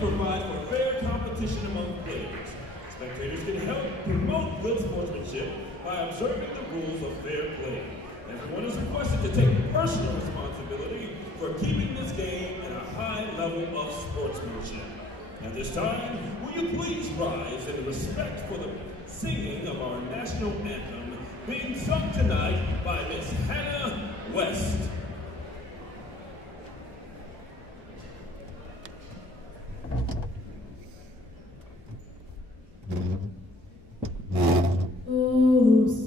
provide for fair competition among players. Spectators can help promote good sportsmanship by observing the rules of fair play. Everyone is requested to take personal responsibility for keeping this game at a high level of sportsmanship. At this time, will you please rise in respect for the singing of our national anthem being sung tonight by Miss Hannah West. Oh, say,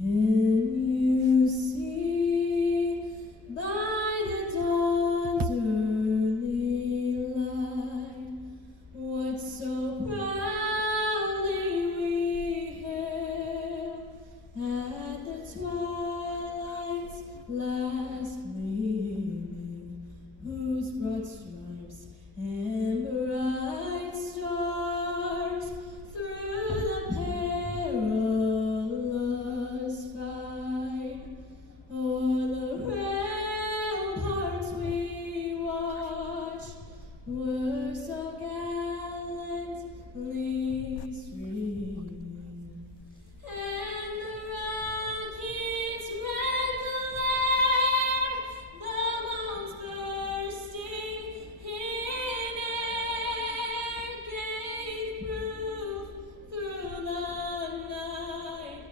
can you see by the dawn's early light what so proudly we hailed at the twilight's last gleaming, whose broad stripes and bright stars through the perilous fight o'er the ramparts we watched were so gallantly streaming, and the rockets rent the air, the bombs bursting in air gave proof through the night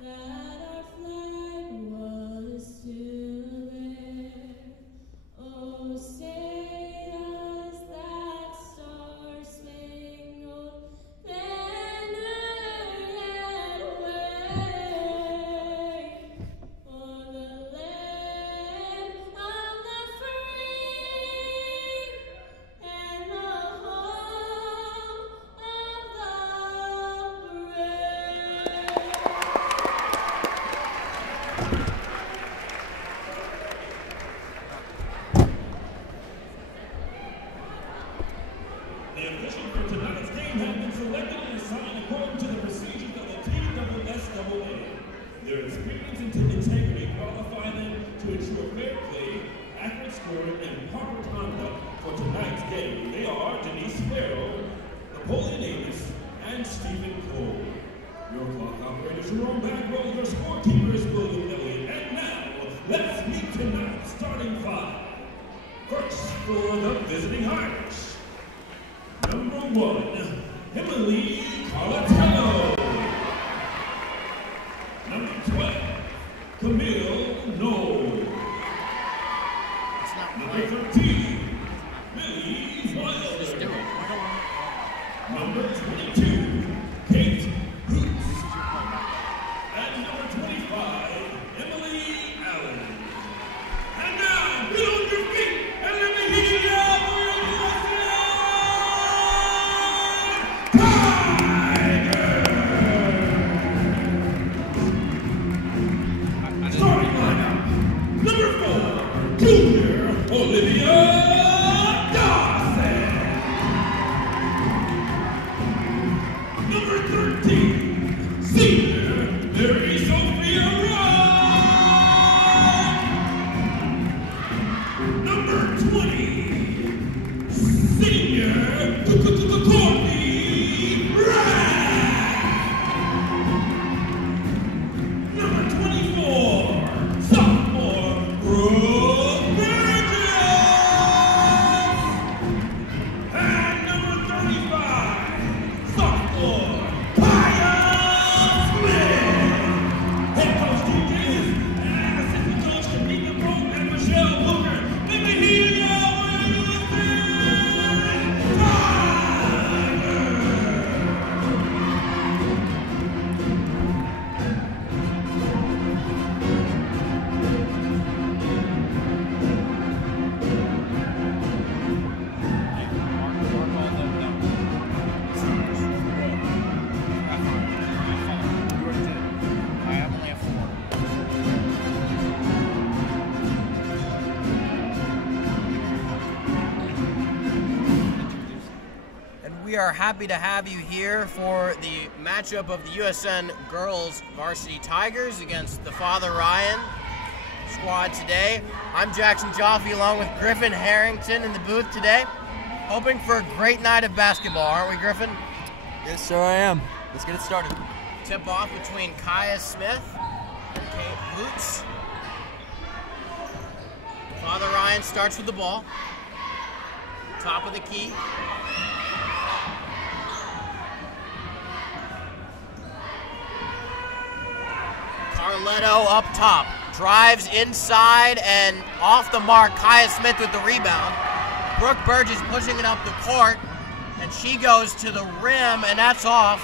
that our flag was still there. Oh, say does that star-spangled banner yet wave for the land of the free and the home of the brave. The officials for tonight's game have been selected and assigned according to the procedures of the TSSAA. Their experience and integrity qualify them to ensure fair play, accurate scoring, and proper conduct for tonight's game. They are Denise Farrell, Napoleon Amos, and Stephen Cole. Your clock operator is Jerome Bagwell, your scorekeeper is William Elliott. And now, let's meet tonight's starting five. First, for the visiting Irish. Number 1, Emily Carlatello. Number 12, Camille Knoll. Number 13, Millie Wilder. Number 22, Kate Hoots. And number 25, Emily Allen. And now, get on your feet and let me hear you yell for your USN Tigers! Starting lineup, number 4, Junior Olivia Dawson. Number 13, Senior Mary Sophia Robb. Number 20, Senior Courtney Bragg. Number 24, Sophomore Brooke Burgess. And number 35, Sophomore Kaya Smith. Head coach DJs and assistant coach Kamika Brown and Michelle Booker. Let me hear y'all for USN Tigers! We are happy to have you here for the matchup of the USN Girls Varsity Tigers against the Father Ryan squad today. I'm Jackson Joffe along with Griffin Harrington in the booth today. Hoping for a great night of basketball, aren't we, Griffin? Yes, sir, I am. Let's get it started. Tip off between Kaya Smith and Kate Hoots. Father Ryan starts with the ball. Top of the key. Carletto up top. Drives inside and off the mark. Kaya Smith with the rebound. Brooke Burgess pushing it up the court. And she goes to the rim, and that's off.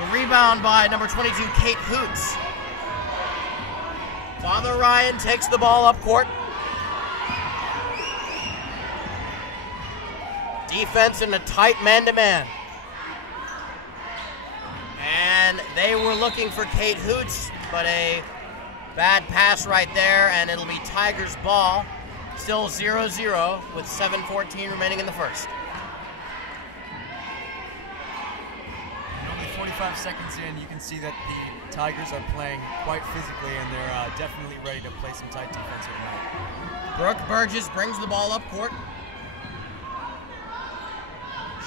The rebound by number 22, Kate Hoots. Father Ryan takes the ball up court. Defense in a tight man-to-man. And they were looking for Kate Hoots, but a bad pass right there, and it'll be Tigers' ball. Still 0-0 with 7:14 remaining in the first. Only 45 seconds in, you can see that the Tigers are playing quite physically, and they're definitely ready to play some tight defense tonight. Brooke Burgess brings the ball up court.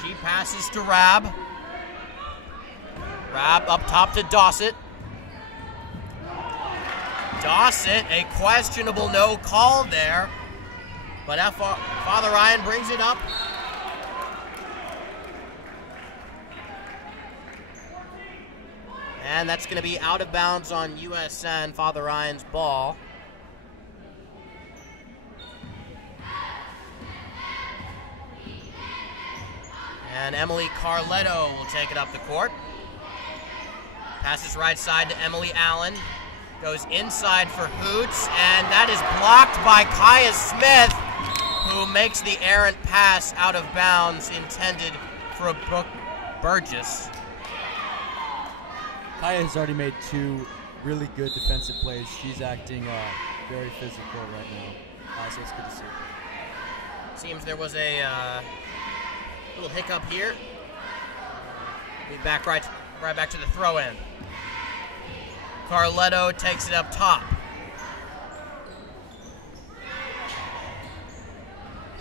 She passes to Rab. Rab up top to Dossett. Dossett, a questionable no call there. But Father Ryan brings it up. And that's going to be out of bounds on USN, Father Ryan's ball. And Emily Carletto will take it up the court. Passes right side to Emily Allen. Goes inside for Hoots, and that is blocked by Kaya Smith, who makes the errant pass out of bounds intended for a Brooke Burgess. Kaya has already made 2 really good defensive plays. She's acting very physical right now, so it's good to see. Seems there was a little hiccup here. Be back right back to the throw-in. Carletto takes it up top.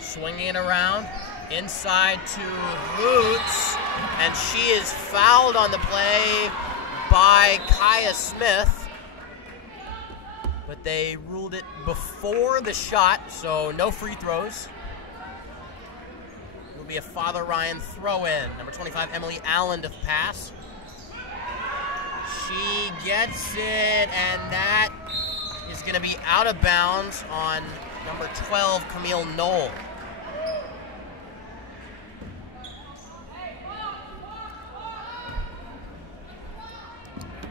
Swinging it around, inside to Hoots, and she is fouled on the play by Kaya Smith. But they ruled it before the shot, so no free throws. It will be a Father Ryan throw-in. Number 25, Emily Allen to pass. She gets it, and that is going to be out of bounds on number 12, Camille Knoll.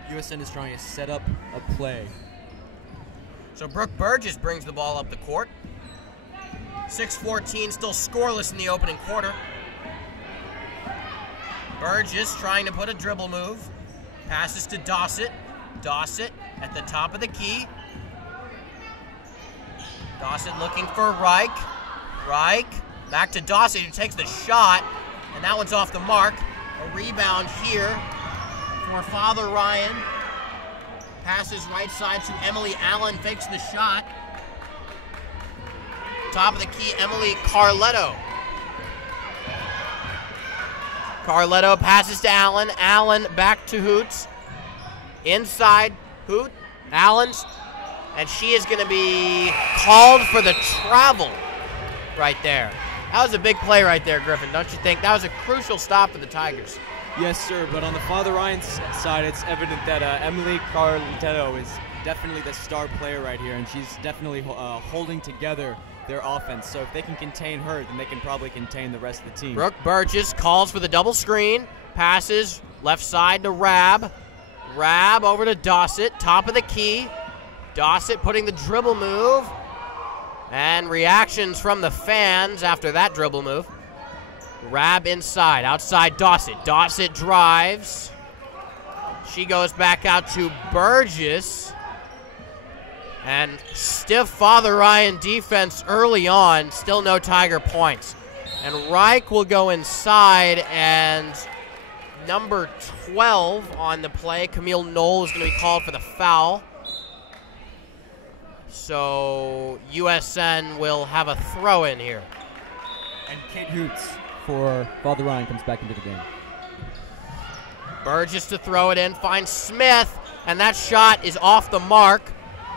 USN is trying to set up a play. So Brooke Burgess brings the ball up the court. 6:14, still scoreless in the opening quarter. Burgess trying to put a dribble move. Passes to Dossett. Dossett at the top of the key. Dossett looking for Reich. Reich back to Dossett, who takes the shot, and that one's off the mark. A rebound here for Father Ryan. Passes right side to Emily Allen, fakes the shot. Top of the key, Emily Carletto. Carletto passes to Allen. Allen back to Hoots. Inside Hoot. Allen's. And she is going to be called for the travel right there. That was a big play right there, Griffin, don't you think? That was a crucial stop for the Tigers. Yes, sir, but on the Father Ryan's side, it's evident that Emily Carletto is definitely the star player right here, and she's definitely holding together their offense. So if they can contain her, then they can probably contain the rest of the team. Brooke Burgess calls for the double screen. Passes left side to Rab. Rab over to Dossett, top of the key. Dossett putting the dribble move. And reactions from the fans after that dribble move. Rab inside, outside Dossett. Dossett drives. She goes back out to Burgess. And stiff Father Ryan defense early on. Still no Tiger points. And Reich will go inside, and number 12 on the play, Camille Knoll, is going to be called for the foul. So USN will have a throw-in here. And Kate Hoots for Father Ryan comes back into the game. Burgess to throw it in, finds Smith, and that shot is off the mark.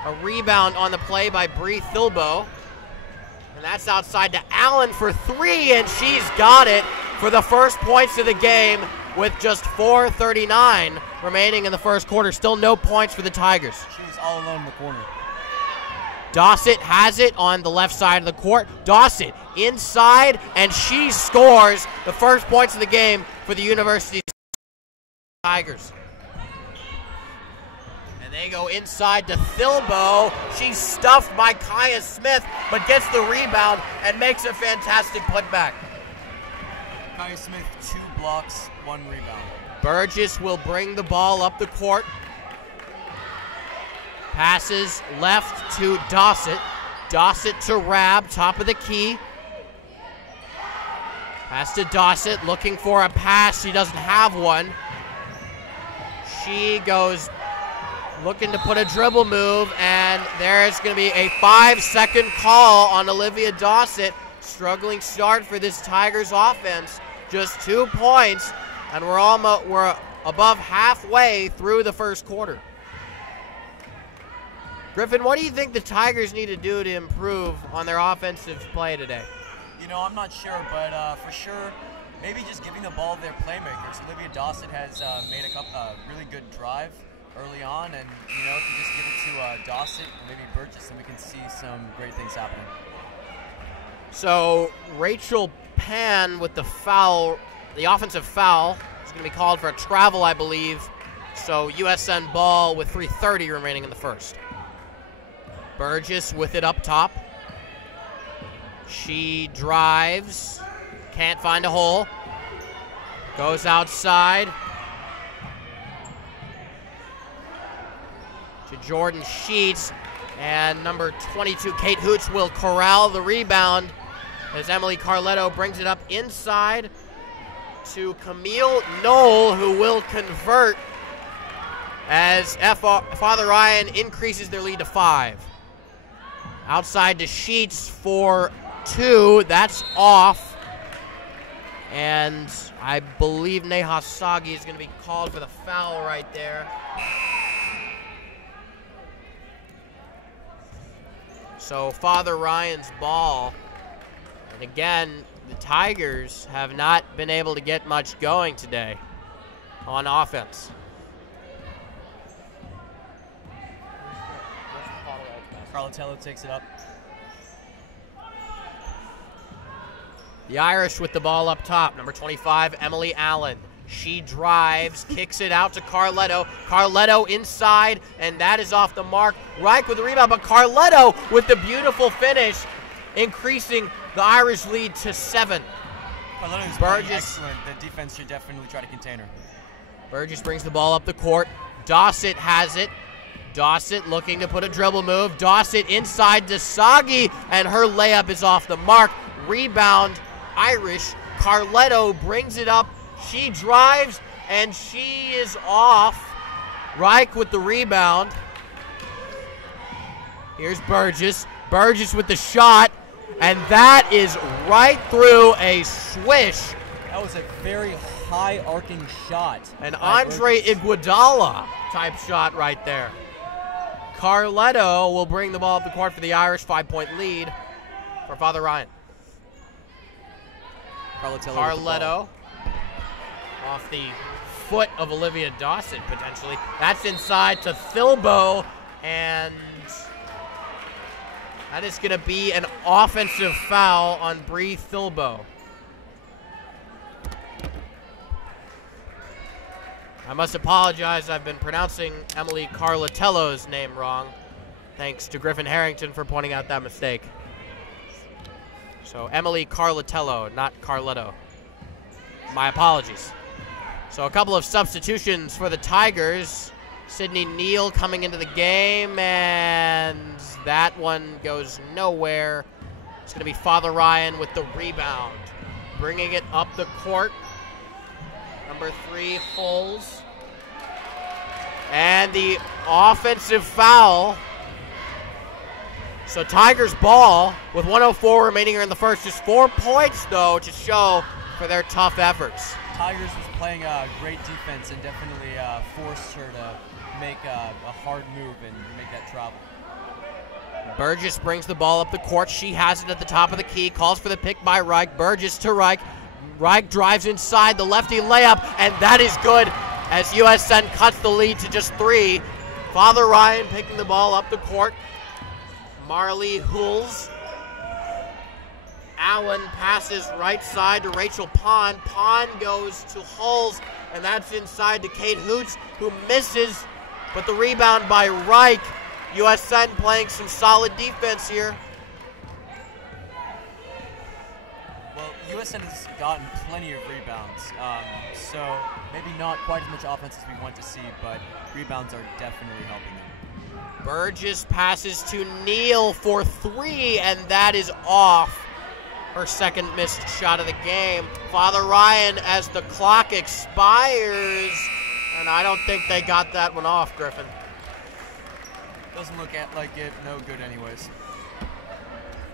A rebound on the play by Bree Thilbo. And that's outside to Allen for 3, and she's got it for the first points of the game with just 4:39 remaining in the first quarter. Still no points for the Tigers. She was all alone in the corner. Dossett has it on the left side of the court. Dossett inside, and she scores the first points of the game for the University Tigers. And they go inside to Thilbo. She's stuffed by Kaya Smith, but gets the rebound and makes a fantastic putback. Kaya Smith, 2 blocks, 1 rebound. Burgess will bring the ball up the court. Passes left to Dossett. Dossett to Rab, top of the key. Pass to Dossett, looking for a pass. She doesn't have one. She goes looking to put a dribble move, and there's going to be a 5-second call on Olivia Dossett. Struggling start for this Tigers offense. Just 2 points, and we're above halfway through the first quarter. Griffin, what do you think the Tigers need to do to improve on their offensive play today? You know, I'm not sure, but for sure, maybe just giving the ball to their playmakers. Olivia Dossett has made a really good drive early on, and you know, if you just give it to Dossett and maybe Burgess, then we can see some great things happening. So Rachel Pan with the foul, the offensive foul, is going to be called for a travel, I believe. So USN ball with 3:30 remaining in the first. Burgess with it up top. She drives, can't find a hole. Goes outside to Jordan Sheets, and number 22, Kate Hoots, will corral the rebound as Emily Carletto brings it up inside to Camille Knoll, who will convert as Father Ryan increases their lead to 5. Outside to Sheets for 2. That's off. And I believe Neha Sagi is going to be called for the foul right there. So Father Ryan's ball. And again, the Tigers have not been able to get much going today on offense. Carlatello takes it up. The Irish with the ball up top. Number 25, Emily Allen. She drives, kicks it out to Carletto. Carletto inside, and that is off the mark. Reich with the rebound, but Carletto with the beautiful finish, increasing the Irish lead to 7. Carletto is playing excellent. The defense should definitely try to contain her. Burgess brings the ball up the court. Dossett has it. Dossett looking to put a dribble move. Dossett inside to Sagi, and her layup is off the mark. Rebound, Irish. Carletto brings it up. She drives, and she is off. Reich with the rebound. Here's Burgess. Burgess with the shot, and that is right through a swish. That was a very high arcing shot. An Andre Iguodala type shot right there. Carletto will bring the ball up the court for the Irish. 5-point lead for Father Ryan. Carletto off the foot of Olivia Dossett, potentially. That's inside to Thilbo, and that is going to be an offensive foul on Bree Thilbo. I must apologize. I've been pronouncing Emily Carletello's name wrong. Thanks to Griffin Harrington for pointing out that mistake. So Emily Carletello, not Carletto. My apologies. So a couple of substitutions for the Tigers. Sydney Neal coming into the game, and that one goes nowhere. It's going to be Father Ryan with the rebound. Bringing it up the court. Number 3, Hulls. And the offensive foul So Tigers ball with 1:04 remaining here in the first. Just 4 points, though, to show for their tough efforts. Tigers was playing a great defense and definitely forced her to make a hard move and make that travel. Burgess brings the ball up the court. She has it at the top of the key. Calls for the pick by Reich. Burgess to Reich. Reich drives inside the lefty layup, and that is good as USN cuts the lead to just 3. Father Ryan picking the ball up the court. Marley Huls. Allen passes right side to Rachel Pond. Pond goes to Hulls, and that's inside to Kate Hoots, who misses, but the rebound by Reich. USN playing some solid defense here. Well, USN has gotten plenty of rebounds, so maybe not quite as much offense as we want to see, but rebounds are definitely helping them. Burgess passes to Neal for 3, and that is off. Her second missed shot of the game. Father Ryan, as the clock expires, and I don't think they got that one off, Griffin. Doesn't look like it no good anyways.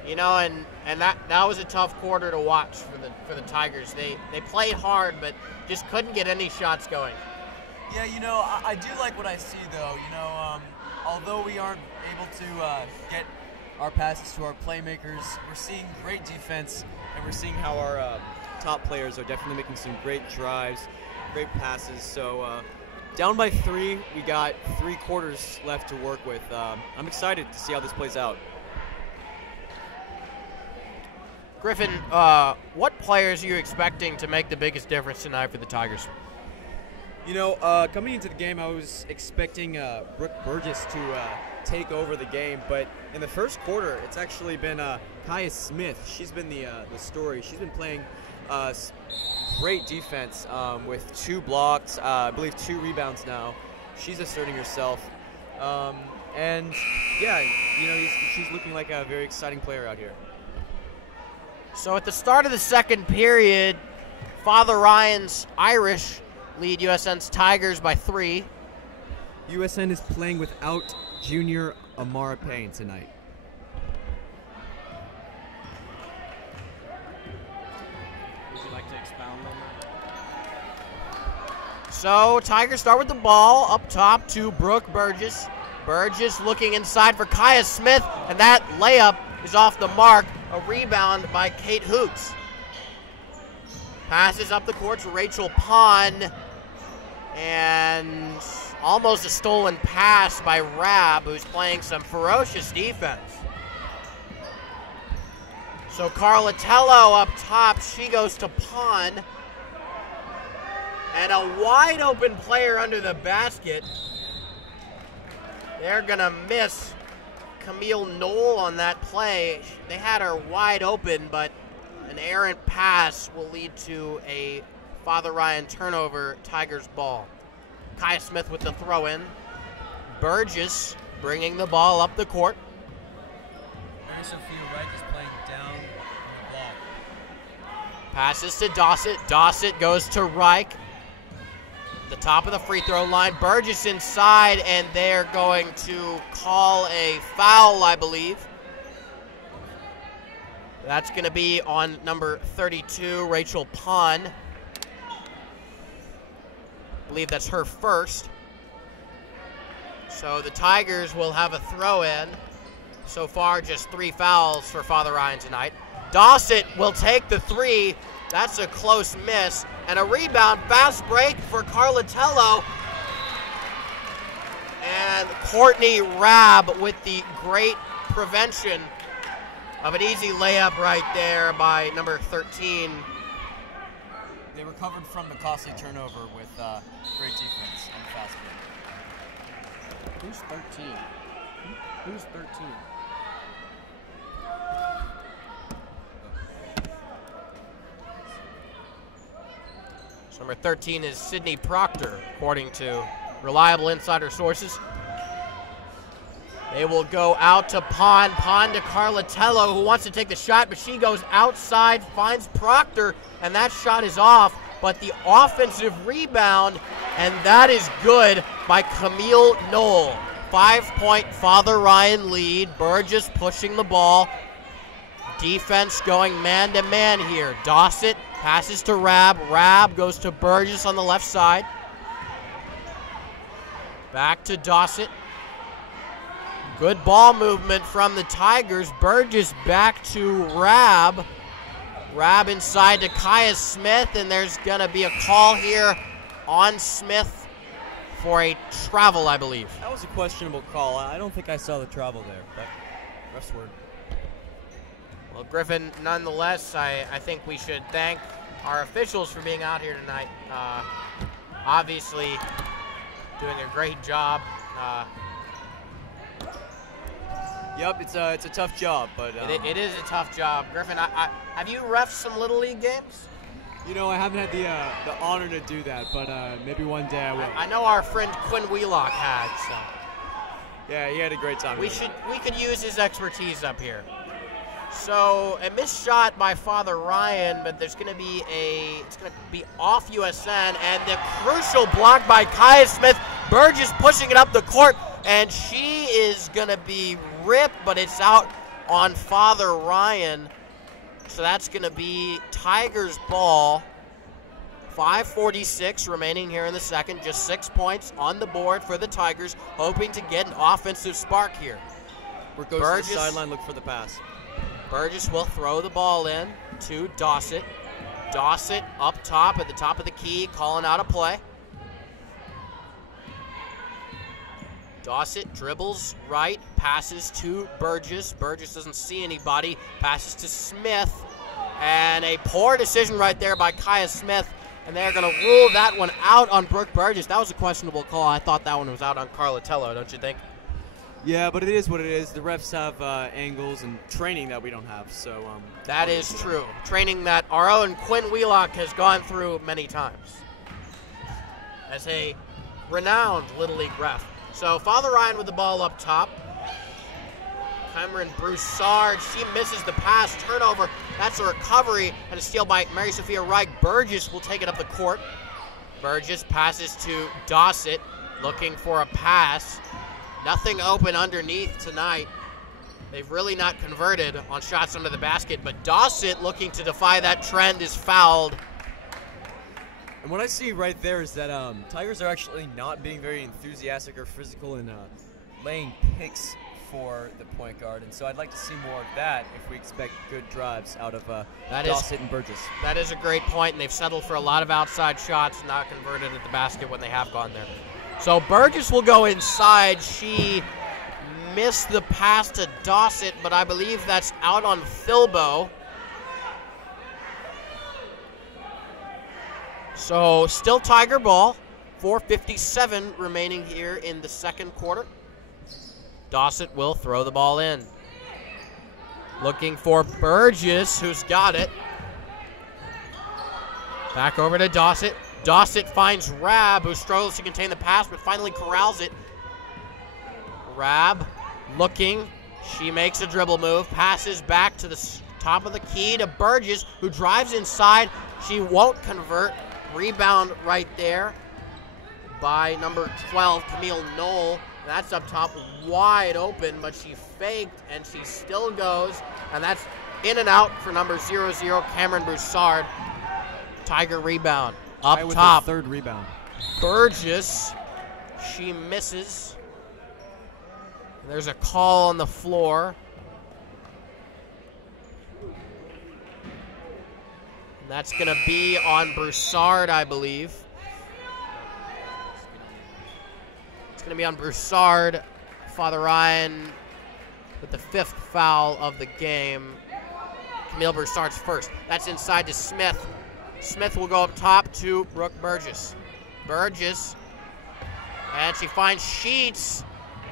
You know, and that was a tough quarter to watch for the Tigers. They played hard, but just couldn't get any shots going. Yeah, you know, I do like what I see though. You know, although we aren't able to get our passes to our playmakers, we're seeing great defense, and we're seeing how our top players are definitely making some great drives, great passes. So down by 3, we got 3 quarters left to work with. I'm excited to see how this plays out. Griffin, what players are you expecting to make the biggest difference tonight for the Tigers? You know, coming into the game, I was expecting Brooke Burgess to take over the game, but in the first quarter, it's actually been Kaya Smith. She's been the story. She's been playing great defense with 2 blocks, I believe 2 rebounds now. She's asserting herself, and yeah, you know, she's looking like a very exciting player out here. So at the start of the second period, Father Ryan's Irish lead USN's Tigers by 3. USN is playing without junior Amara Payne tonight. Would you like to expound on that? So Tigers start with the ball up top to Brooke Burgess. Burgess looking inside for Kaya Smith, and that layup is off the mark. A rebound by Kate Hoots. Passes up the court to Rachel Pond, and almost a stolen pass by Rab, who's playing some ferocious defense. So Carlatello up top, she goes to Pond, and a wide open player under the basket. They're gonna miss Camille Knoll on that play. They had her wide open, but an errant pass will lead to a Father Ryan turnover, Tigers ball. Kaya Smith with the throw in. Burgess bringing the ball up the court. Mary Sophia Wright is playing down on the block. Passes to Dossett. Dossett goes to Reich. The top of the free throw line. Burgess inside, and they're going to call a foul, I believe. That's going to be on number 32, Rachel Pond. I believe that's her first. So the Tigers will have a throw in. So far, just 3 fouls for Father Ryan tonight. Dossett will take the 3. That's a close miss. And a rebound, fast break for Carlatello. And Courtney Rabb with the great prevention of an easy layup right there by number 13. They recovered from the costly turnover with great defense on the fast break. Who's 13? Who's 13? So number 13 is Sydney Proctor, according to reliable insider sources. They will go out to Pond. Pond to Carlatello, who wants to take the shot, but she goes outside, finds Proctor, and that shot is off. But the offensive rebound, and that is good by Camille Knoll. 5-point Father Ryan lead. Burgess pushing the ball. Defense going man-to-man here. Dossett passes to Rab. Rab goes to Burgess on the left side. Back to Dossett. Good ball movement from the Tigers. Burgess back to Rab. Rab inside to Kaya Smith, and there's going to be a call here on Smith for a travel, I believe. That was a questionable call. I don't think I saw the travel there, but ref's word. Well, Griffin, nonetheless, I think we should thank our officials for being out here tonight. Obviously, doing a great job. Yep, it's a tough job, but It is a tough job. Griffin, have you refed some Little League games? you know, I haven't had the honor to do that, but maybe one day I will. I know our friend Quinn Wheelock had, so Yeah, he had a great time. we could use his expertise up here. So a missed shot by Father Ryan, but there's going to be it's going to be off USN, and the crucial block by Kaya Smith. Burgess pushing it up the court, and she is going to be ripped, but it's out on Father Ryan. So that's going to be Tigers ball. 5:46 remaining here in the second. Just 6 points on the board for the Tigers, hoping to get an offensive spark here. Where goes Burgess. to the sideline, look for the pass. Burgess will throw the ball in to Dossett. Dossett up top at the top of the key, calling out a play. Dossett dribbles right, passes to Burgess. Burgess doesn't see anybody, passes to Smith. And a poor decision right there by Kaya Smith. And they're going to rule that one out on Brooke Burgess. That was a questionable call. I thought that one was out on Carlatello, don't you think? Yeah, but it is what it is. The refs have angles and training that we don't have, so That is true. Training that our own Quinn Wheelock has gone through many times as a renowned Little League ref. So Father Ryan with the ball up top. Cameron Broussard, she misses the pass. Turnover, that's a recovery and a steal by Mary Sophia Reich. Burgess will take it up the court. Burgess passes to Dossett, looking for a pass. Nothing open underneath tonight. They've really not converted on shots under the basket, but Dossett, looking to defy that trend, is fouled. And what I see right there is that Tigers are actually not being very enthusiastic or physical in laying picks for the point guard, and so I'd like to see more of that if we expect good drives out of Dossett and Burgess. That is a great point, and they've settled for a lot of outside shots, not converted at the basket when they have gone there. So Burgess will go inside. She missed the pass to Dossett, but I believe that's out on Philbo. So still Tiger ball. 4:57 remaining here in the second quarter. Dossett will throw the ball in. Looking for Burgess, who's got it. Back over to Dossett. Dossett finds Rab, who struggles to contain the pass, but finally corrals it. Rab looking. She makes a dribble move, passes back to the top of the key to Burgess, who drives inside. She won't convert. Rebound right there by number 12, Camille Knoll. That's up top, wide open, but she faked, and she still goes. And that's in and out for number 00, Cameron Broussard. Tiger rebound. Up with top, the third rebound. Burgess, she misses. There's a call on the floor. And that's going to be on Broussard, I believe. It's going to be on Broussard. Father Ryan with the 5th foul of the game. Camille Broussard's first. That's inside to Smith. Smith will go up top to Brooke Burgess. Burgess, and she finds Sheets,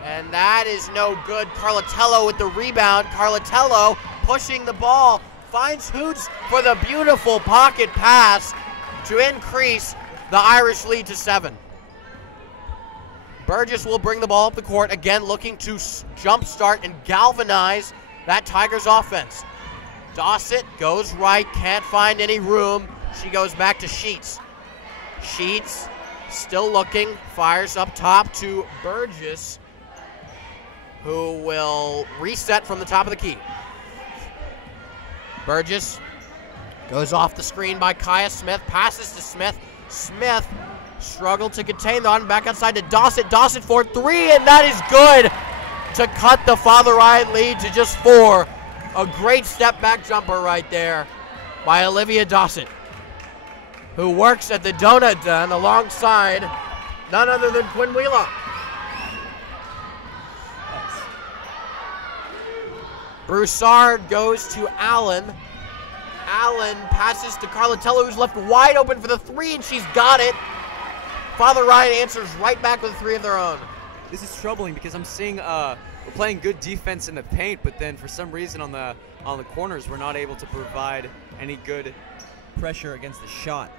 and that is no good. Carlatello with the rebound. Carlatello pushing the ball, finds Hoots for the beautiful pocket pass to increase the Irish lead to 7. Burgess will bring the ball up the court, again looking to jumpstart and galvanize that Tigers offense. Dossett goes right, can't find any room. She goes back to Sheets. Sheets still looking, fires up top to Burgess. who will reset from the top of the key. Burgess goes off the screen by Kaya Smith, passes to Smith. Smith struggled to contain the on, back outside to Dossett. Dossett for 3, and that is good to cut the Father Ryan lead to just 4. A great step back jumper right there by Olivia Dossett, who works at the Donut Den alongside none other than Quinn Wheelock. Broussard goes to Allen. Allen passes to Carlatello, who's left wide open for the 3, and she's got it. Father Ryan answers right back with a 3 of their own. This is troubling because I'm seeing we're playing good defense in the paint, but then for some reason on the corners we're not able to provide any good pressure against the shot.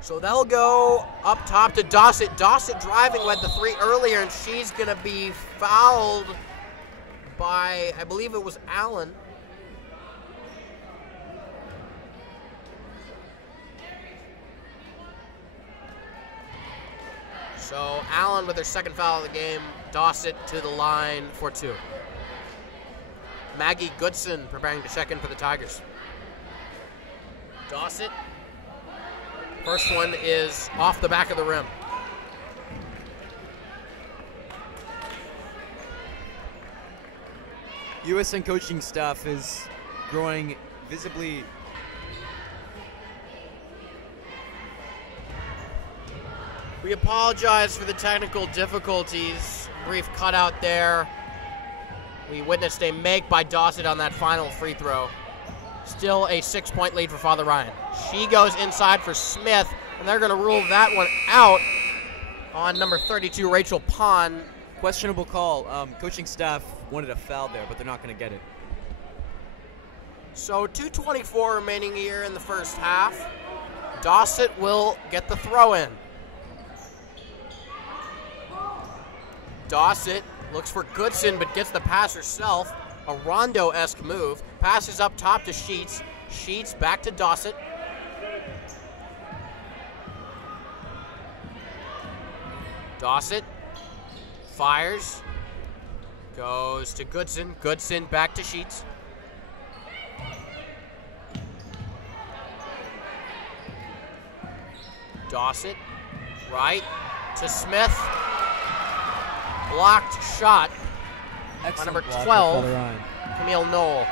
So they'll go up top to Dossett. Dossett driving went the 3 earlier, and she's going to be fouled by, I believe it was Allen. So Allen with her second foul of the game. Dossett to the line for 2. Maggie Goodson preparing to check in for the Tigers. Dossett. First one is off the back of the rim. USN coaching staff is growing visibly. We apologize for the technical difficulties. Brief cutout there. We witnessed a make by Dossett on that final free throw. Still a 6-point lead for Father Ryan. She goes inside for Smith, and they're going to rule that one out on number 32, Rachel Pond. Questionable call. Coaching staff wanted a foul there, but they're not going to get it. So 2:24 remaining here in the first half. Dossett will get the throw in. Dossett looks for Goodson, but gets the pass herself. A Rondo-esque move. Passes up top to Sheets. Sheets back to Dossett. Dossett fires. Goes to Goodson. Goodson back to Sheets. Dossett right to Smith. Blocked shot by number 12, Camille Knoll.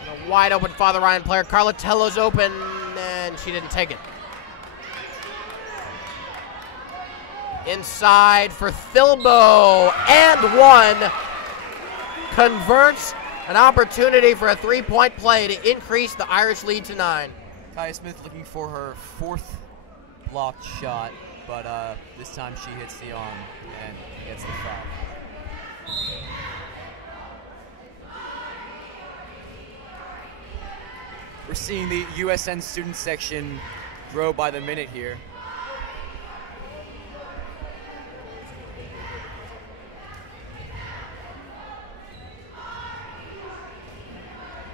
And a wide open Father Ryan player. Carlatello's open, and she didn't take it. Inside for Thilbo, and 1. Converts an opportunity for a 3-point play to increase the Irish lead to 9. Kaya Smith looking for her 4th blocked shot, but this time she hits the arm and gets the foul. We're seeing the USN student section grow by the minute here.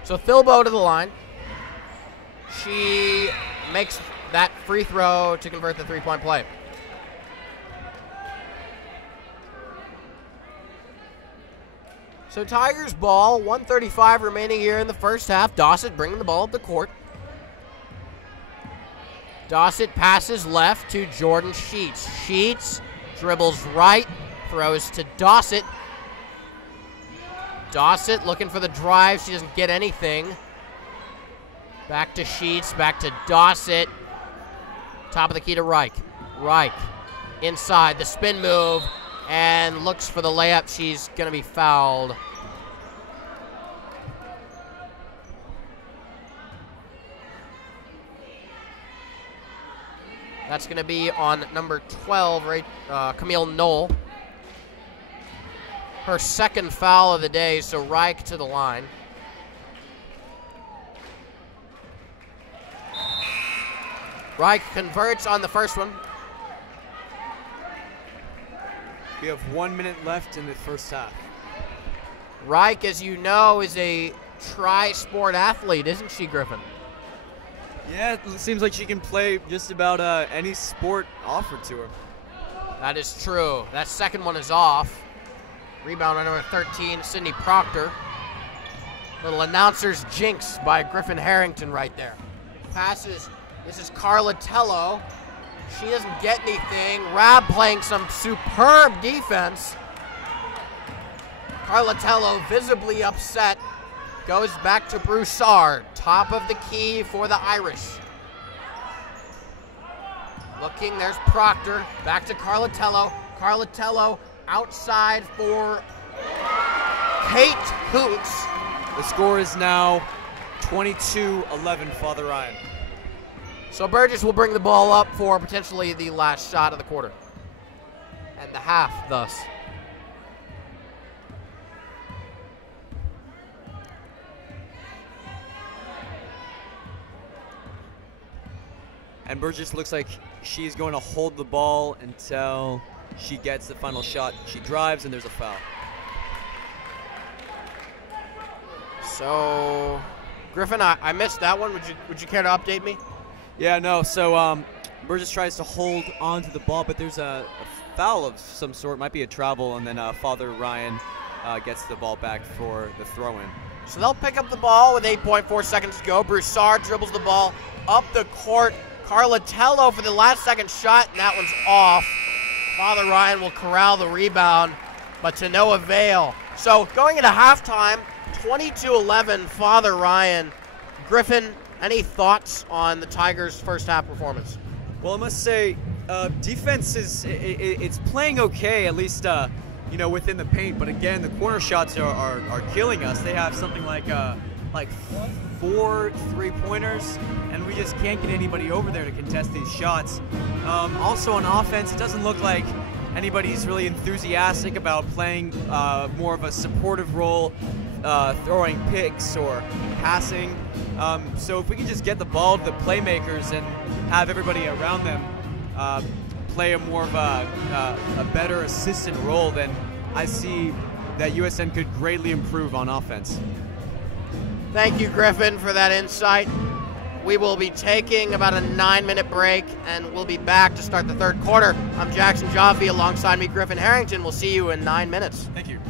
So Thilbo to the line. She makes that free throw to convert the 3-point play. So Tigers ball, 1:35 remaining here in the first half. Dossett bringing the ball up the court. Dossett passes left to Jordan Sheets. Sheets dribbles right, throws to Dossett. Dossett looking for the drive. She doesn't get anything. Back to Sheets, back to Dossett. Top of the key to Reich. Reich inside, the spin move, and looks for the layup. She's going to be fouled. That's going to be on number 12, Camille Knoll. Her second foul of the day, so Reich to the line. Reich converts on the first one. We have 1 minute left in the first half. Reich, as you know, is a tri-sport athlete, isn't she, Griffin? Yeah, it seems like she can play just about any sport offered to her. That is true. That second one is off. Rebound on number 13, Sydney Proctor. Little announcer's jinx by Griffin Harrington right there. Passes, this is Carla Tello. She doesn't get anything. Rab playing some superb defense. Carla Tello visibly upset. Goes back to Broussard, top of the key for the Irish. Looking, there's Proctor, back to Carlatello. Carlatello outside for Kate Hoots. The score is now 22-11, Father Ryan. So Burgess will bring the ball up for potentially the last shot of the quarter. And the half, thus. And Burgess looks like she's going to hold the ball until she gets the final shot. She drives and there's a foul. So, Griffin, I missed that one. Would you care to update me? Yeah, no. So Burgess tries to hold onto the ball, but there's a foul of some sort. Might be a travel, and then Father Ryan gets the ball back for the throw-in. So they'll pick up the ball with 8.4 seconds to go. Broussard dribbles the ball up the court. Carlatello for the last second shot, and that one's off. Father Ryan will corral the rebound, but to no avail. So going into halftime, 22-11, Father Ryan. Griffin, any thoughts on the Tigers' first half performance? Well, I must say, defense it's playing okay, at least within the paint. But again, the corner shots are killing us. They have something like 4 3-pointers, and we just can't get anybody over there to contest these shots. Also on offense, it doesn't look like anybody's really enthusiastic about playing more of a supportive role, throwing picks or passing. So if we can just get the ball to the playmakers and have everybody around them play a more of a better assistant role, then I see that USN could greatly improve on offense. Thank you, Griffin, for that insight. We will be taking about a 9-minute break, and we'll be back to start the third quarter. I'm Jackson Jaffe. Alongside me, Griffin Harrington. We'll see you in 9 minutes. Thank you.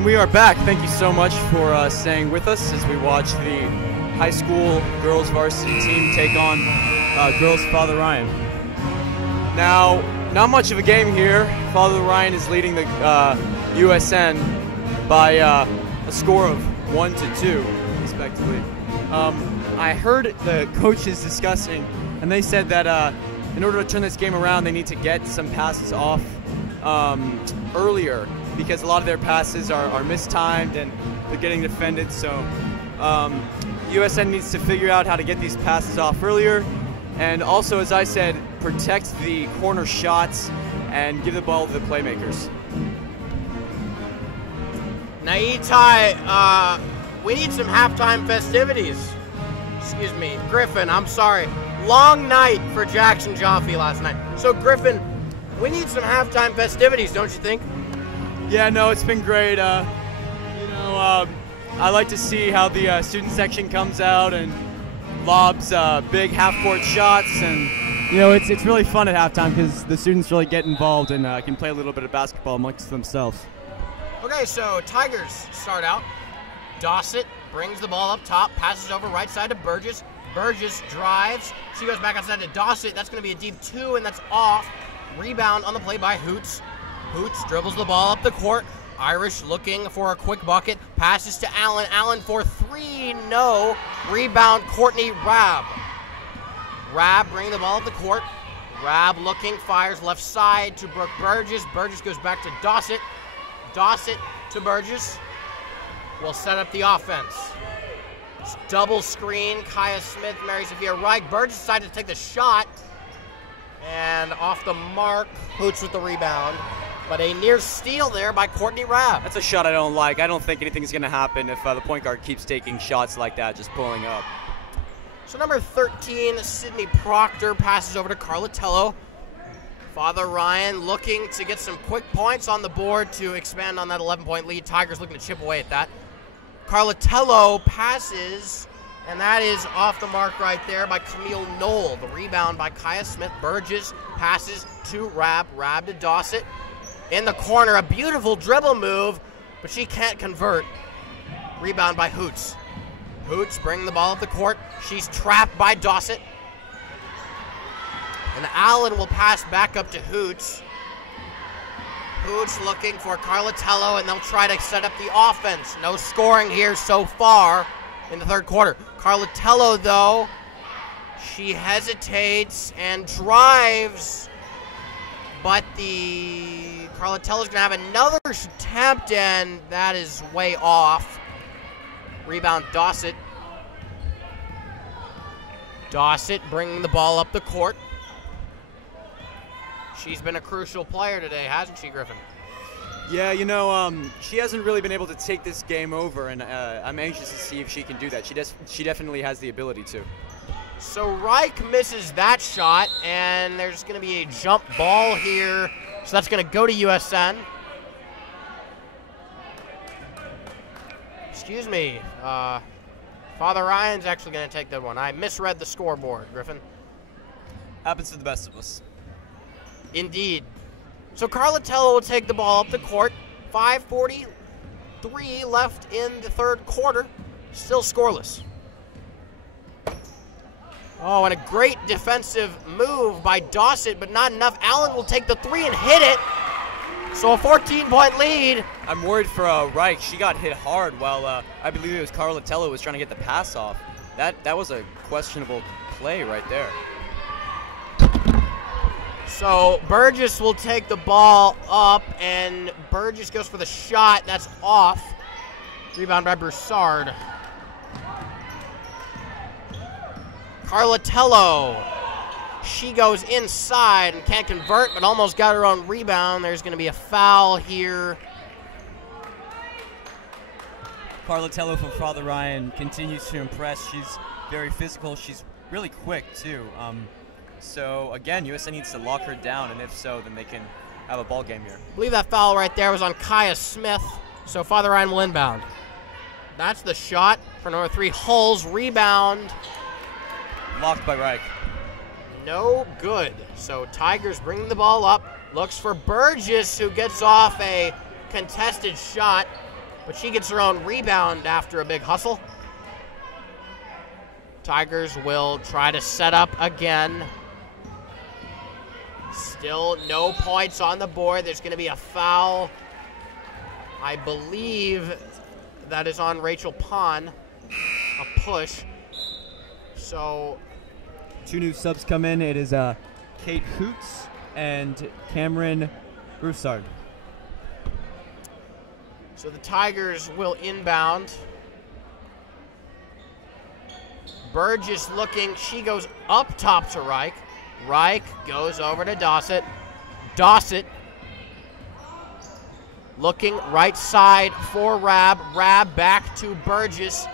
And we are back. Thank you so much for staying with us as we watch the high school girls varsity team take on girls Father Ryan. Now, not much of a game here. Father Ryan is leading the USN by a score of 1-2, respectively. I heard the coaches discussing, and they said that in order to turn this game around, they need to get some passes off earlier, because a lot of their passes are mistimed and they're getting defended. So USN needs to figure out how to get these passes off earlier, and also, as I said, protect the corner shots and give the ball to the playmakers. Now, Itai, we need some halftime festivities. Excuse me, Griffin, I'm sorry. Long night for Jackson Joffe last night. So, Griffin, we need some halftime festivities, don't you think? Yeah, no, it's been great. I like to see how the student section comes out and lobs big half-court shots, and it's really fun at halftime because the students really get involved and can play a little bit of basketball amongst themselves. Okay, so Tigers start out. Dossett brings the ball up top, passes over right side to Burgess. Burgess drives. She goes back outside to Dossett. That's going to be a deep 2, and that's off. Rebound on the play by Hoots. Hoots dribbles the ball up the court. Irish looking for a quick bucket. Passes to Allen. Allen for 3. No. Rebound, Courtney Rabb. Rabb bringing the ball up the court. Rabb looking, fires left side to Brooke Burgess. Burgess goes back to Dossett. Dossett to Burgess. Will set up the offense. It's double screen. Kaya Smith, Mary Sophia Reich. Burgess decided to take the shot. And off the mark, Hoots with the rebound. But a near steal there by Courtney Rabb. That's a shot I don't like. I don't think anything's going to happen if the point guard keeps taking shots like that, just pulling up. So number 13, Sydney Proctor, passes over to Carlatello. Father Ryan looking to get some quick points on the board to expand on that 11-point lead. Tigers looking to chip away at that. Carlatello passes, and that is off the mark right there by Camille Knoll. The rebound by Kaya Smith. Burgess passes to Rabb. Rabb to Dossett. In the corner, a beautiful dribble move, but she can't convert. Rebound by Hoots. Hoots bringing the ball up the court. She's trapped by Dossett. And Allen will pass back up to Hoots. Hoots looking for Carlatello, and they'll try to set up the offense. No scoring here so far in the third quarter. Carlatello, though, she hesitates and drives, but Carlatello's going to have another attempt, and that is way off. Rebound, Dossett. Dossett bringing the ball up the court. She's been a crucial player today, hasn't she, Griffin? Yeah, she hasn't really been able to take this game over, and I'm anxious to see if she can do that. She definitely has the ability to. So Reich misses that shot, and there's going to be a jump ball here. So that's going to go to USN. Excuse me. Father Ryan's actually going to take that one. I misread the scoreboard, Griffin. Happens to the best of us. Indeed. So Carlatello will take the ball up the court. 5:43 left in the third quarter. Still scoreless. Oh, and a great defensive move by Dossett, but not enough. Allen will take the 3 and hit it. So a 14-point lead. I'm worried for Reich. She got hit hard while I believe it was Carlatello was trying to get the pass off. That was a questionable play right there. So Burgess will take the ball up, and Burgess goes for the shot. That's off. Rebound by Broussard. Carlatello. She goes inside and can't convert, but almost got her own rebound. There's going to be a foul here. Carlatello from Father Ryan continues to impress. She's very physical. She's really quick, too. So, again, USN needs to lock her down, and if so, then they can have a ball game here. I believe that foul right there was on Kaya Smith, so Father Ryan will inbound. That's the shot for number 3, Hull's rebound. Blocked by Reich. No good. So Tigers bring the ball up, looks for Burgess, who gets off a contested shot. but she gets her own rebound after a big hustle. Tigers will try to set up again. Still no points on the board. There's going to be a foul. I believe that is on Rachel Pon. A push. So 2 new subs come in. It is Kate Hoots and Cameron Broussard. So the Tigers will inbound. Burgess looking. She goes up top to Reich. Reich goes over to Dossett. Dossett looking right side for Rab. Rab back to Burgess.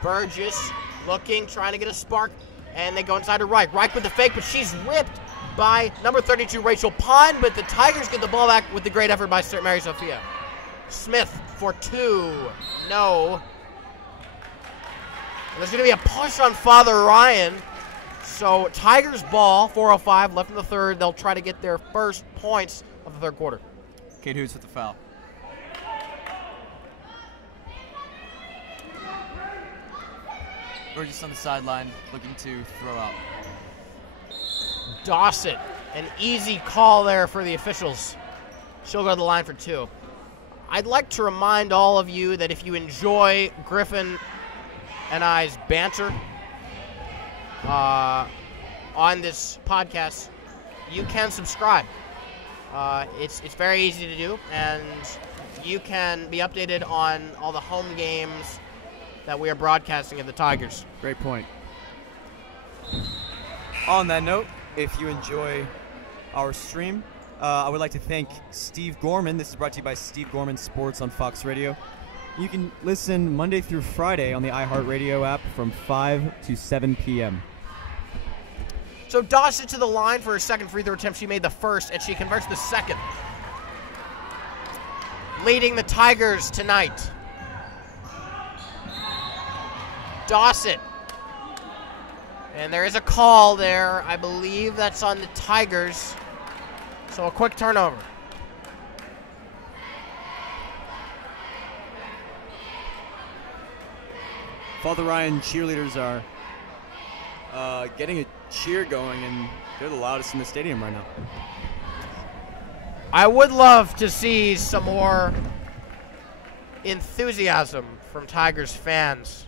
Burgess looking, trying to get a spark, and they go inside to Reich. Reich with the fake, but she's ripped by number 32, Rachel Pond, but the Tigers get the ball back with the great effort by Mary Sophia. Smith for 2. No. And there's going to be a push on Father Ryan. So Tigers ball, 4:05 left in the third. They'll try to get their first points of the third quarter. Kate Hoots with the foul. Burgess on the sideline, looking to throw out. Dossett, an easy call there for the officials. She'll go to the line for 2. I'd like to remind all of you that if you enjoy Griffin and I's banter on this podcast, you can subscribe. It's very easy to do, and you can be updated on all the home games that we are broadcasting at the Tigers. Great point. On that note, if you enjoy our stream, I would like to thank Steve Gorman. This is brought to you by Steve Gorman Sports on Fox Radio. You can listen Monday through Friday on the iHeartRadio app from 5 to 7 p.m. So Dossett to the line for her second free throw attempt. She made the first, and she converts the second. Leading the Tigers tonight. Dossett. And there is a call there. I believe that's on the Tigers. So a quick turnover. Father Ryan cheerleaders are getting a cheer going, and they're the loudest in the stadium right now. I would love to see some more enthusiasm from Tigers fans.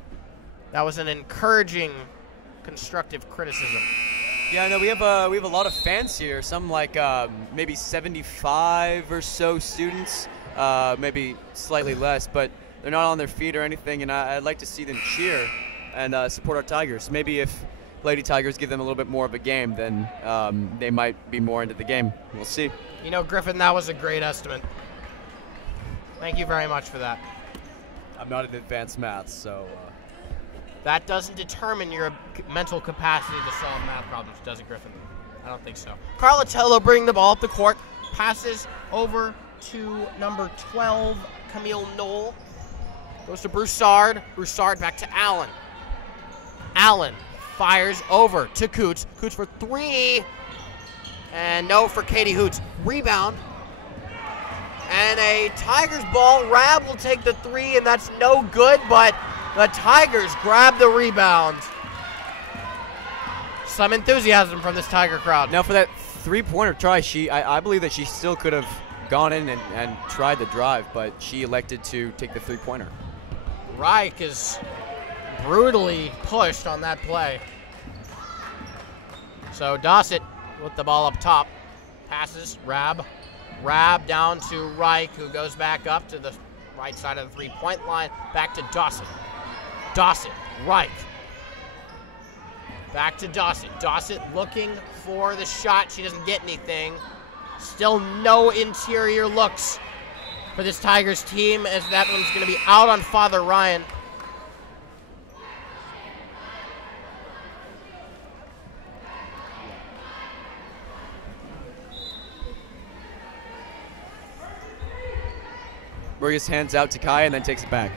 That was an encouraging, constructive criticism. Yeah, no, we have a lot of fans here. Some like maybe 75 or so students, maybe slightly less, but they're not on their feet or anything. And I'd like to see them cheer and support our Tigers. Maybe if Lady Tigers give them a little bit more of a game, then they might be more into the game. We'll see. You know, Griffin, that was a great estimate. Thank you very much for that. I'm not in advanced math, so. That doesn't determine your mental capacity to solve math problems, does it, Griffin? I don't think so. Carlatello bringing the ball up the court. Passes over to number 12, Camille Knoll. Goes to Broussard. Broussard back to Allen. Allen fires over to Coots. Coots for 3. And no for Katie Hoots. Rebound. And a Tigers ball. Rab will take the 3, and that's no good, but the Tigers grab the rebound. Some enthusiasm from this Tiger crowd. Now for that three-pointer try, I believe that she still could have gone in and tried the drive, but she elected to take the three-pointer. Reich is brutally pushed on that play. So Dossett with the ball up top. Passes, Rab. Rab down to Reich, who goes back up to the right side of the three-point line. Back to Dossett. Dossett, Reich. Back to Dossett. Dossett looking for the shot. She doesn't get anything. Still no interior looks for this Tigers team, as that one's going to be out on Father Ryan. Burgess hands out to Kai and then takes it back.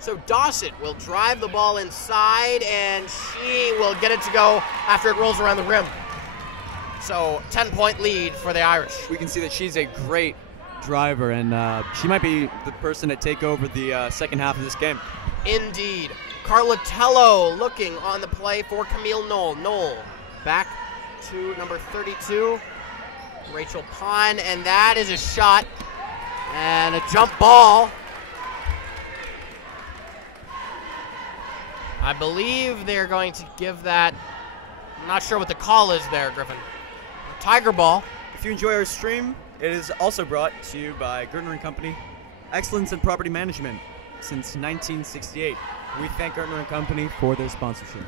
So Dossett will drive the ball inside, and she will get it to go after it rolls around the rim. So 10-point lead for the Irish. We can see that she's a great driver, and she might be the person to take over the second half of this game. Indeed. Carlatello looking on the play for Camille Knoll. Knoll back to number 32, Rachel Pine, and that is a shot and a jump ball. I believe they're going to give that, I'm not sure what the call is there, Griffin. Tiger ball. If you enjoy our stream, it is also brought to you by Gertner & Company, excellence in property management since 1968. We thank Gertner & Company for their sponsorship.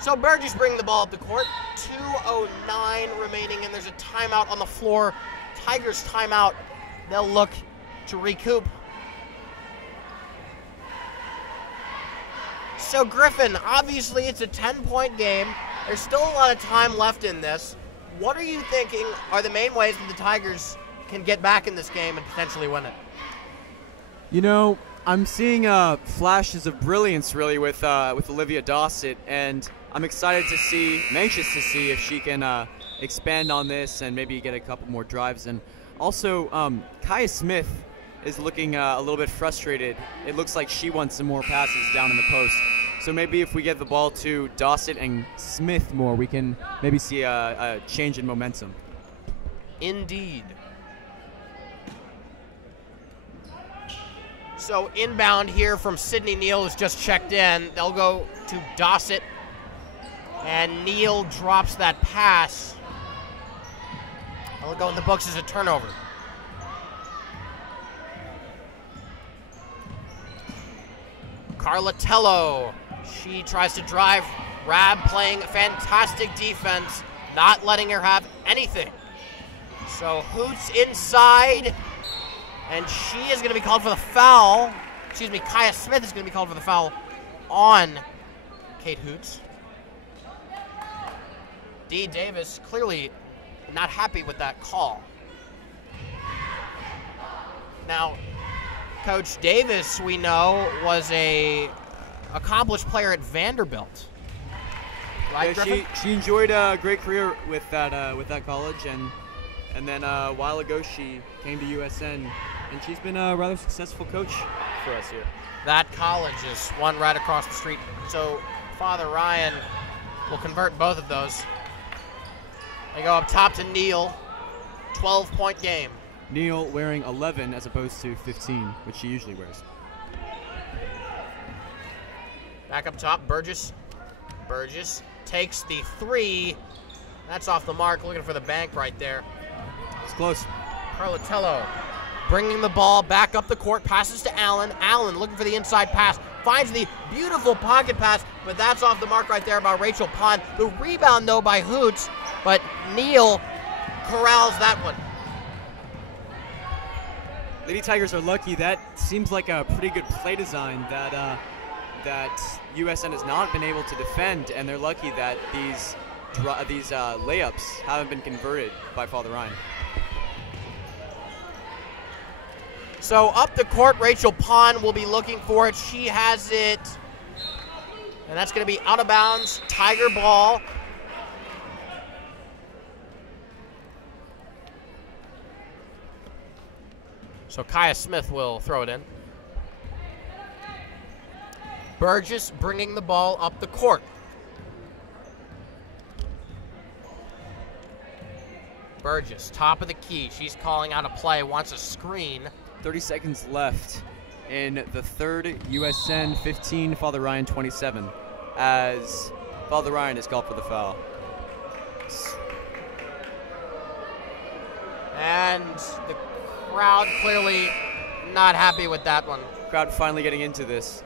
So Burgess bringing the ball up the court. 2:09 remaining, and there's a timeout on the floor. Tigers timeout. They'll look to recoup. So Griffin, obviously it's a 10-point game. There's still a lot of time left in this. What are you thinking are the main ways that the Tigers can get back in this game and potentially win it? You know, I'm seeing flashes of brilliance really with Olivia Dossett, and I'm excited to see, I'm anxious to see if she can expand on this and maybe get a couple more drives. And also, Kaya Smith is looking a little bit frustrated. It looks like she wants some more passes down in the post. So maybe if we get the ball to Dossett and Smith more, we can maybe see a change in momentum. Indeed. So inbound here from Sydney Neal, who's just checked in. They'll go to Dossett, and Neal drops that pass. It'll go in the books as a turnover. Carlatello, she tries to drive. Rab playing fantastic defense, not letting her have anything. So Hoots inside, and she is going to be called for the foul. Excuse me, Kaya Smith is going to be called for the foul on Kate Hoots. Dee Davis clearly not happy with that call. Now, Coach Davis, we know, was a accomplished player at Vanderbilt. Right, yeah, she enjoyed a great career with that college, and then a while ago she came to USN, and she's been a rather successful coach for us here. That college is one right across the street. So Father Ryan will convert both of those. They go up top to Neal. 12-point game. Neal wearing 11 as opposed to 15, which she usually wears. Back up top, Burgess. Burgess takes the three. That's off the mark, looking for the bank right there. It's close. Carlatello bringing the ball back up the court, passes to Allen. Allen looking for the inside pass, finds the beautiful pocket pass, but that's off the mark right there by Rachel Pond. The rebound, though, by Hoots, but Neal corrals that one. Lady Tigers are lucky. That seems like a pretty good play design that USN has not been able to defend, and they're lucky that these layups haven't been converted by Father Ryan. So up the court, Rachel Pond will be looking for it. She has it, and that's going to be out of bounds. Tiger ball. So Kaya Smith will throw it in. Burgess bringing the ball up the court. Burgess, top of the key. She's calling out a play, wants a screen. 30 seconds left in the third. USN 15, Father Ryan 27, as Father Ryan is called for the foul. And the crowd clearly not happy with that one. Crowd finally getting into this.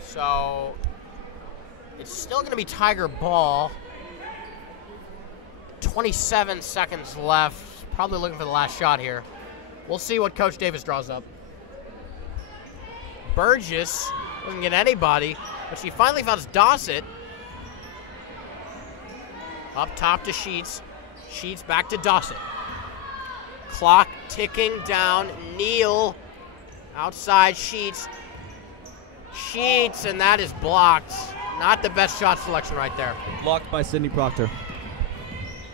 So it's still going to be Tiger ball. 27 seconds left. Probably looking for the last shot here. We'll see what Coach Davis draws up. Burgess doesn't get anybody, but she finally finds Dossett. Up top to Sheets. Sheets back to Dossett. Clock ticking down. Neal outside Sheets. Sheets, and that is blocked. Not the best shot selection right there. Blocked by Sydney Proctor.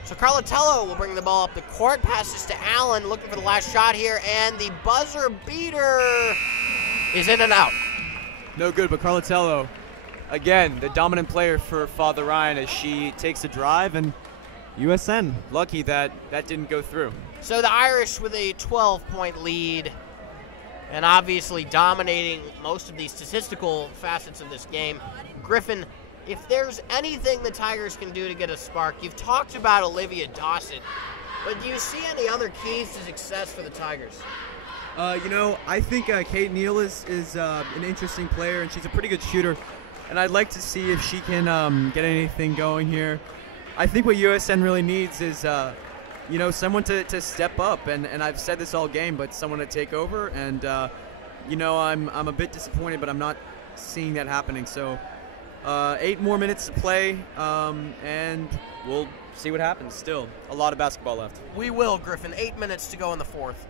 So Carlatello will bring the ball up the court, passes to Allen, looking for the last shot here, and the buzzer beater is in and out. No good, but Carlatello, again, the dominant player for Father Ryan as she takes a drive, and USN lucky that didn't go through. So the Irish with a 12-point lead, and obviously dominating most of the statistical facets of this game. Griffin, if there's anything the Tigers can do to get a spark, you've talked about Olivia Dossett, but do you see any other keys to success for the Tigers? I think Kate Neal is an interesting player, and she's a pretty good shooter, and I'd like to see if she can get anything going here. I think what USN really needs is, someone to step up, and I've said this all game, but someone to take over, and, I'm a bit disappointed, but I'm not seeing that happening, so 8 more minutes to play, and we'll see what happens. Still, a lot of basketball left. We will, Griffin. 8 minutes to go in the fourth.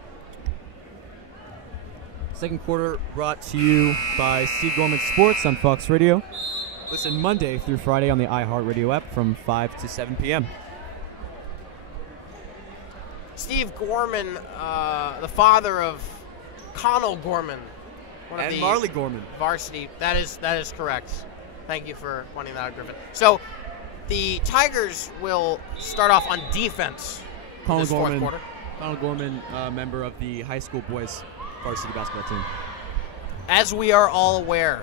Second quarter brought to you by Steve Gorman Sports on Fox Radio. Listen Monday through Friday on the iHeartRadio app from 5 to 7 p.m. Steve Gorman, the father of Connell Gorman. And Marley Gorman. Varsity. That is correct. Thank you for pointing that out, Griffin. So the Tigers will start off on defense in this fourth quarter. Connell Gorman, member of the high school boys varsity basketball team. As we are all aware,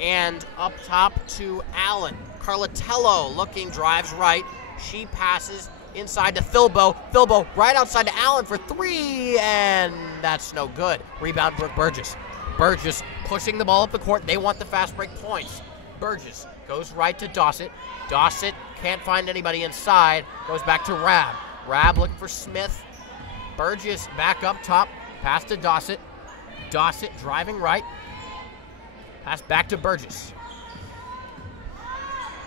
and up top to Allen. Carlatello looking, drives right. She passes inside to Thilbo. Thilbo right outside to Allen for 3, and that's no good. Rebound, Brooke Burgess. Burgess pushing the ball up the court. They want the fast break points. Burgess goes right to Dossett. Dossett can't find anybody inside. Goes back to Rab. Rab looking for Smith. Burgess back up top. Pass to Dossett. Dossett driving right. Pass back to Burgess.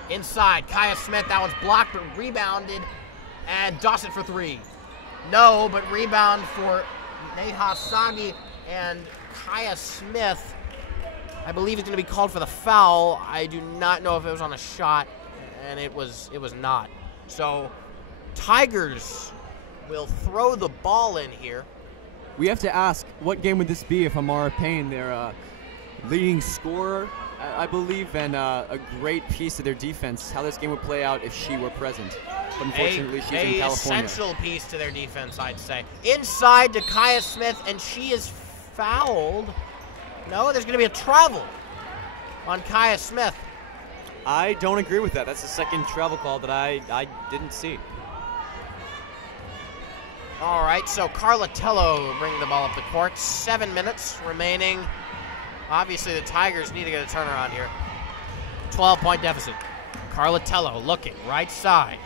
Inside, Kaya Smith. That one's blocked but rebounded. And Dossett for 3. No, but rebound for Neha Sagi and Kaya Smith. I believe it's going to be called for the foul. I do not know if it was on a shot, and it was not. So Tigers will throw the ball in here. We have to ask, what game would this be if Amara Payne, their leading scorer, I believe, and a great piece of their defense, how this game would play out if she were present. But unfortunately, she's in California. An essential piece to their defense, I'd say. Inside to Kaya Smith, and she is fouled. No, there's going to be a travel on Kaya Smith. I don't agree with that. That's the second travel call that I didn't see. All right, so Carlatello bringing the ball up the court. 7 minutes remaining. Obviously, the Tigers need to get a turnaround here. 12-point deficit. Carlatello looking right side.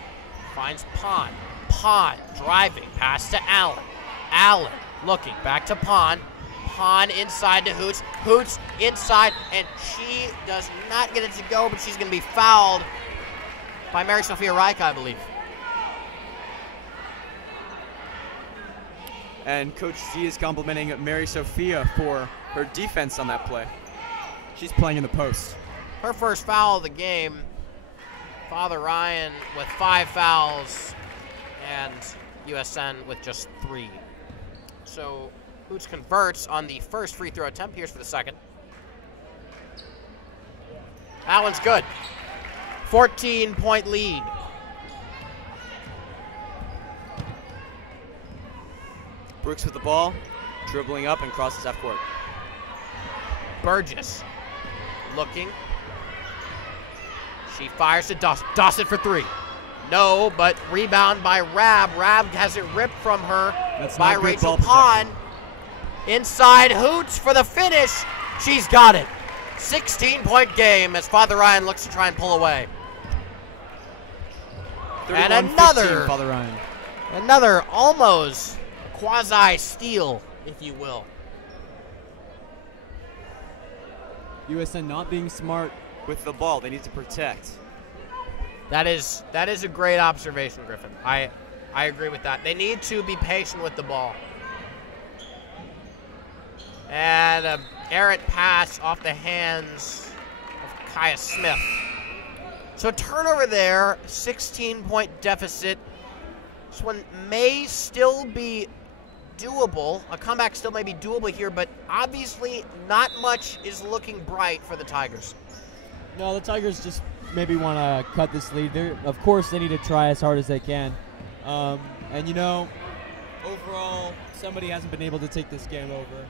Finds Pond. Pond driving. Pass to Allen. Allen looking back to Pond. Pond inside to Hoots. Hoots inside, and she does not get it to go, but she's going to be fouled by Mary Sophia Reich, I believe. And Coach Z is complimenting Mary Sophia for her defense on that play. She's playing in the post. Her first foul of the game. Father Ryan with 5 fouls, and USN with just 3. So Hoots converts on the first free throw attempt. Here's for the second. That one's good. 14-point lead. Brooks with the ball, dribbling up and crosses half court. Burgess looking. She fires to Dossett. Dossett for 3. No, but rebound by Rab. Rab has it ripped from her by Rachel Pond. Inside Hoots for the finish. She's got it. 16-point game as Father Ryan looks to try and pull away. And another, Father Ryan. Another almost quasi-steal, if you will. USN not being smart with the ball. They need to protect. That is a great observation, Griffin. I agree with that. They need to be patient with the ball. And an errant pass off the hands of Kaya Smith. So a turnover there, 16-point deficit. This one may still be doable. A comeback still may be doable here, but obviously not much is looking bright for the Tigers. No, the Tigers just maybe want to cut this lead. Of course, they need to try as hard as they can. And, you know, overall, somebody hasn't been able to take this game over.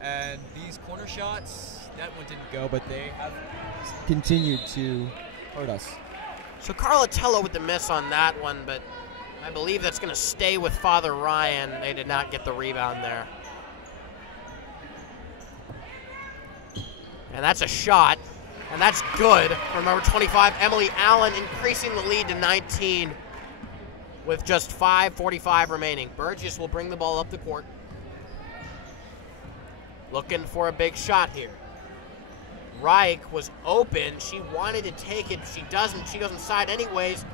And these corner shots, that one didn't go, but they have continued to hurt us. So Carlatello with the miss on that one, but I believe that's going to stay with Father Ryan. They did not get the rebound there. And that's a shot, and that's good from number 25, Emily Allen, increasing the lead to 19 with just 5:45 remaining. Burgess will bring the ball up the court. Looking for a big shot here. Reich was open. She wanted to take it. She doesn't. She goes inside anyways.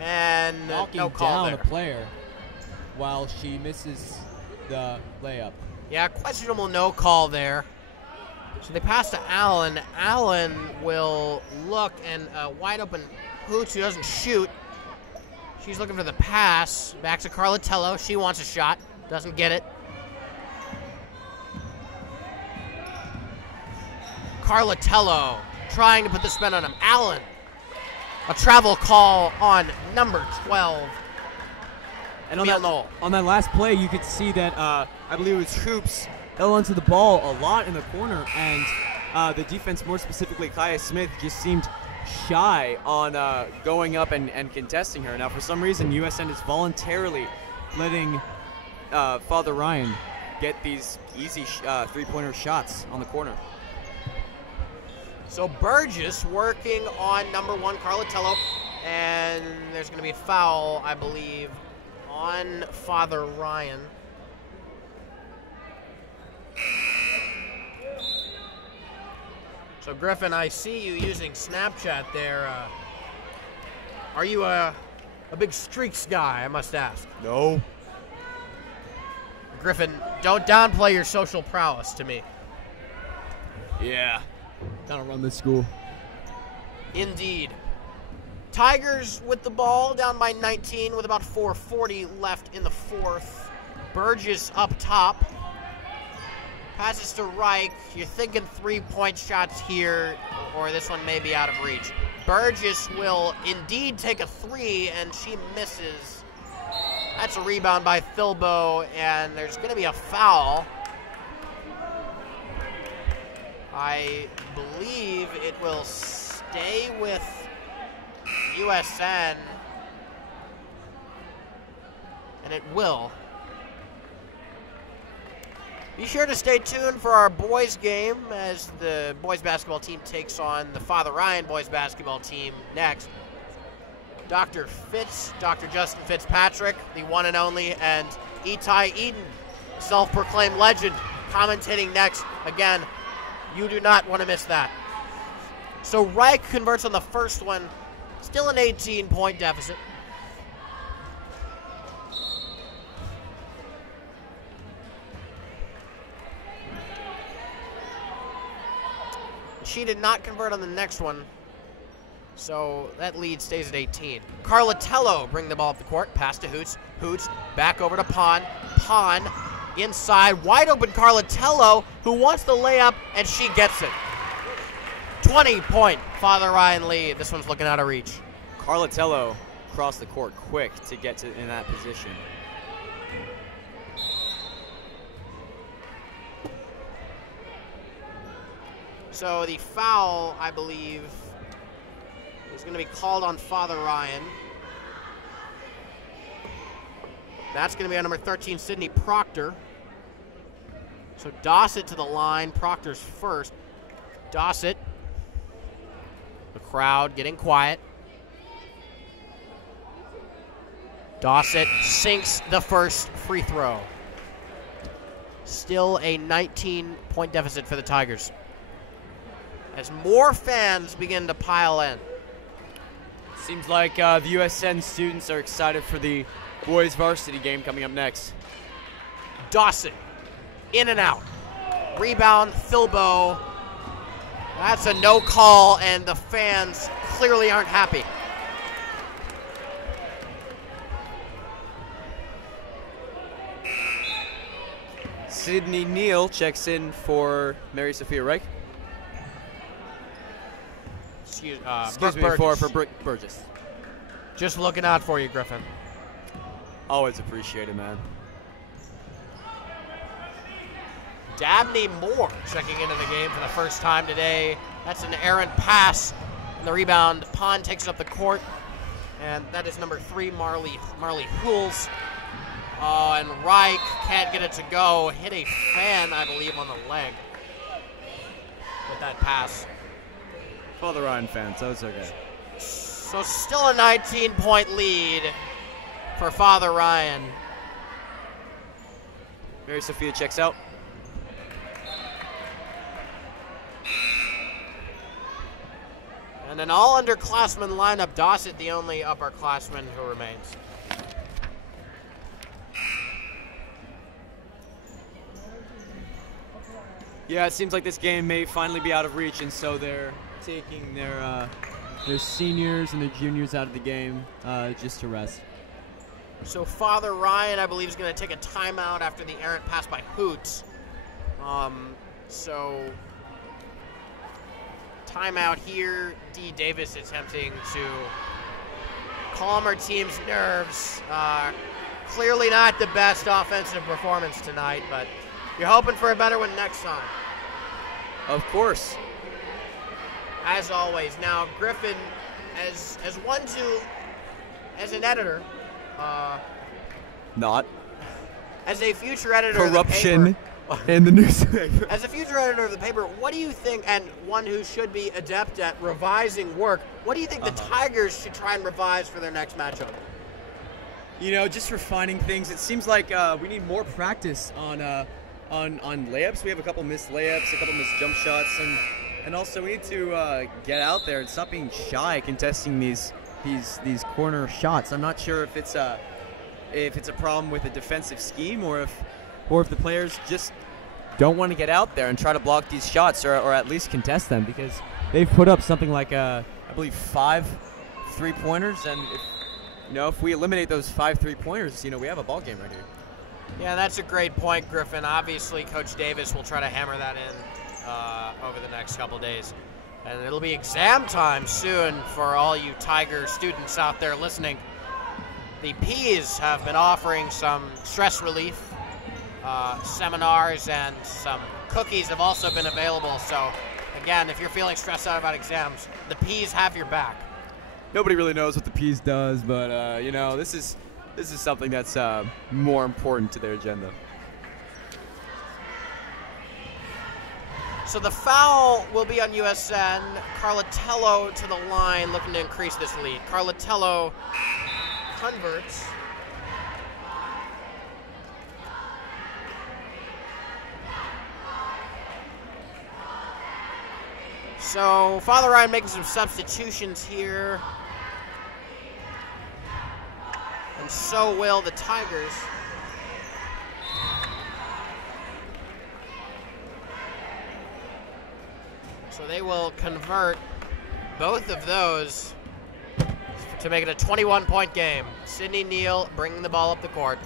And no call down there. A player while she misses the layup. Yeah, questionable no call there. So they pass to Allen. Allen will look, and wide open Hoots, who doesn't shoot. She's looking for the pass. Back to Carlatello. She wants a shot. Doesn't get it. Carlatello trying to put the spin on him. Allen. A travel call on number 12. And on that last play, you could see that I believe it was Hoops held onto the ball a lot in the corner, and the defense, more specifically Kaya Smith, just seemed shy on going up and contesting her. Now, for some reason, USN is voluntarily letting Father Ryan get these easy three-pointer shots on the corner. So Burgess working on number 1, Carlatello, and there's going to be a foul, I believe, on Father Ryan. So Griffin, I see you using Snapchat there. Are you a big streaks guy, I must ask? No. Griffin, don't downplay your social prowess to me. Yeah. Gotta run this school. Indeed. Tigers with the ball, down by 19 with about 4:40 left in the fourth. Burgess up top. Passes to Reich. You're thinking three-point shots here, or this one may be out of reach. Burgess will indeed take a three, and she misses. That's a rebound by Thilbo, and there's going to be a foul. I believe it will stay with USN, and it will. Be sure to stay tuned for our boys game as the boys basketball team takes on the Father Ryan boys basketball team next. Dr. Justin Fitzpatrick, the one and only, and Itai Eden, self-proclaimed legend, commentating next. Again, you do not want to miss that. So Reich converts on the first one. Still an 18-point deficit. She did not convert on the next one, so that lead stays at 18. Carlatello bring the ball up the court. Pass to Hoots. Hoots back over to Pon. Pon inside. Wide open Carlatello, who wants the layup, and she gets it. 20-point Father Ryan lead. This one's looking out of reach. Carlatello crossed the court quick to get to in that position. So the foul, I believe, is going to be called on Father Ryan. That's going to be on number 13, Sydney Proctor. So Dossett to the line. Proctor's first. Dossett. The crowd getting quiet. Dossett sinks the first free throw. Still a 19-point deficit for the Tigers, as more fans begin to pile in. Seems like the USN students are excited for the boys varsity game coming up next. Dawson, in and out. Rebound, Thilbo. That's a no call, and the fans clearly aren't happy. Sydney Neal checks in for Mary Sophia Reich. Excuse Excuse me, Burgess. for Brooke Burgess. Just looking out for you, Griffin. Always appreciated, man. Dabney Moore checking into the game for the first time today. That's an errant pass. And the rebound, Pond takes up the court. And that is number 3, Marley Hools. Oh, and Reich can't get it to go. Hit a fan, I believe, on the leg with that pass. Father Ryan fan, so it's okay. So still a 19-point lead for Father Ryan. Mary Sophia checks out. And an all-underclassmen lineup. Dossett, the only upperclassman who remains. Yeah, it seems like this game may finally be out of reach, and so they're taking their seniors and their juniors out of the game just to rest. So Father Ryan, I believe, is going to take a timeout after the errant pass by Hoots. So timeout here. D. Davis attempting to calm our team's nerves. Clearly not the best offensive performance tonight, but you're hoping for a better one next time. Of course. As always. Now, Griffin, as an editor, Not. as a future editor Corruption of the paper, in the newspaper. as a future editor of the paper, what do you think, and one who should be adept at revising work, what do you think the Tigers should try and revise for their next matchup? You know, just refining things. It seems like we need more practice on layups. We have a couple missed layups, a couple missed jump shots, and also we need to get out there and stop being shy contesting these corner shots. I'm not sure if it's a problem with a defensive scheme or if the players just don't want to get out there and try to block these shots or at least contest them, because they've put up something like I believe 5 3-pointers, and if we eliminate those 5 3-pointers, we have a ball game right here. Yeah, that's a great point, Griffin. Obviously, Coach Davis will try to hammer that in over the next couple days. And it'll be exam time soon for all you Tiger students out there listening. The P's have been offering some stress relief seminars, and some cookies have also been available. So, again, if you're feeling stressed out about exams, the P's have your back. Nobody really knows what the P's does, but this is something that's more important to their agenda. So the foul will be on USN. Carlatello to the line, looking to increase this lead. Carlatello converts. So Father Ryan making some substitutions here. And so will the Tigers. So they will convert both of those to make it a 21-point game. Sydney Neal bringing the ball up the court.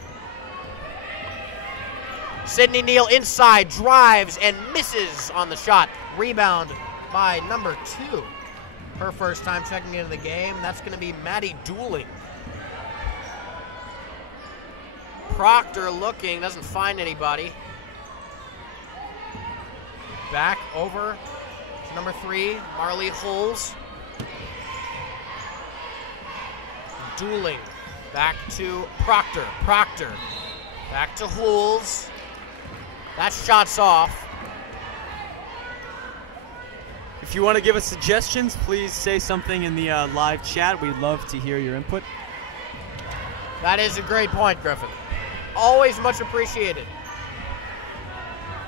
Sydney Neal inside, drives and misses on the shot. Rebound by number 2. Her first time checking into the game. That's going to be Maddie Dooling. Proctor looking, doesn't find anybody. Back over to number 3, Marley Holes. Dooling, back to Proctor. Proctor, back to Holes. That shot's off. If you want to give us suggestions, please say something in the live chat. We'd love to hear your input. That is a great point, Griffin. Always much appreciated.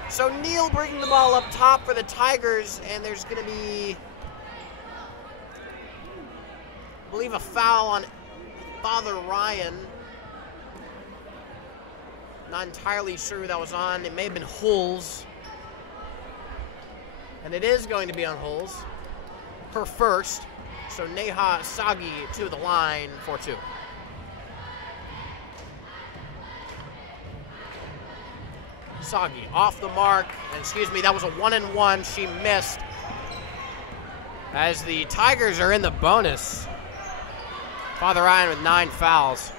So Neal bringing the ball up top for the Tigers, and there's going to be, I believe, a foul on Father Ryan. Not entirely sure who that was on. It may have been Holes. And it is going to be on Holes. Her first. So Neha Sagi to the line for 2. Sagi off the mark, and excuse me, that was a 1-and-1. She missed. As the Tigers are in the bonus. Father Ryan with 9 fouls.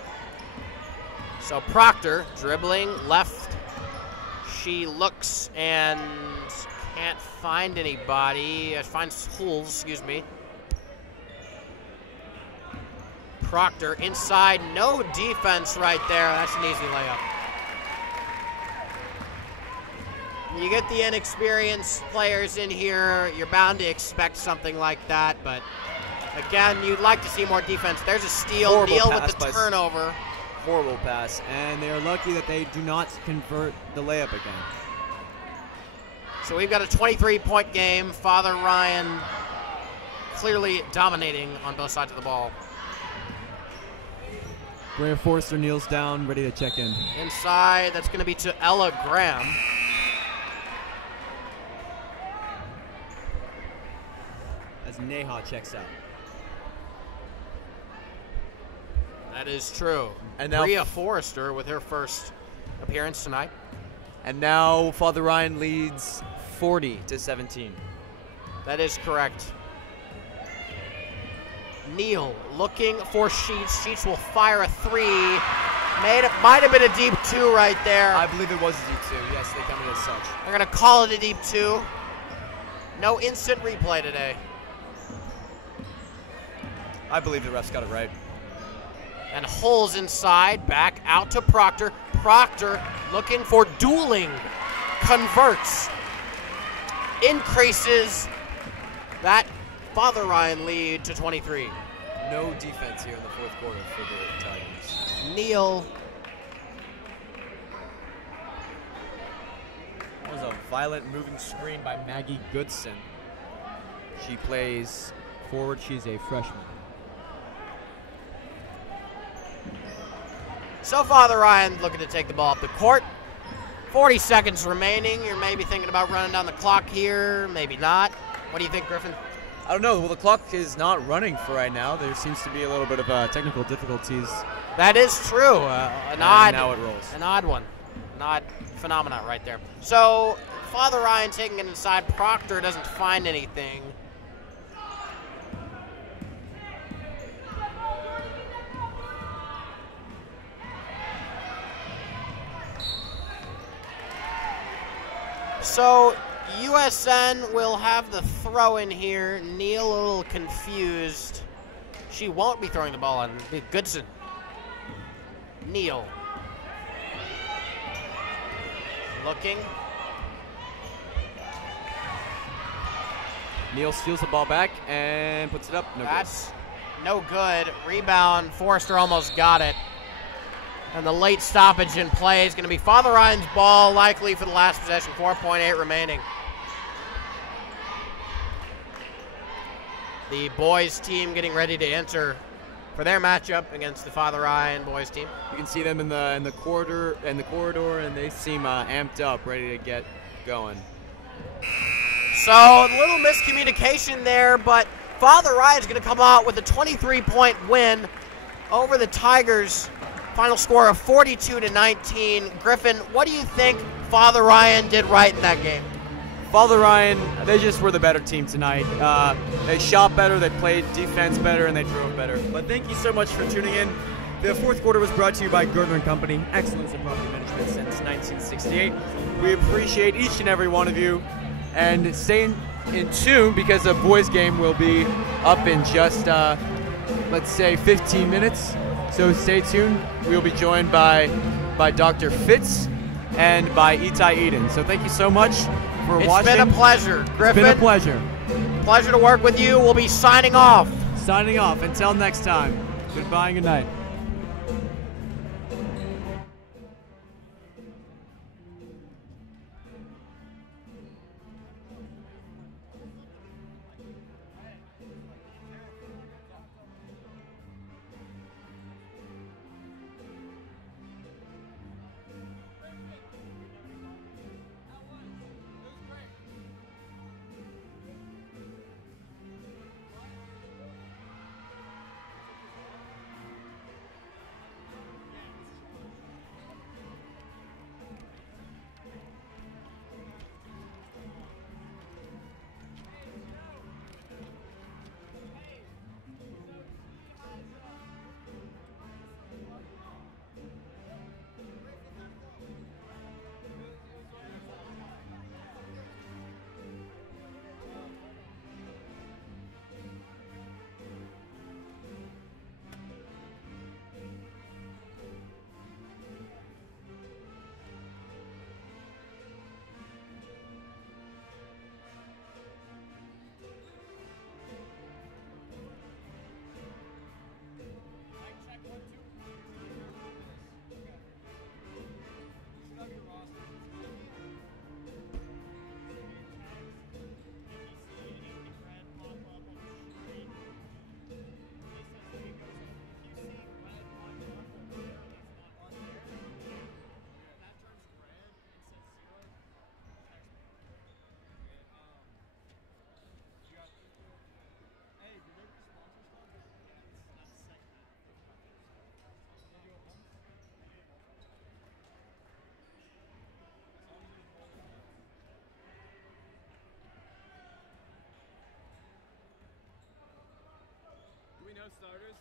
So Proctor dribbling left. She looks and can't find anybody. Finds Holes, excuse me. Proctor inside, no defense right there. That's an easy layup. You get the inexperienced players in here, you're bound to expect something like that, but again, you'd like to see more defense. There's a steal. Horrible Neal pass with the turnover. Horrible pass, and they are lucky that they do not convert the layup again. So we've got a 23-point game. Father Ryan clearly dominating on both sides of the ball. Graham Forrester kneels down, ready to check in. Inside, that's going to be to Ella Graham. As Neha checks out. That is true. And now Bria Forrester with her first appearance tonight. And now Father Ryan leads 40-17. That is correct. Neal looking for Sheets. Sheets will fire a 3. Might have been a deep 2 right there. I believe it was a deep 2. Yes, they come in as such. They're going to call it a deep 2. No instant replay today. I believe the refs got it right. And Holes inside, back out to Proctor. Proctor looking for dueling. Converts. Increases that Father Ryan lead to 23. No defense here in the fourth quarter for the Tigers. Neal. That was a violent moving screen by Maggie Goodson. She plays forward. She's a freshman. So Father Ryan looking to take the ball up the court. 40 seconds remaining. You're maybe thinking about running down the clock here, maybe not. What do you think, Griffin? I don't know. Well, the clock is not running for right now. There seems to be a little bit of technical difficulties. That is true. Now it rolls. An odd one. An odd phenomenon right there. So Father Ryan taking it inside. Proctor doesn't find anything. So USN will have the throw in here. Neal a little confused. She won't be throwing the ball on Goodson. Neal. Looking. Neal steals the ball back and puts it up. No That's no good. Rebound. Forrester almost got it. And the late stoppage in play is going to be Father Ryan's ball, likely for the last possession. 4.8 remaining. The boys team getting ready to enter for their matchup against the Father Ryan boys team. You can see them in the corridor, and they seem amped up, ready to get going. So a little miscommunication there, but Father Ryan's going to come out with a 23-point win over the Tigers. Final score of 42-19. Griffin, what do you think Father Ryan did right in that game? Father Ryan, they just were the better team tonight. They shot better, they played defense better, and they drove better. But thank you so much for tuning in. The fourth quarter was brought to you by Gardner & Company, excellence in property management since 1968. We appreciate each and every one of you. And stay in tune because the boys game will be up in just, let's say, 15 minutes. So stay tuned. We'll be joined by Dr. Fitz and by Itai Eden. So thank you so much for watching. It's been a pleasure, Griffin. It's been a pleasure. Pleasure to work with you. We'll be signing off. Signing off. Until next time. Goodbye and good night. starters?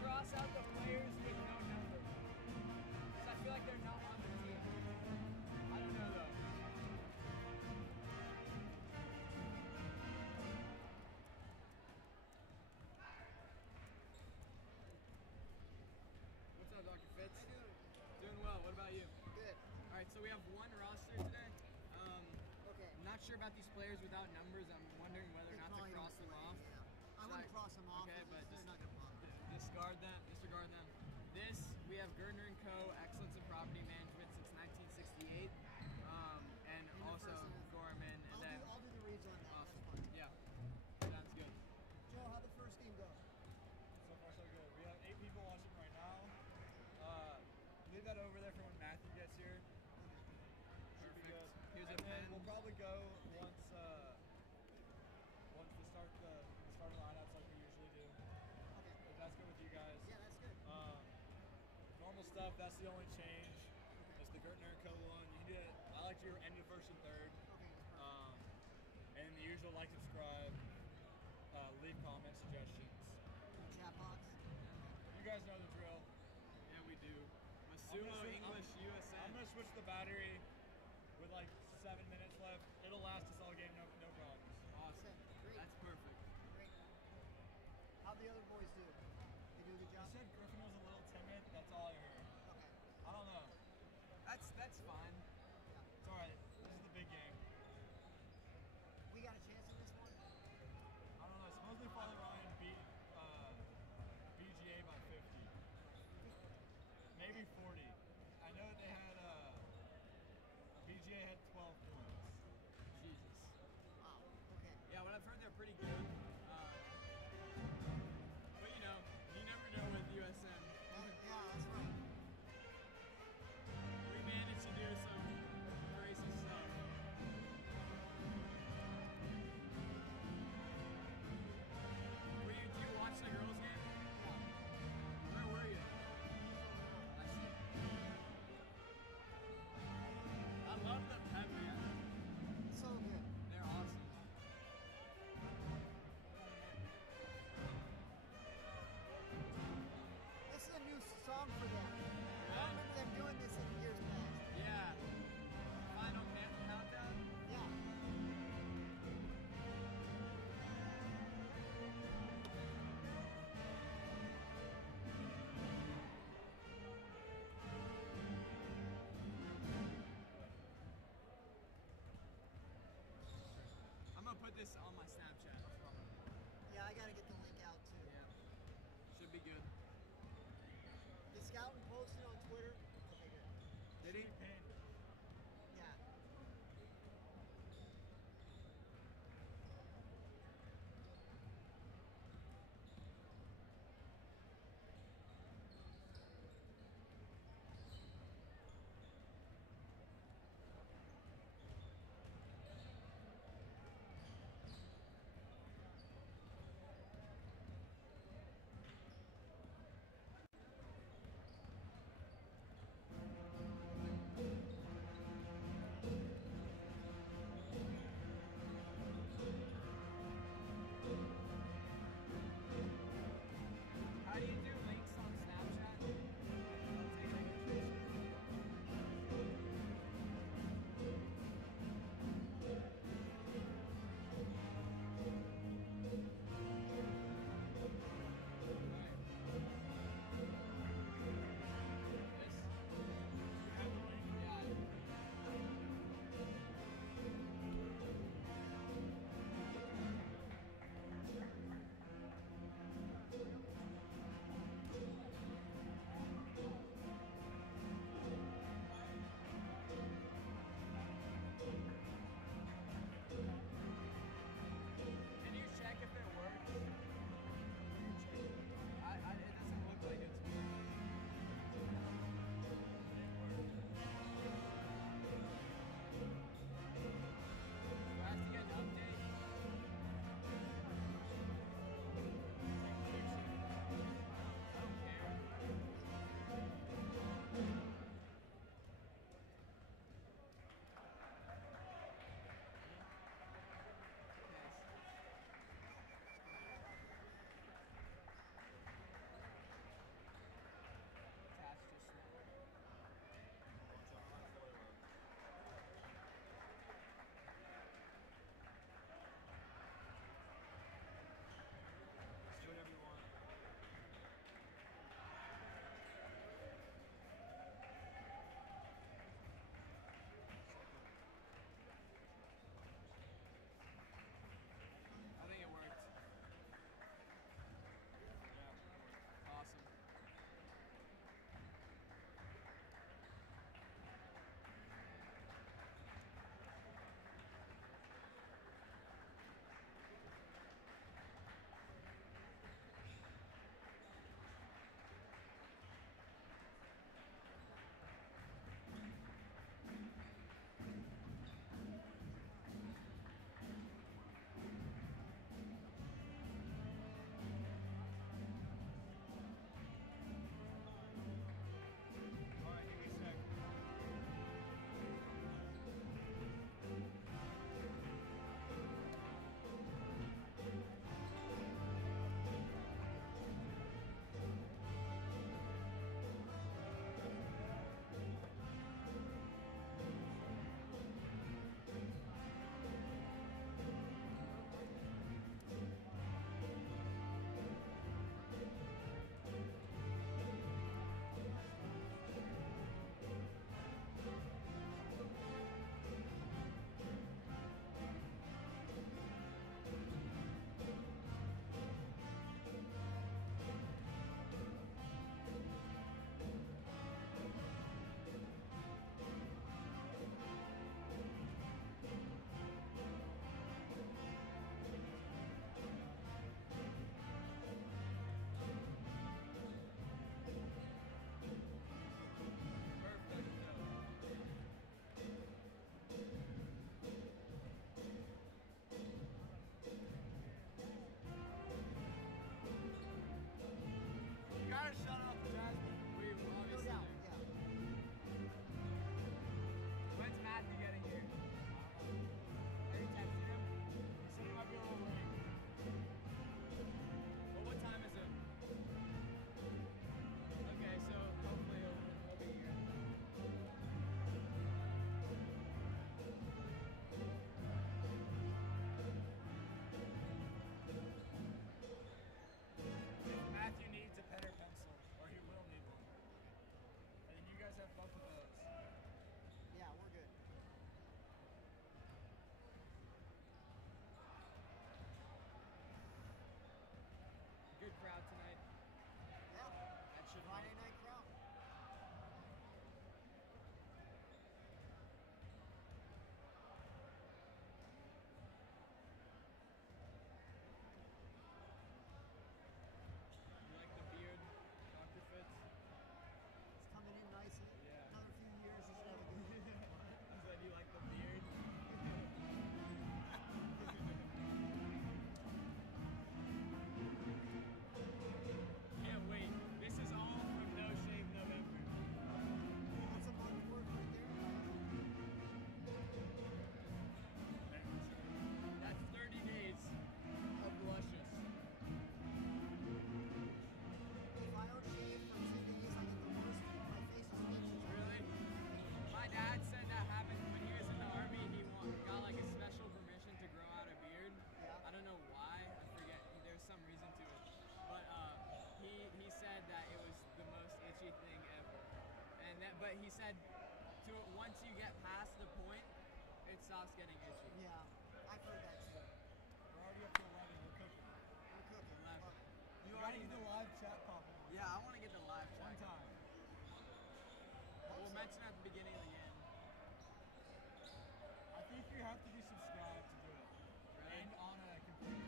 Cross out the players with no number. Because I feel like they're not on the team. I don't know though. What's up, Dr. Fitz? Doing well. What about you? Good. All right, so we have one roster today. Okay. I'm not sure about these players without numbers. I'm wondering whether or not to cross them off. Yeah. I wouldn't cross them off. Okay, but they're not going to bother. disregard them. This, we have Gardner & Co., Excellence in Property Management since 1968, and also Gorman. And then I'll do the reads on that. Awesome. That's fine. Yeah, sounds good. Joe, how'd the first game go? So far, so good. We have 8 people watching right now. Leave that over there for when Matthew gets here. Should be good. Here's and a then pen. we'll probably go once we start the lineups like we usually do. Okay. If that's good with you guys. Yeah, that's good. Normal stuff. That's the only change. It's the Gertner & Co. one. You can do it. I like to do end of first and third. Okay, that's perfect. And the usual like, subscribe, leave comments, suggestions. Chat box. You guys know the drill. Yeah, we do. Masumo English USN. I'm gonna switch the battery with like 7 minutes left. It'll last us all game, no problems. Awesome. Great. That's perfect. Great. How'd the other boys do? They do a good I job? said Griffin was a little timid. That's all I heard. Okay. I don't know. That's fine. It's all right. This is the big game. We got a chance in this one? I don't know. Supposedly Father Ryan beat BGA by 50. Maybe 40. I know that they had BGA had 12 points. Jesus. Wow. Okay. Yeah, what I've heard, they're pretty good. But you know, you never know with USN. Yeah, that's right. We managed to do some crazy stuff. Do you watch the girls' game? Where were you? I see. I love the pep, man. So good. They're awesome. This is a new song for them. I remember them doing this in years past. Yeah. Final countdown? Yeah. I'm gonna put this on my Snapchat. Yeah, I gotta get the link out too. Yeah. Should be good. The scouting posted on Twitter. Okay, good. Did he? Yeah. getting itchy. Yeah, I've heard that too. We're already up to 11. We're cooking. We're cooking. 11. You already get the live chat popping. Yeah, I want to get the live One chat. time. We'll mention at the beginning of the game. I think you have to be subscribed to do it. Right? And on a computer.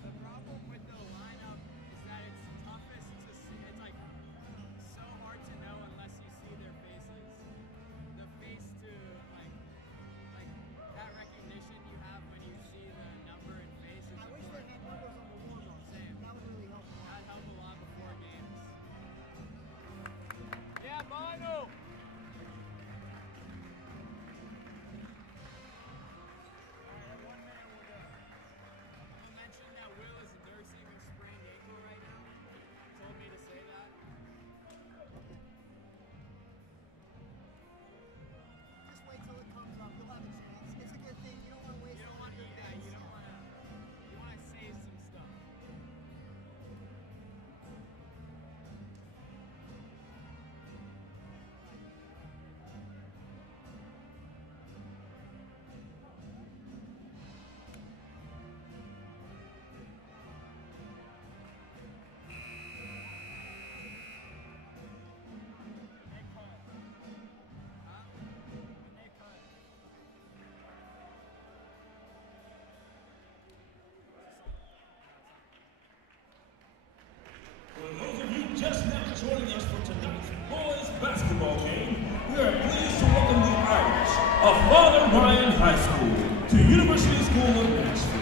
The problem with the lineup is that it's toughest to see. It's like so hard to know unless you see their faces. The face to like that recognition you have when you see the number and face is I wish they important. had numbers on the warm-up. Same. That would really help a lot. That'd help a lot before games. Yeah, Manu! I'll mention that Will is nursing a sprained ankle right now. He told me to say that. Just wait till it comes up. You'll have a chance. It's a good thing. You don't want to waste You don't all want the to, good yeah, things. you don't want to. You want to save some stuff. For those of you just now joining us for tonight's boys basketball game, we are pleased to welcome the Irish of Father Ryan High School to University School of Nashville.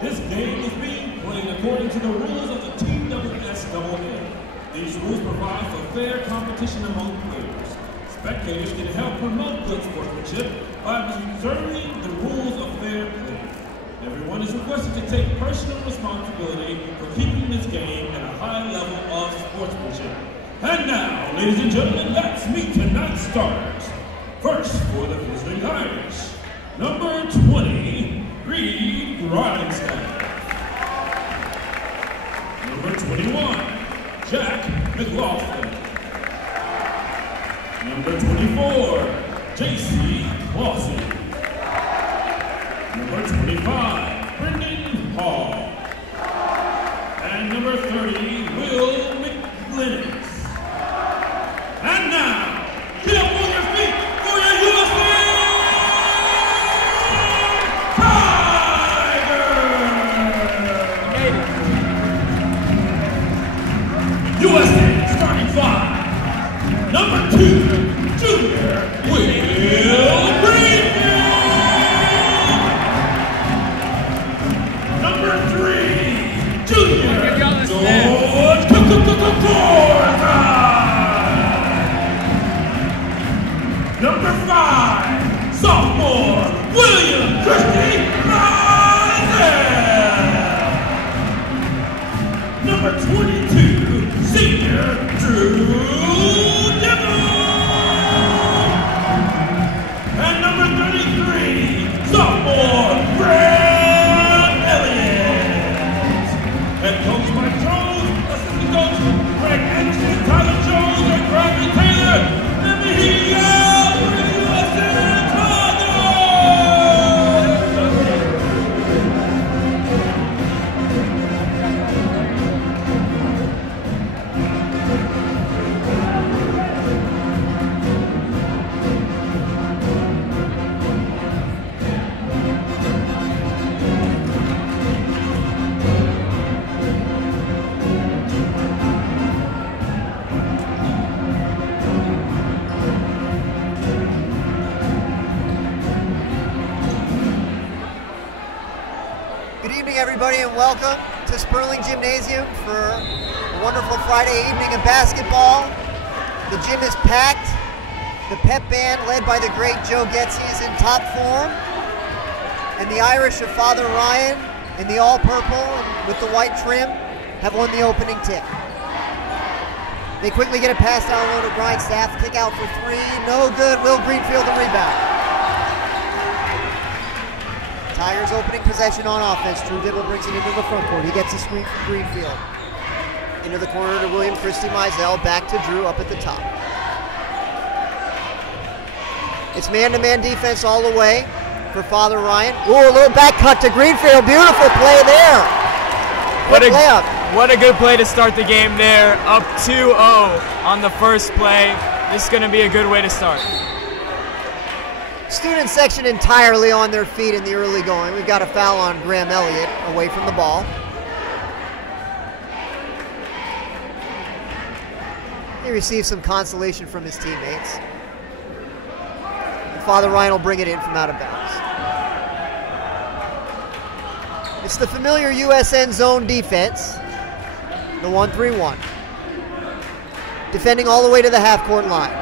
This game is being played according to the rules of the TWSAA. These rules provide for fair competition among players. Spectators can help promote good sportsmanship by observing the rules of fair play. Everyone is requested to take personal responsibility for keeping this game at a high level of sportsmanship. And now, ladies and gentlemen, let's meet tonight's starters. First, for the visiting Irish, number 20, Reed Grindstaff. Number 21, Jack McLaughlin. Number 24, J.C. Clausen. Number 25, Brendan Hall. And number 30, Will McGlinnis. And now, get up on your feet for your USN Tigers! USN starting five. Number 2, junior Will Greenfield. Number 3, junior George Number 5, sophomore William Christie Number 22, senior Drew Dibble. And number 33, sophomore Brad Elliott. Head coach Mike Jones, assistant coach Greg Anderson, Tyler Jones, and Bradley Taylor. Let me hear you out for the USN Tigers! Good evening, everybody, and welcome to Sperling Gymnasium for a wonderful Friday evening of basketball. The gym is packed. The pep band, led by the great Joe Getze, is in top form. And the Irish of Father Ryan in the all-purple and with the white trim have won the opening tip. They quickly get a pass down low to Grindstaff. Kick out for three. No good. Will Greenfield the rebound. Tigers opening possession on offense. Drew Dibble brings it into the front court. He gets a screen from Greenfield. Into the corner to William Christie Mizell. Back to Drew up at the top. It's man-to-man defense all the way for Father Ryan. Ooh, a little back cut to Greenfield. Beautiful play there. What a good play to start the game there. Up 2-0 on the first play. This is going to be a good way to start. Student section entirely on their feet in the early going. We've got a foul on Graham Elliott away from the ball. He receives some consolation from his teammates. And Father Ryan will bring it in from out of bounds. It's the familiar USN zone defense, the 1-3-1. Defending all the way to the half-court line.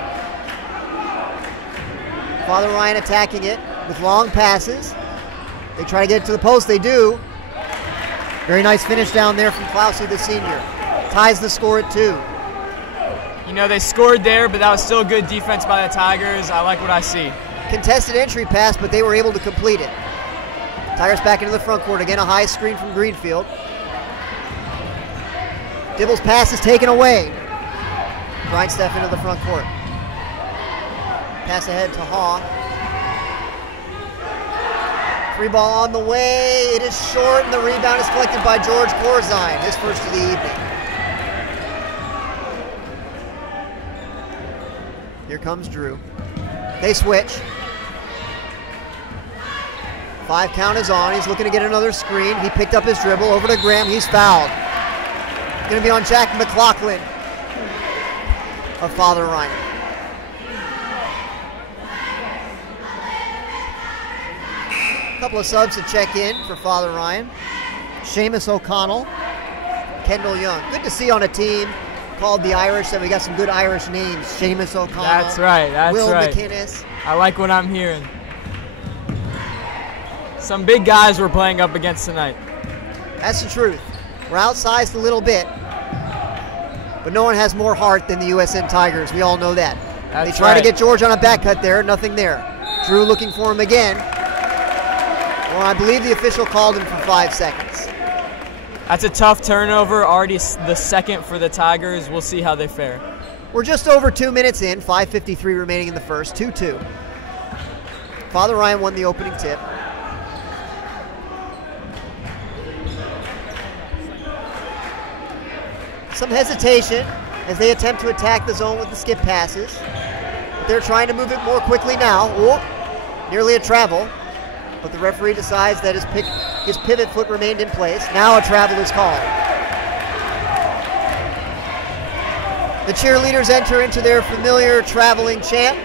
Father Ryan attacking it with long passes. They try to get it to the post, they do. Very nice finish down there from Clousey, the senior. Ties the score at 2. You know, they scored there, but that was still good defense by the Tigers. I like what I see. Contested entry pass, but they were able to complete it. Tigers back into the front court. Again, a high screen from Greenfield. Dibble's pass is taken away. Grindstaff into the front court. Pass ahead to Haw. Free ball on the way. It is short, and the rebound is collected by George Corzine, his first of the evening. Here comes Drew. They switch. 5 count is on. He's looking to get another screen. He picked up his dribble over to Graham. He's fouled. Going to be on Jack McLaughlin of Father Ryan. A couple of subs to check in for Father Ryan. Seamus O'Connell, Kendall Young. Good to see on a team called the Irish that we got some good Irish names. Seamus O'Connell. That's right. That's Will right. McInnes. I like what I'm hearing. Some big guys we're playing up against tonight. That's the truth. We're outsized a little bit, but no one has more heart than the USN Tigers. We all know that. They try to get George on a back cut there. Nothing there. Drew looking for him again. Well, I believe the official called him for 5 seconds. That's a tough turnover. Already the second for the Tigers. We'll see how they fare. We're just over 2 minutes in. 5:53 remaining in the first. 2-2. Father Ryan won the opening tip. Some hesitation as they attempt to attack the zone with the skip passes. But they're trying to move it more quickly now. Whoop, nearly a travel. But the referee decides that his pivot foot remained in place. Now a travel is called. The cheerleaders enter into their familiar traveling chant.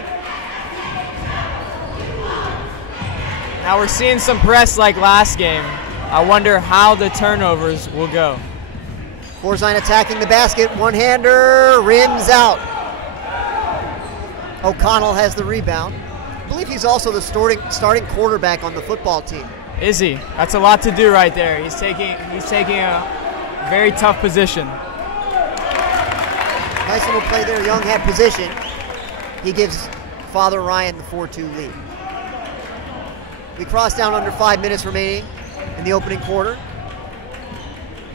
Now we're seeing some press like last game. I wonder how the turnovers will go. Corzine attacking the basket, one-hander, rims out. O'Connell has the rebound. I believe he's also the starting quarterback on the football team. Is he? That's a lot to do right there. He's taking a very tough position. Nice little play there. Young had position. He gives Father Ryan the 4-2 lead. We cross down under 5 minutes remaining in the opening quarter.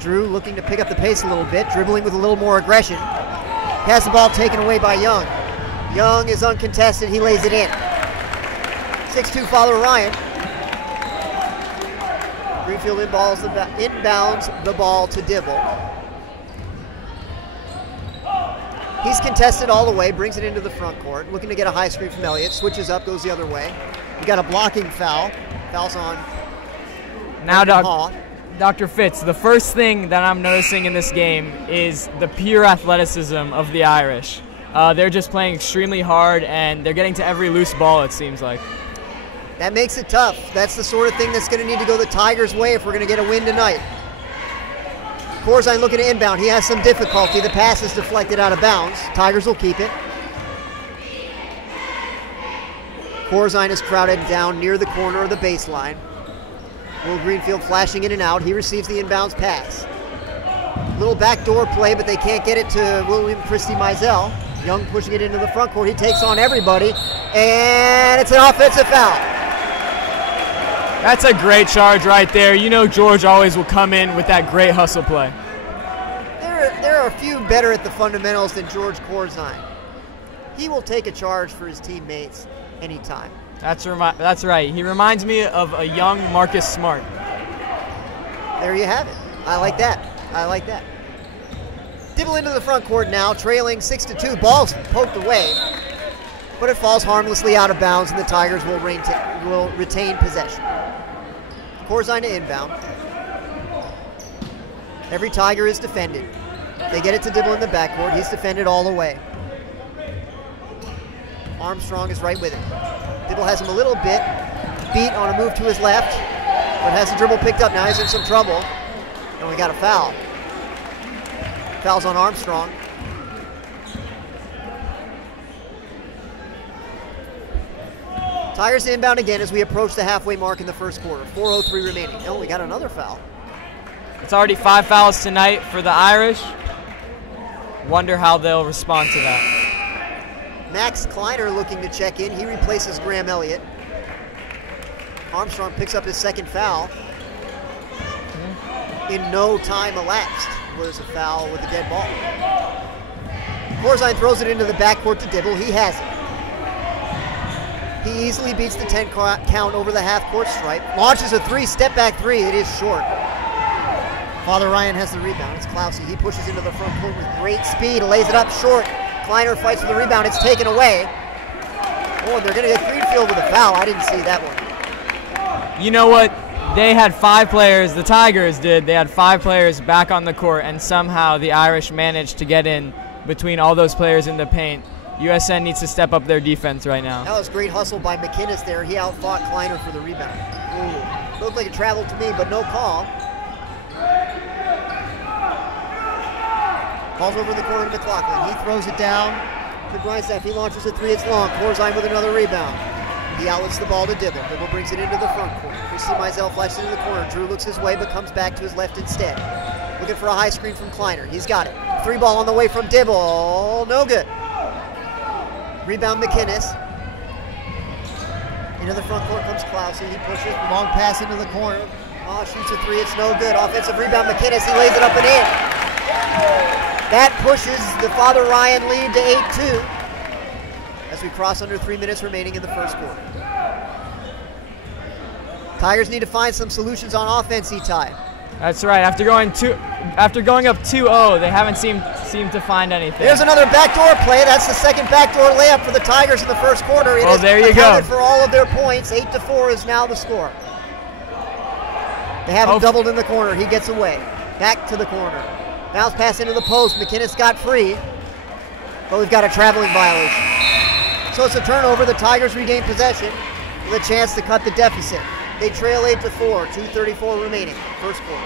Drew looking to pick up the pace a little bit, dribbling with a little more aggression. Has the ball taken away by Young. Young is uncontested, he lays it in. 6'2" Father Ryan. Greenfield inbounds the ball to Dibble. He's contested all the way, brings it into the front court, looking to get a high screen from Elliott, switches up, goes the other way. We got a blocking foul. Foul's on now Dr. Fitz, the first thing that I'm noticing in this game is the pure athleticism of the Irish. They're just playing extremely hard, and they're getting to every loose ball, it seems like. That makes it tough. That's the sort of thing that's going to need to go the Tigers' way if we're going to get a win tonight. Corzine looking to inbound. He has some difficulty. The pass is deflected out of bounds. Tigers will keep it. Corzine is crowded down near the corner of the baseline. Will Greenfield flashing in and out. He receives the inbounds pass. Little backdoor play, but they can't get it to William Christie Mizell. Young pushing it into the front court. He takes on everybody, and it's an offensive foul. That's a great charge right there. You know George always will come in with that great hustle play. There are a few better at the fundamentals than George Corzine. He will take a charge for his teammates anytime. That's right. He reminds me of a young Marcus Smart. There you have it. I like that. I like that. Dibble into the front court now, trailing 6-2. Ball's poked away, but it falls harmlessly out of bounds, and the Tigers will retain possession. Corzine to inbound. Every Tiger is defended. They get it to Dibble in the backcourt. He's defended all the way. Armstrong is right with him. Dibble has him a little bit beat on a move to his left, but has the dribble picked up. Now he's in some trouble, and we got a foul. Foul's on Armstrong. Tigers inbound again as we approach the halfway mark in the first quarter. 4:03 remaining. Oh, we got another foul. It's already 5 fouls tonight for the Irish. Wonder how they'll respond to that. Max Kleiner looking to check in. He replaces Graham Elliott. Armstrong picks up his second foul. In no time elapsed was a foul with a dead ball. Corzine throws it into the backcourt to Dibble. He has it. He easily beats the 10 count over the half-court stripe. Launches a three, step-back three. It is short. Father Ryan has the rebound. It's Clousey. He pushes into the front court with great speed. Lays it up short. Kleiner fights for the rebound. It's taken away. Oh, and they're going to get Greenfield with a foul. I didn't see that one. You know what? They had 5 players, the Tigers did. They had 5 players back on the court, and somehow the Irish managed to get in between all those players in the paint. USN needs to step up their defense right now. That was great hustle by McInnes there. He outfought Kleiner for the rebound. Ooh. Looked like it traveled to me, but no call. Ball's over in the corner to McLaughlin. He throws it down to Grindstaff. He launches a three. It's long. Corzine with another rebound. He outlets the ball to Dibble. Dibble brings it into the front court. Christie Mizell flashes into the corner. Drew looks his way, but comes back to his left instead. Looking for a high screen from Kleiner. He's got it. 3 ball on the way from Dibble. No good. Rebound McInnes. Into the front court comes Clousey. He pushes. Long pass into the corner. Oh, shoots a three. It's no good. Offensive rebound McInnes. He lays it up and in. That pushes the Father Ryan lead to 8-2 as we cross under 3 minutes remaining in the first quarter. Tigers need to find some solutions on offense, E-Ty. That's right. After going up 2-0, they haven't seemed to find anything. There's another backdoor play. That's the second backdoor layup for the Tigers in the first quarter. It there you go. For all of their points. 8-4 is now the score. They have him doubled in the corner. He gets away. Back to the corner. Bounce pass into the post. McInnes got free, but we've got a traveling violation. So it's a turnover. The Tigers regain possession with a chance to cut the deficit. They trail 8-4, 2:34 remaining, first quarter.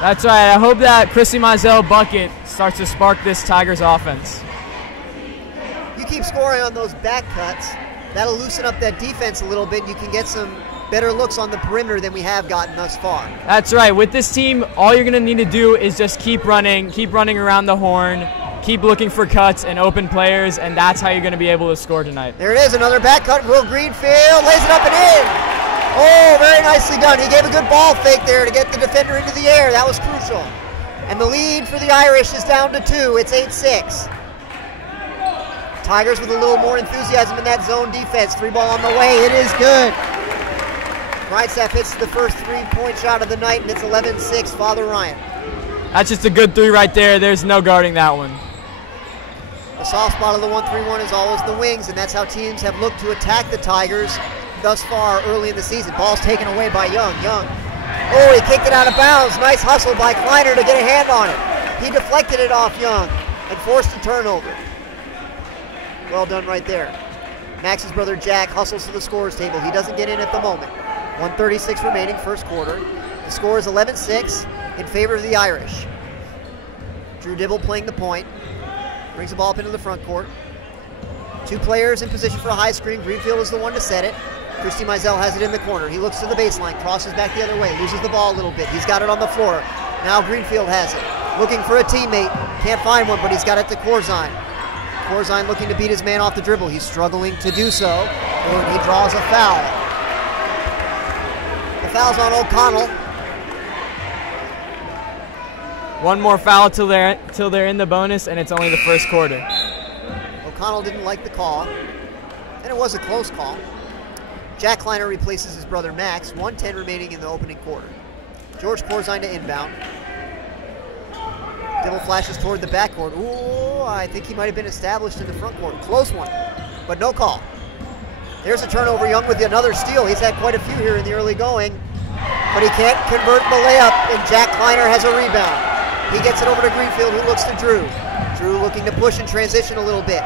That's right. I hope that Christie Mizell bucket starts to spark this Tigers offense. You keep scoring on those back cuts, that'll loosen up that defense a little bit. You can get some better looks on the perimeter than we have gotten thus far. That's right. With this team, all you're going to need to do is just keep running around the horn, keep looking for cuts and open players, and that's how you're going to be able to score tonight. There it is, another back cut. Will Greenfield lays it up and in. Oh, very nicely done. He gave a good ball fake there to get the defender into the air. That was crucial. And the lead for the Irish is down to 2. It's 8-6. Tigers with a little more enthusiasm in that zone defense. 3 ball on the way. It is good. Grindstaff hits the first 3-point shot of the night, and it's 11-6, Father Ryan. That's just a good 3 right there. There's no guarding that one. The soft spot of the 1-3-1 is always the wings, and that's how teams have looked to attack the Tigers thus far early in the season. Ball's taken away by Young. Oh, he kicked it out of bounds. Nice hustle by Kleiner to get a hand on it. He deflected it off Young and forced a turnover. Well done right there. Max's brother Jack hustles to the scorer's table. He doesn't get in at the moment. 1:36 remaining, first quarter. The score is 11-6 in favor of the Irish. Drew Dibble playing the point. Brings the ball up into the front court. 2 players in position for a high screen. Greenfield is the one to set it. Christy Mizell has it in the corner. He looks to the baseline, crosses back the other way, loses the ball a little bit. He's got it on the floor. Now Greenfield has it. Looking for a teammate. Can't find one, but he's got it to Corzine. Corzine looking to beat his man off the dribble. He's struggling to do so. And he draws a foul. The foul's on O'Connell. One more foul till they're in the bonus, and it's only the first quarter. O'Connell didn't like the call, and it was a close call. Jack Kleiner replaces his brother Max. 1:10 remaining in the opening quarter. George Corzine to inbound. Dibble flashes toward the backcourt. Ooh, I think he might have been established in the front court. Close one, but no call. There's a turnover. Young with another steal. He's had quite a few here in the early going, but he can't convert the layup, and Jack Kleiner has a rebound. He gets it over to Greenfield, who looks to Drew. Drew looking to push and transition a little bit.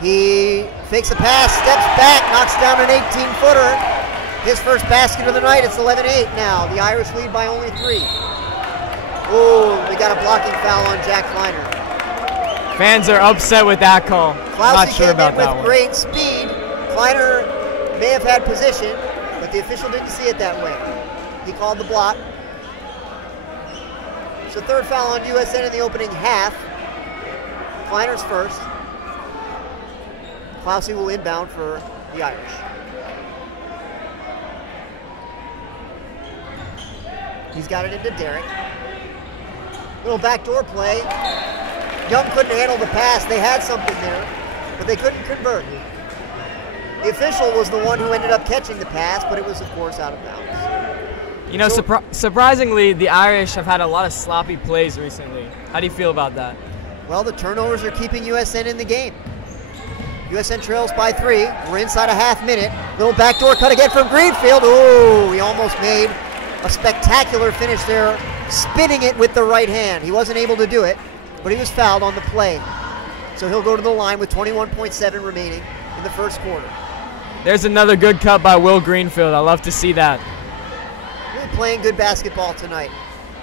He fakes a pass, steps back, knocks down an 18-footer. His first basket of the night. It's 11-8 now. The Irish lead by only 3. Ooh, we got a blocking foul on Jack Kleiner. Fans are upset with that call. Not sure about that one. Great speed. Kleiner may have had position, but the official didn't see it that way. He called the block. So third foul on USN in the opening half. Kleiner's first. Clousey will inbound for the Irish. He's got it into Derek. Little backdoor play. Young couldn't handle the pass. They had something there, but they couldn't convert. The official was the one who ended up catching the pass, but it was, of course, out of bounds. You know, surprisingly, the Irish have had a lot of sloppy plays recently. How do you feel about that? Well, the turnovers are keeping USN in the game. USN trails by 3. We're inside a half minute. Little backdoor cut again from Greenfield. Ooh, he almost made a spectacular finish there, spinning it with the right hand. He wasn't able to do it, but he was fouled on the play. So he'll go to the line with 21.7 remaining in the first quarter. There's another good cut by Will Greenfield. I love to see that. Really playing good basketball tonight.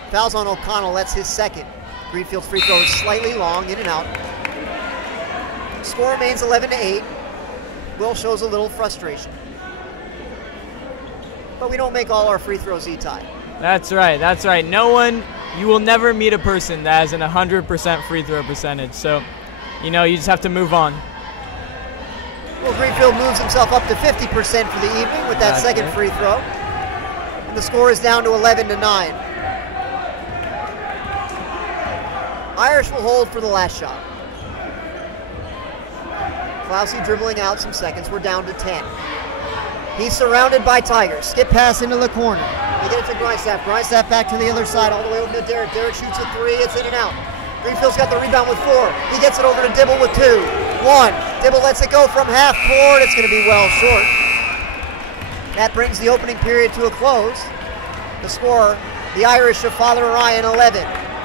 Fouls on O'Connell, that's his second. Greenfield's free throw is slightly long, in and out. Score remains 11-8. Will shows a little frustration. But we don't make all our free throws E-tie. That's right, that's right. You will never meet a person that has an 100% free throw percentage. So, you know, you just have to move on. Will Greenfield moves himself up to 50% for the evening with that second free throw. And the score is down to 11-9. Irish will hold for the last shot. Clousey dribbling out some seconds. We're down to 10. He's surrounded by Tigers. Skip pass into the corner. They get it to Grindstaff. Grindstaff back to the other side, all the way over to Derek. Derek shoots a 3. It's in and out. Greenfield's got the rebound with 4. He gets it over to Dibble with 2. 1. Dibble lets it go from half court. It's going to be well short. That brings the opening period to a close. The score, the Irish of Father Ryan 11.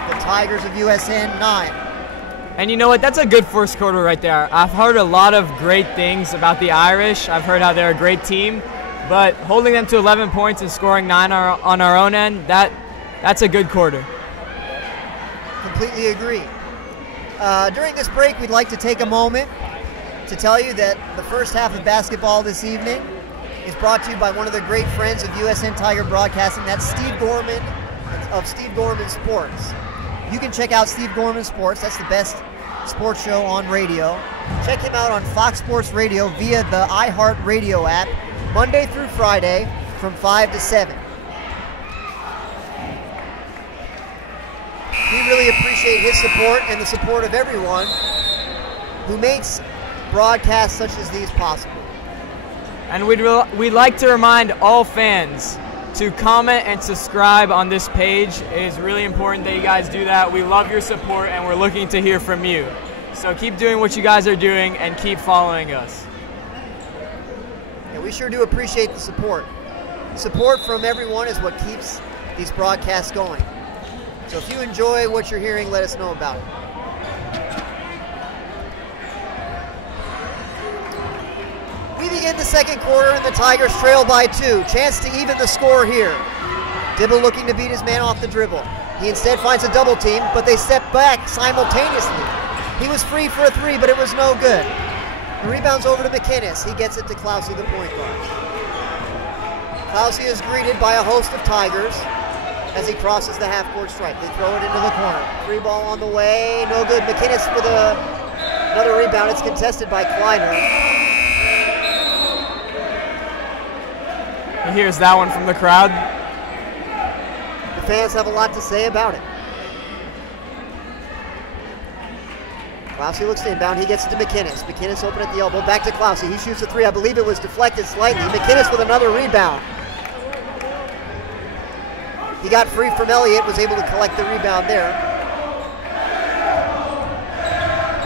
The Tigers of USN 9. And you know what? That's a good first quarter right there. I've heard a lot of great things about the Irish. I've heard how they're a great team. But holding them to 11 points and scoring 9 on our own end, that's a good quarter. Completely agree. During this break, we'd like to take a moment to tell you that the first half of basketball this evening is brought to you by one of the great friends of USN Tiger Broadcasting. That's Steve Gorman of Steve Gorman Sports. You can check out Steve Gorman Sports. That's the best sports show on radio. Check him out on Fox Sports Radio via the iHeartRadio app, Monday through Friday from 5 to 7. We really appreciate his support and the support of everyone who makes broadcasts such as these possible. And we'd like to remind all fans to comment and subscribe on this page. It is really important that you guys do that. We love your support and we're looking to hear from you. So keep doing what you guys are doing and keep following us. Yeah, we sure do appreciate the support. Support from everyone is what keeps these broadcasts going. So if you enjoy what you're hearing, let us know about it. We begin the second quarter and the Tigers trail by 2. Chance to even the score here. Dibble looking to beat his man off the dribble. He instead finds a double team, but they step back simultaneously. He was free for a 3, but it was no good. The rebound's over to McInnes. He gets it to Clousey, the point guard. Clousey is greeted by a host of Tigers as he crosses the half-court stripe. They throw it into the corner. Free ball on the way, no good. McInnes with another rebound. It's contested by Kleiner. He hears that one from the crowd. The fans have a lot to say about it. Clousey looks to inbound. He gets it to McInnes. McInnes open at the elbow. Back to Clousey. He shoots a three. I believe it was deflected slightly. McInnes with another rebound. He got free from Elliott. Was able to collect the rebound there.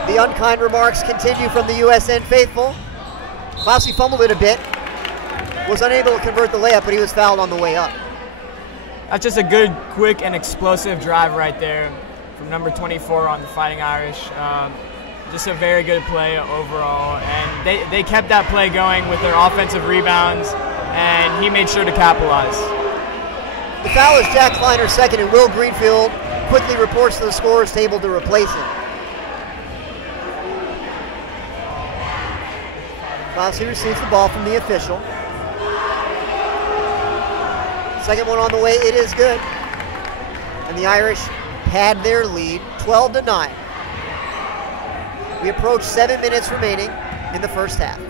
The unkind remarks continue from the USN faithful. Clousey fumbled it a bit. Was unable to convert the layup, but he was fouled on the way up. That's just a good, quick, and explosive drive right there from number 24 on the Fighting Irish. Just a very good play overall, and they kept that play going with their offensive rebounds, and he made sure to capitalize. The foul is Jack Kleiner's second, and Will Greenfield quickly reports to the scorer's table to replace him. Clousey receives the ball from the official. Second one on the way, it is good. And the Irish had their lead, 12-9. We approach 7 minutes remaining in the first half.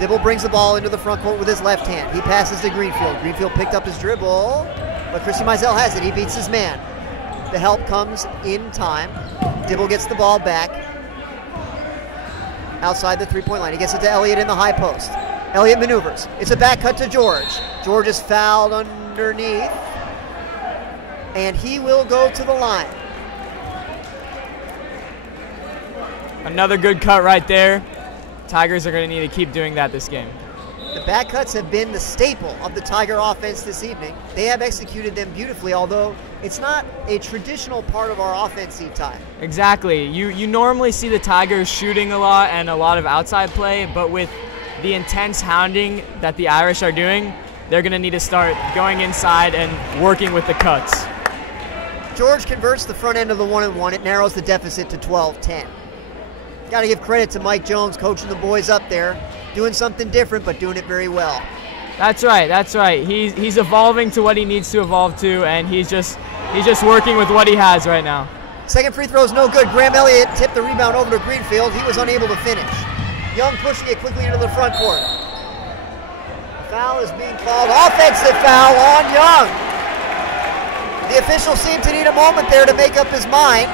Dibble brings the ball into the front court with his left hand. He passes to Greenfield. Greenfield picked up his dribble, but Christian Mizell has it. He beats his man. The help comes in time. Dibble gets the ball back outside the three-point line. He gets it to Elliott in the high post. Elliott maneuvers. It's a back cut to George. George is fouled underneath, and he will go to the line. Another good cut right there. Tigers are going to need to keep doing that this game. The back cuts have been the staple of the Tiger offense this evening. They have executed them beautifully, although it's not a traditional part of our offense, Ty. Exactly. You normally see the Tigers shooting a lot and a lot of outside play, but with the intense hounding that the Irish are doing, they're going to need to start going inside and working with the cuts. George converts the front end of the 1-and-1. It narrows the deficit to 12-10. Got to give credit to Mike Jones coaching the boys up there, doing something different, but doing it very well. That's right. That's right. He's evolving to what he needs to evolve to, and he's just working with what he has right now. Second free throw is no good. Graham Elliott tipped the rebound over to Greenfield. He was unable to finish. Young pushing it quickly into the front court. The foul is being called. Offensive foul on Young. The official seemed to need a moment there to make up his mind.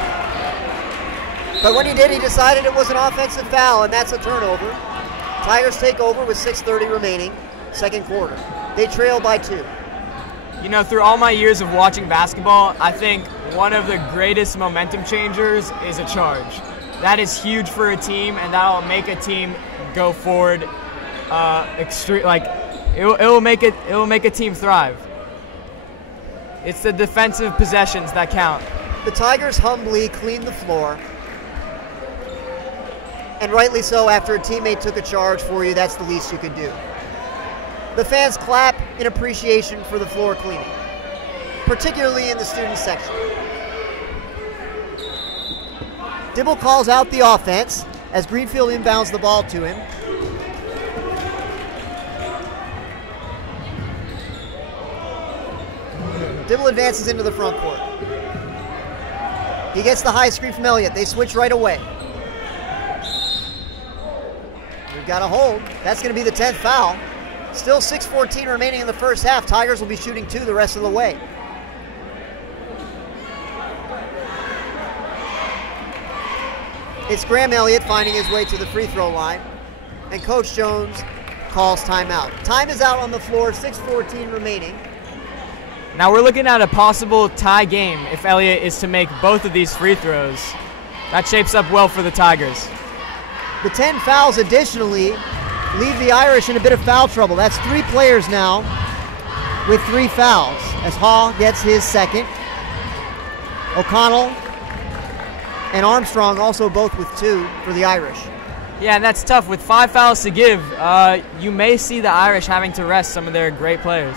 But when he did, he decided it was an offensive foul, and that's a turnover. Tigers take over with 6:30 remaining, second quarter. They trail by 2. You know, through all my years of watching basketball, I think one of the greatest momentum changers is a charge. That is huge for a team, and that'll make a team go forward. It will make a team thrive. It's the defensive possessions that count. The Tigers humbly clean the floor. And rightly so, after a teammate took a charge for you, that's the least you could do. The fans clap in appreciation for the floor cleaning, particularly in the student section. Dibble calls out the offense as Greenfield inbounds the ball to him. Dibble advances into the front court. He gets the high screen from Elliott. They switch right away. We've got a hold. That's going to be the 10th foul. Still 6:14 remaining in the first half. Tigers will be shooting 2 the rest of the way. It's Graham Elliott finding his way to the free throw line, and Coach Jones calls timeout. Time is out on the floor, 6:14 remaining. Now we're looking at a possible tie game if Elliott is to make both of these free throws. That shapes up well for the Tigers. The 10 fouls additionally leave the Irish in a bit of foul trouble. That's 3 players now with 3 fouls as Hall gets his second. O'Connell and Armstrong also both with 2 for the Irish. Yeah, and that's tough. With 5 fouls to give, you may see the Irish having to rest some of their great players.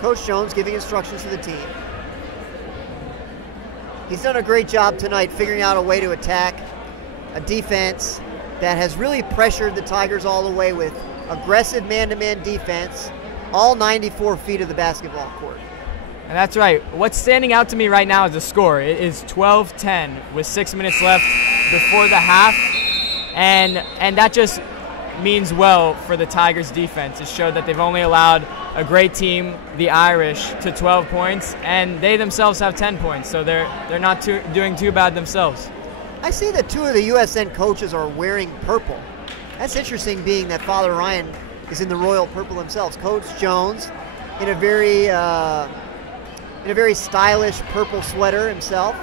Coach Jones giving instructions to the team. He's done a great job tonight figuring out a way to attack a defense that has really pressured the Tigers all the way with aggressive man-to-man defense, all 94 feet of the basketball court. And that's right. What's standing out to me right now is the score. It is 12-10 with 6 minutes left before the half, and that just means well for the Tigers defense. It showed that they've only allowed a great team, the Irish, to 12 points, and they themselves have 10 points, so they're not doing too bad themselves. I see that 2 of the USN coaches are wearing purple. That's interesting, being that Father Ryan is in the royal purple themselves. Coach Jones in a very stylish purple sweater himself.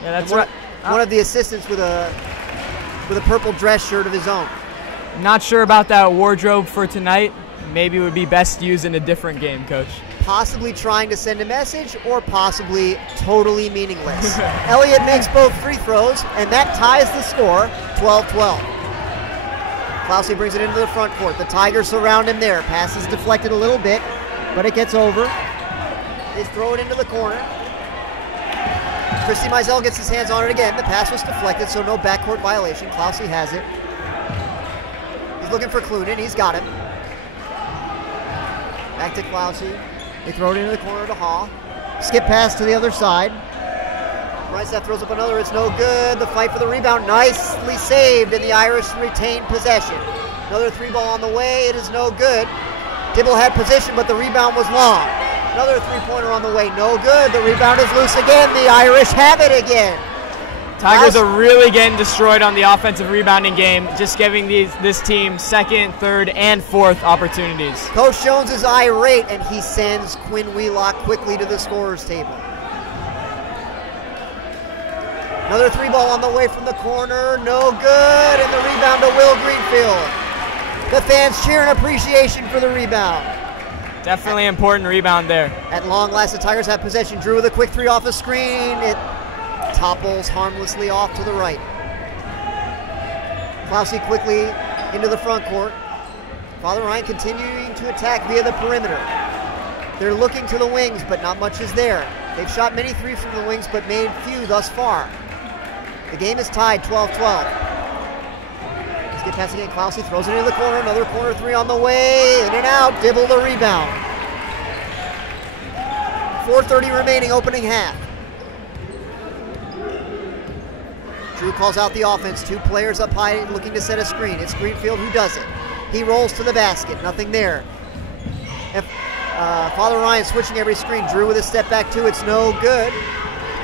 Yeah, that's right. right. One of the assistants with a purple dress shirt of his own. Not sure about that wardrobe for tonight. Maybe it would be best used in a different game, Coach. Possibly trying to send a message, or possibly totally meaningless. Elliott makes both free throws, and that ties the score, 12-12. Clousey brings it into the front court. The Tigers surround him there. Pass is deflected a little bit, but it gets over. They throw it into the corner. Christy Mizell gets his hands on it again. The pass was deflected, so no backcourt violation. Clousey has it. He's looking for Clunan. He's got him. Back to Clousey. They throw it into the corner to Haw. Skip pass to the other side. Ricef throws up another. It's no good. The fight for the rebound. Nicely saved, and the Irish retain possession. Another 3-ball on the way. It is no good. Dibble had position, but the rebound was long. Another 3-pointer on the way. No good. The rebound is loose again. The Irish have it again. Tigers are really getting destroyed on the offensive rebounding game, just giving this team second, third, and fourth opportunities. Coach Jones is irate, and he sends Quinn Wheelock quickly to the scorer's table. Another 3-ball on the way from the corner. No good. And the rebound to Will Greenfield. The fans cheer in appreciation for the rebound. Definitely important rebound there. At long last, the Tigers have possession. Drew with a quick 3 off the screen. It topples harmlessly off to the right. Clousey quickly into the front court. Father Ryan continuing to attack via the perimeter. They're looking to the wings, but not much is there. They've shot many threes from the wings, but made few thus far. The game is tied 12-12. Let's get past again. Clousey throws it into the corner. Another corner 3 on the way. In and out. Dibble the rebound. 4:30 remaining, opening half. Drew calls out the offense. 2 players up high looking to set a screen. It's Greenfield who does it. He rolls to the basket. Nothing there. Father Ryan switching every screen. Drew with a step back 2. It's no good.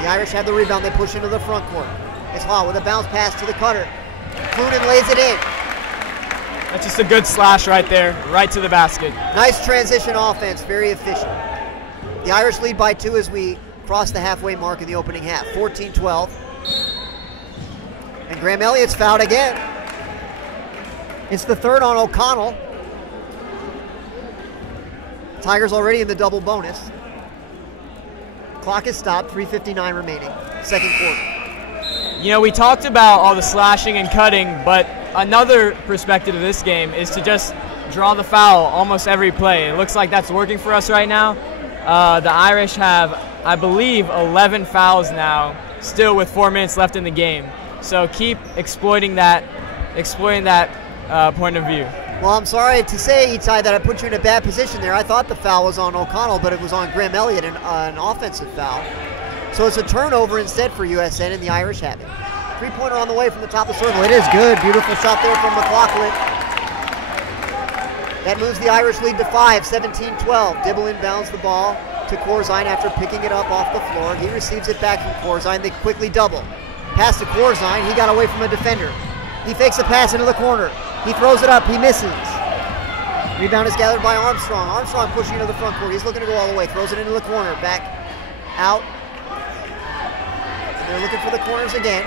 The Irish have the rebound. They push into the front court. It's Haw with a bounce pass to the cutter. Clunan lays it in. That's just a good slash right there, right to the basket. Nice transition offense, very efficient. The Irish lead by 2 as we cross the halfway mark in the opening half, 14-12. And Graham Elliott's fouled again. It's the 3rd on O'Connell. Tigers already in the double bonus. Clock is stopped, 3:59 remaining, second quarter. You know, we talked about all the slashing and cutting, but another perspective of this game is to just draw the foul almost every play. It looks like that's working for us right now. The Irish have, I believe, 11 fouls now, still with 4 minutes left in the game. So keep exploiting that point of view. Well, I'm sorry to say, Itai, that I put you in a bad position there. I thought the foul was on O'Connell, but it was on Graham Elliott, an offensive foul. So it's a turnover instead for USN, and the Irish have it. 3-pointer on the way from the top of the circle. It is good. Beautiful shot there from McLaughlin. That moves the Irish lead to 5, 17-12. Dibble inbounds the ball to Corzine after picking it up off the floor. He receives it back from Corzine. They quickly double. Pass to Corzine. He got away from a defender. He fakes a pass into the corner. He throws it up. He misses. Rebound is gathered by Armstrong. Armstrong pushing into the front court. He's looking to go all the way. Throws it into the corner. Back out. And they're looking for the corners again.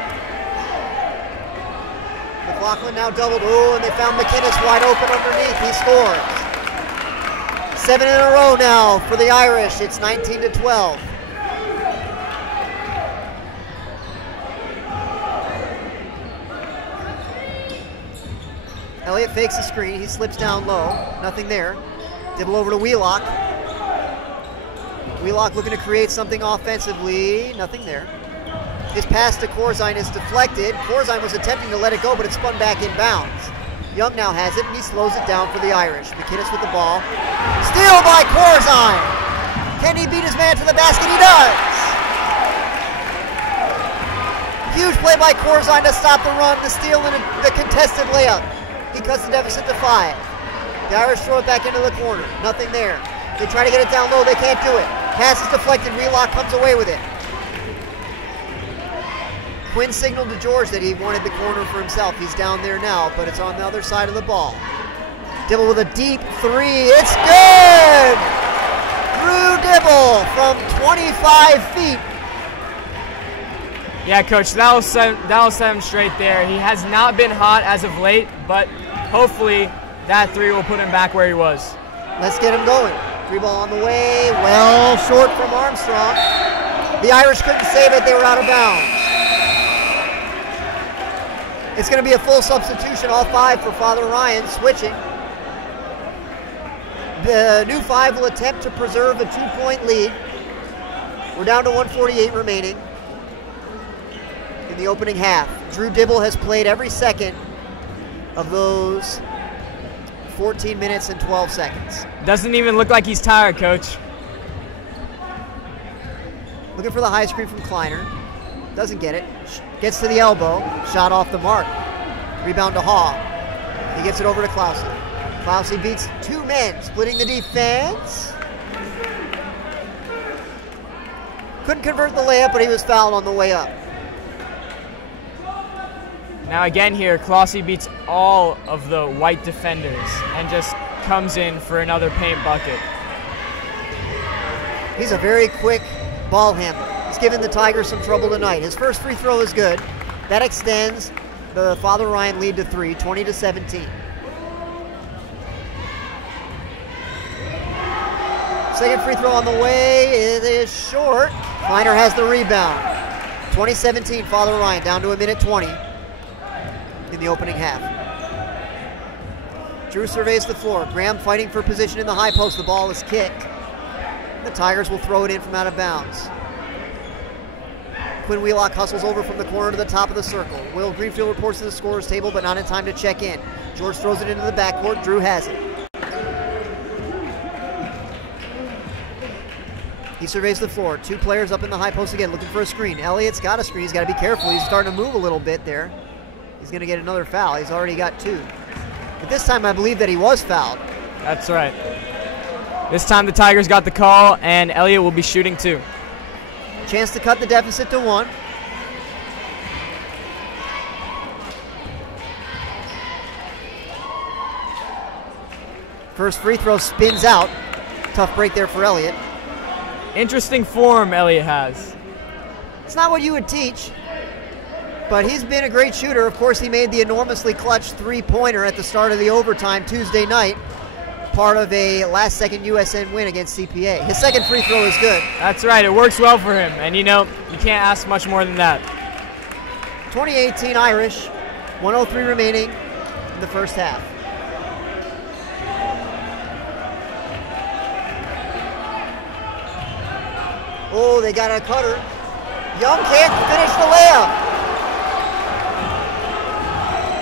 McLaughlin now doubled. Oh, and they found McInnes wide open underneath. He scores. 7 in a row now for the Irish. It's 19-12. Elliott fakes the screen. He slips down low. Nothing there. Dibble over to Wheelock. Wheelock looking to create something offensively. Nothing there. His pass to Corzine is deflected. Corzine was attempting to let it go, but it spun back in bounds. Young now has it, and he slows it down for the Irish. McInnes with the ball. Steal by Corzine! Can he beat his man to the basket? He does! Huge play by Corzine to stop the run, the steal, and the contested layup. He cuts the deficit to 5. The Irish throw it back into the corner. Nothing there. They try to get it down low. They can't do it. Pass is deflected. Wheelock comes away with it. Quinn signaled to George that he wanted the corner for himself. He's down there now, but it's on the other side of the ball. Dibble with a deep 3. It's good! Drew Dibble from 25 feet. Yeah, Coach, that'll set him straight there. He has not been hot as of late, but hopefully that 3 will put him back where he was. Let's get him going. 3 ball on the way. Well, short from Armstrong. The Irish couldn't save it. They were out of bounds. It's going to be a full substitution, all 5 for Father Ryan, switching. The new 5 will attempt to preserve a 2-point lead. We're down to 1:48 remaining in the opening half. Drew Dibble has played every second of those 14 minutes and 12 seconds. Doesn't even look like he's tired, Coach. Looking for the high screen from Kleiner. Doesn't get it. Gets to the elbow. Shot off the mark. Rebound to Haw. He gets it over to Clausey. Clausey beats 2 men, splitting the defense. Couldn't convert the layup, but he was fouled on the way up. Now again here, Clausey beats all of the white defenders and just comes in for another paint bucket. He's a very quick ball handler. He's given the Tigers some trouble tonight. His first free throw is good. That extends the Father Ryan lead to 3, 20-17. Second free throw on the way. It is short. Kleiner has the rebound. 20-17, Father Ryan down to 1:20 in the opening half. Drew surveys the floor. Graham fighting for position in the high post. The ball is kicked. The Tigers will throw it in from out of bounds. Quinn Wheelock hustles over from the corner to the top of the circle. Will Greenfield reports to the scorer's table, but not in time to check in. George throws it into the backcourt. Drew has it. He surveys the floor. 2 players up in the high post again, looking for a screen. Elliott's got a screen. He's got to be careful. He's starting to move a little bit there. He's going to get another foul. He's already got 2. But this time I believe that he was fouled. That's right. This time the Tigers got the call, and Elliott will be shooting 2. Chance to cut the deficit to 1. First free throw spins out. Tough break there for Elliott. Interesting form Elliott has. It's not what you would teach, but he's been a great shooter. Of course, he made the enormously clutch 3-pointer at the start of the overtime Tuesday night, part of a last-second USN win against CPA. His second free throw is good. That's right. It works well for him, and you know, you can't ask much more than that. 2018 Irish, 1:03 remaining in the first half. Oh, they got a cutter. Young can't finish the layup.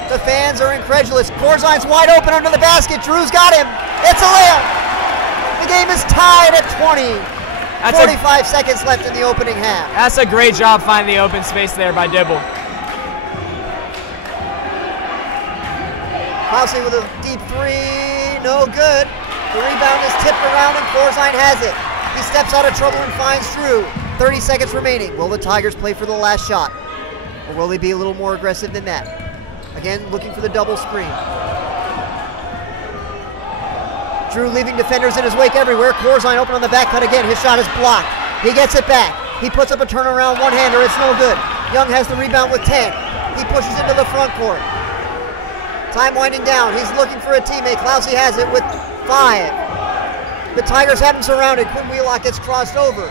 The fans are incredulous. Corzine's wide open under the basket. Drew's got him. It's a layup. The game is tied at 20. 45 seconds left in the opening half. That's a great job finding the open space there by Dibble. Clausey with a deep 3. No good. The rebound is tipped around and Corzine has it. He steps out of trouble and finds Drew. 30 seconds remaining. Will the Tigers play for the last shot? Or will they be a little more aggressive than that? Again, looking for the double screen. Drew leaving defenders in his wake everywhere. Corzine open on the back cut again. His shot is blocked. He gets it back. He puts up a turnaround one-hander. It's no good. Young has the rebound with 10. He pushes into the front court. Time winding down. He's looking for a teammate. Clausey has it with 5. The Tigers have him surrounded. Quinn Wheelock gets crossed over.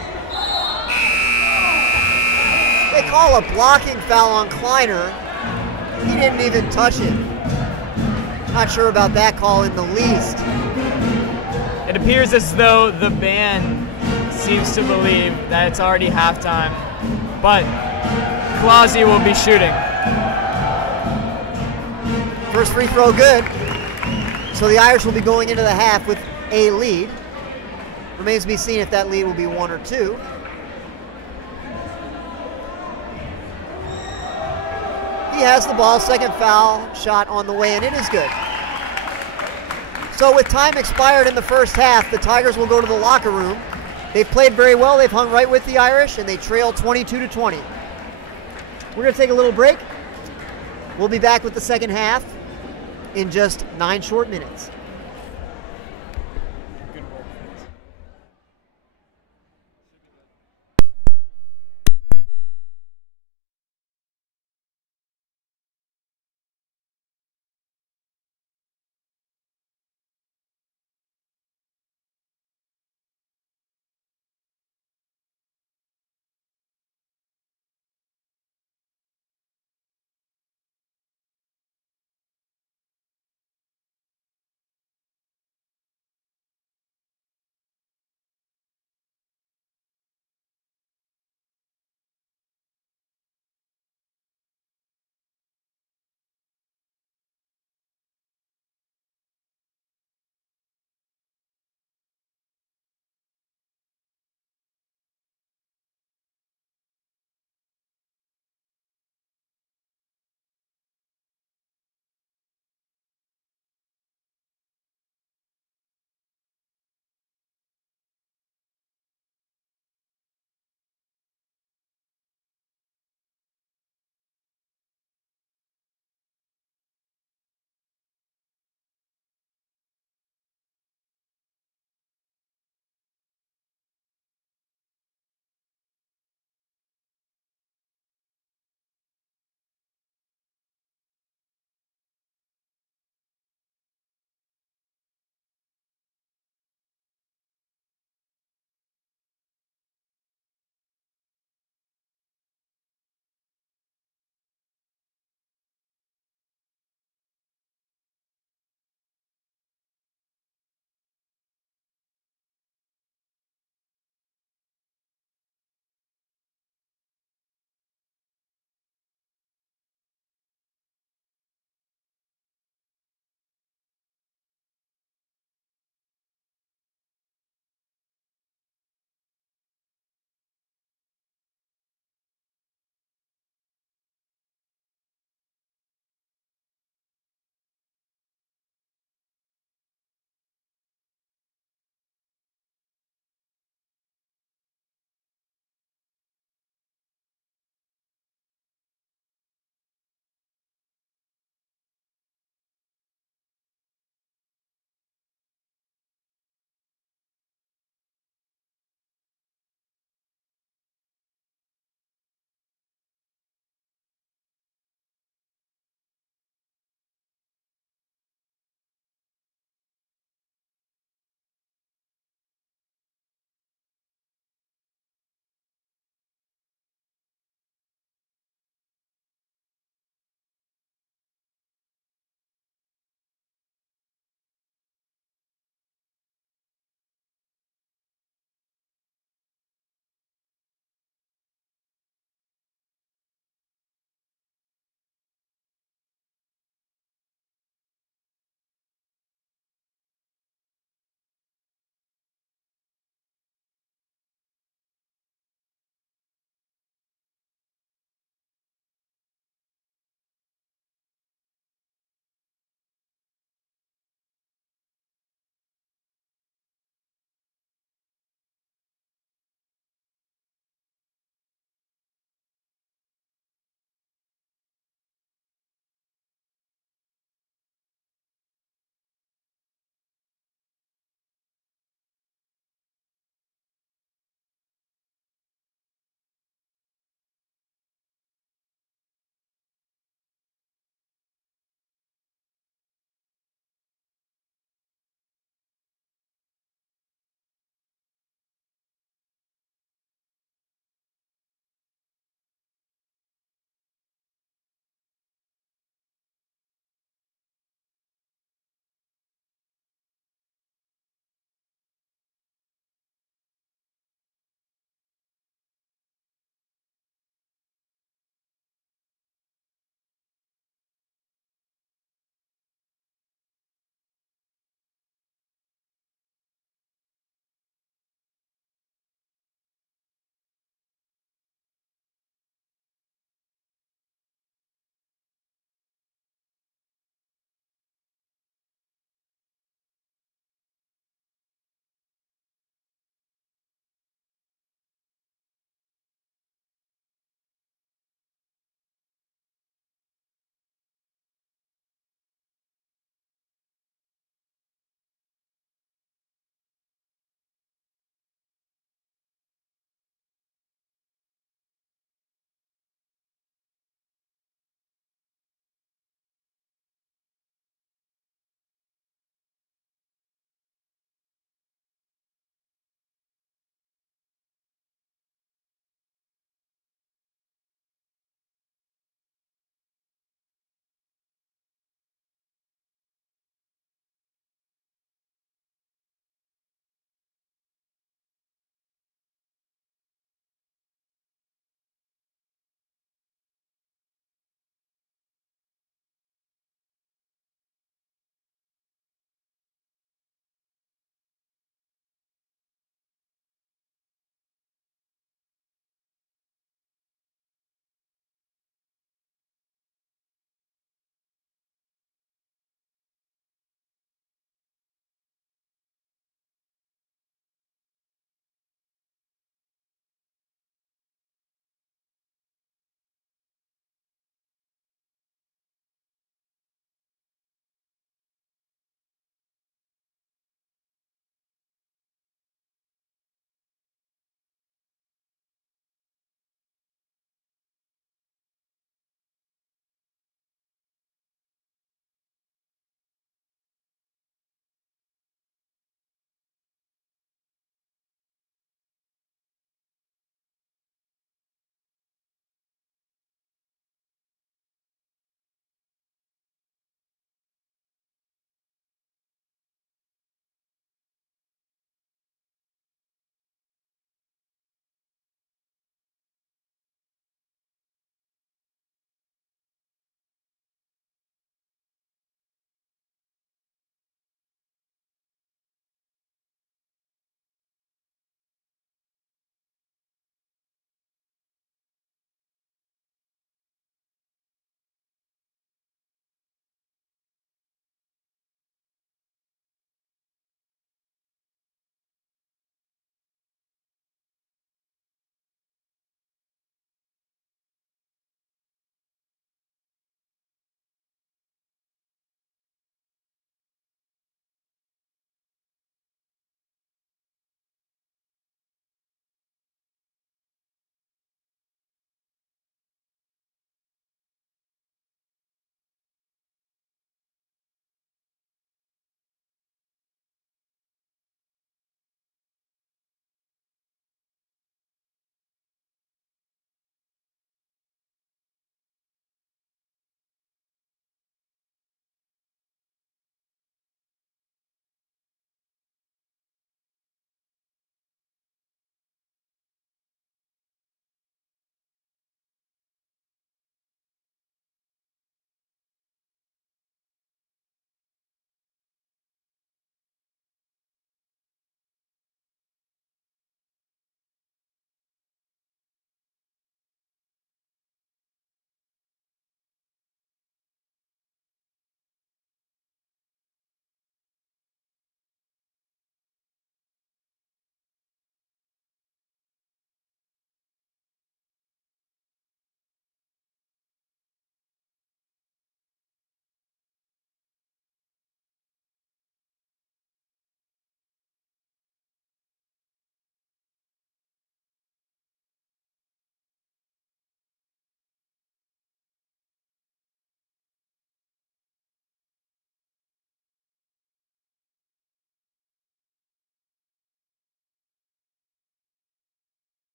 They call a blocking foul on Kleiner. He didn't even touch it. Not sure about that call in the least. It appears as though the band seems to believe that it's already halftime, but Clausey will be shooting. First free throw good. So the Irish will be going into the half with a lead. Remains to be seen if that lead will be 1 or 2. He has the ball, second foul shot on the way, and it is good. So with time expired in the first half, the Tigers will go to the locker room. They've played very well. They've hung right with the Irish, and they trail 22-20. We're going to take a little break. We'll be back with the second half in just 9 short minutes.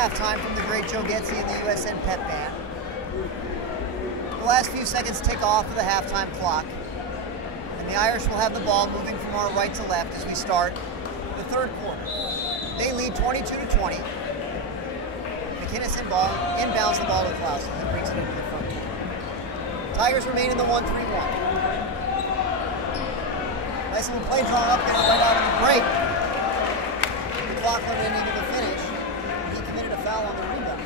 halftime from the great Joe Getzi and the USN Pep Band. The last few seconds tick off of the halftime clock, and the Irish will have the ball moving from our right to left as we start the third quarter. They lead 22-20. McInnes inbounds the ball to Klaus, and he brings it into the front court. Tigers remain in the 1-3-1. Nice little play drawn up there right out of the break. McLaughlin didn't able to finish. He committed a foul on the rebound.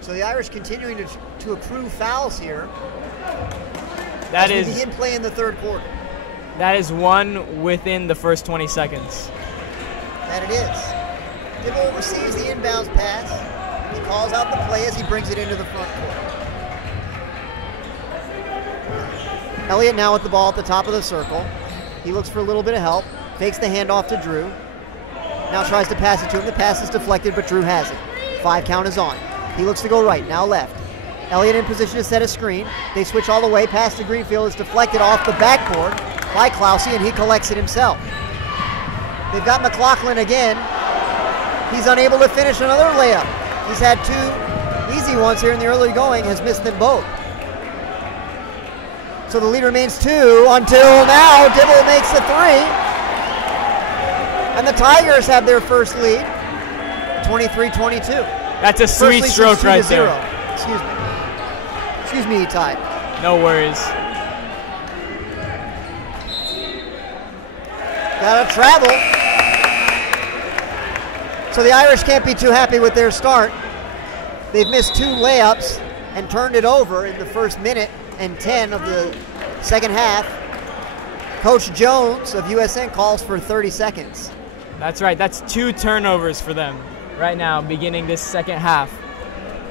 So the Irish continuing to accrue fouls here. That as is we begin play in the third quarter. That is one within the first 20 seconds. That it is. Dibble receives the inbounds pass. He calls out the play as he brings it into the front court. Elliott now with the ball at the top of the circle. He looks for a little bit of help. Fakes the handoff to Drew. Now tries to pass it to him. The pass is deflected, but Drew has it. 5 count is on. He looks to go right, now left. Elliott in position to set a screen. They switch all the way. Pass to Greenfield is deflected off the backboard by Klausi, and he collects it himself. They've got McLaughlin again. He's unable to finish another layup. He's had 2 easy ones here in the early going, has missed them both. So the lead remains 2 until now Dibble makes the 3. And the Tigers have their first lead, 23-22. That's a sweet stroke right there. Excuse me. Excuse me, Ty. No worries. Gotta travel. So the Irish can't be too happy with their start. They've missed 2 layups and turned it over in the first minute and 10 of the second half. Coach Jones of USN calls for 30 seconds. That's right. That's 2 turnovers for them right now, beginning this second half.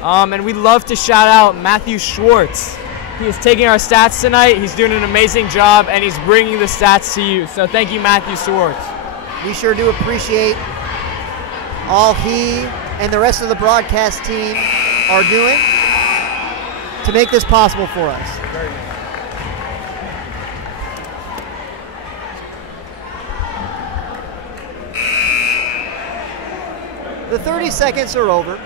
And we'd love to shout out Matthew Schwartz. He is taking our stats tonight. He's doing an amazing job, and he's bringing the stats to you. So thank you, Matthew Schwartz. We sure do appreciate all he and the rest of the broadcast team are doing to make this possible for us. Very good. The 30 seconds are over.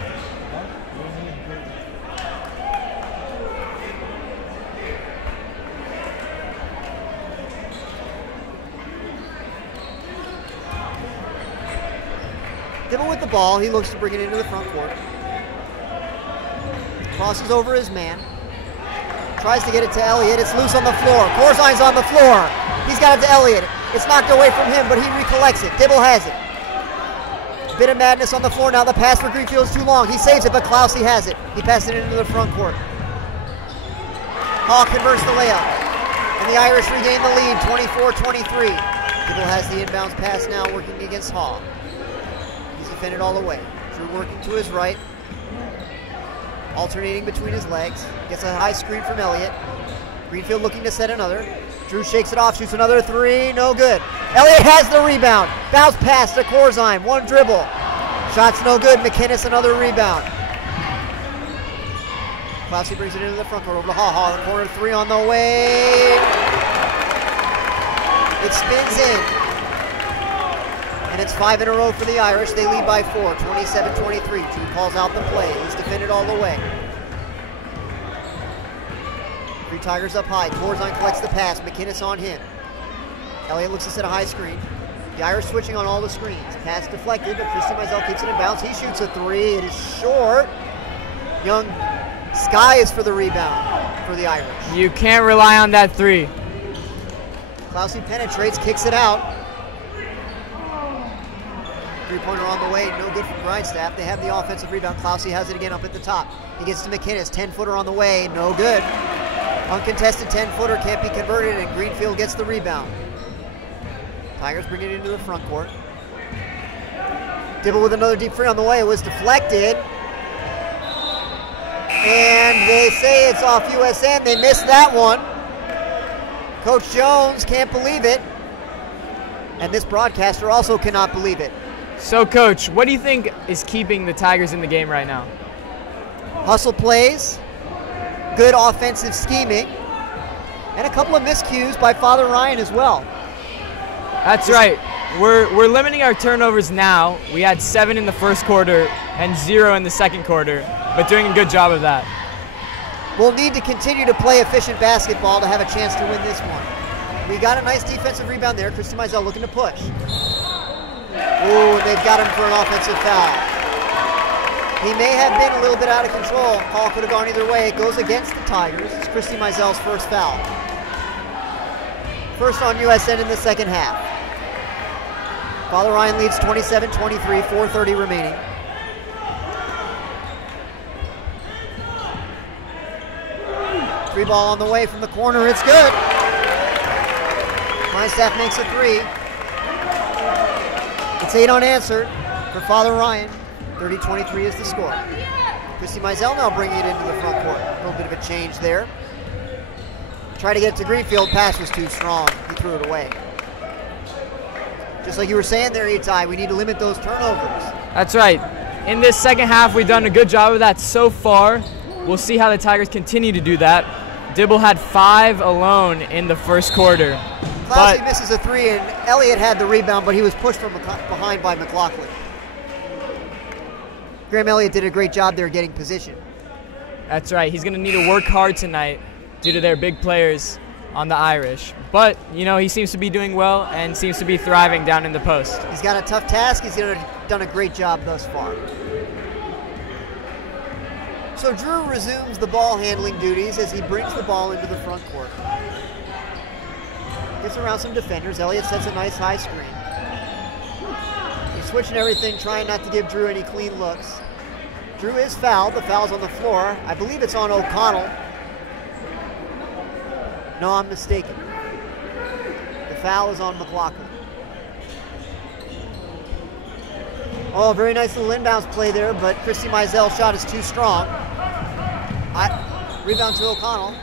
Dibble with the ball. He looks to bring it into the front court. Crosses over his man. Tries to get it to Elliott. It's loose on the floor. Corzine's on the floor. He's got it to Elliott. It's knocked away from him, but he recollects it. Dibble has it. Bit of madness on the floor now. The pass for Greenfield is too long. He saves it, but Klausi has it. He passes it into the front court. Hall converts the layup. And the Irish regain the lead, 24-23. Dibble has the inbounds pass now, working against Hall. He's defended all the way. Drew working to his right. Alternating between his legs. Gets a high screen from Elliott. Greenfield looking to set another. Drew shakes it off, shoots another 3, no good. Elliott has the rebound. Bounce pass to Corzine, 1 dribble. Shot's no good, McInnes another rebound. Klausi brings it into the front court over to Hall. The corner 3 on the way. It spins in. And it's 5 in a row for the Irish. They lead by 4, 27-23. Drew calls out the play. He's defended all the way. 3 Tigers up high. Corzine collects the pass. McInnes on him. Elliott looks to set a high screen. The Irish switching on all the screens. Pass deflected, but Christian Mizell keeps it in bounds. He shoots a 3. It is short. Young Sky is for the rebound for the Irish. You can't rely on that 3. Klausi penetrates, kicks it out. 3-pointer on the way, no good from Grindstaff. They have the offensive rebound. Klausi has it again up at the top. He gets to McInnes, 10-footer on the way, no good. Uncontested 10-footer can't be converted, and Greenfield gets the rebound. Tigers bring it into the front court. Dibble with another deep three on the way. It was deflected. And they say it's off USN. They missed that one. Coach Jones can't believe it. And this broadcaster also cannot believe it. So, Coach, what do you think is keeping the Tigers in the game right now? Hustle plays, good offensive scheming, and a couple of miscues by Father Ryan as well. That's right. we're limiting our turnovers now. We had 7 in the first quarter and 0 in the second quarter, but doing a good job of that. We'll need to continue to play efficient basketball to have a chance to win this one. We got a nice defensive rebound there. Christy Mizell looking to push. Ooh, they've got him for an offensive foul. He may have been a little bit out of control. Call could have gone either way. It goes against the Tigers. It's Christy Mizell's first foul. First on USN in the second half. Father Ryan leads 27-23, 4:30 remaining. Free ball on the way from the corner. It's good. My staff makes a 3. It's 8 unanswered for Father Ryan. 30-23 is the score. Christy Mizell now bringing it into the front court. A little bit of a change there. Tried to get it to Greenfield. Pass was too strong. He threw it away. Just like you were saying there, Itai, we need to limit those turnovers. That's right. In this second half, we've done a good job of that so far. We'll see how the Tigers continue to do that. Dibble had 5 alone in the first quarter. Clousey misses a 3, and Elliott had the rebound, but he was pushed from behind by McLaughlin. Graham Elliott did a great job there getting position. That's right. He's going to need to work hard tonight due to their big players on the Irish. But, you know, he seems to be doing well and seems to be thriving down in the post. He's got a tough task. He's done a great job thus far. So Drew resumes the ball handling duties as he brings the ball into the front court. Gets around some defenders. Elliott sets a nice high screen. He's switching everything, trying not to give Drew any clean looks. Drew is fouled. The foul's on the floor. I believe it's on O'Connell. No, I'm mistaken. The foul is on McLaughlin. Oh, very nice little inbounds play there, but Christy Mizell's shot is too strong. Rebound to O'Connell.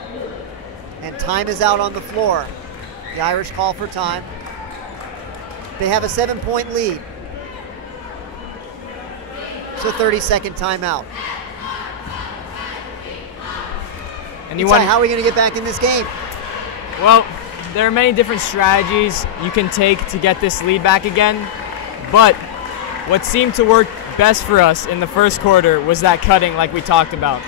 And time is out on the floor. The Irish call for time. They have a 7-point lead. So 30-second timeout. How are we going to get back in this game? Well, there are many different strategies you can take to get this lead back again. But what seemed to work best for us in the first quarter was that cutting like we talked about.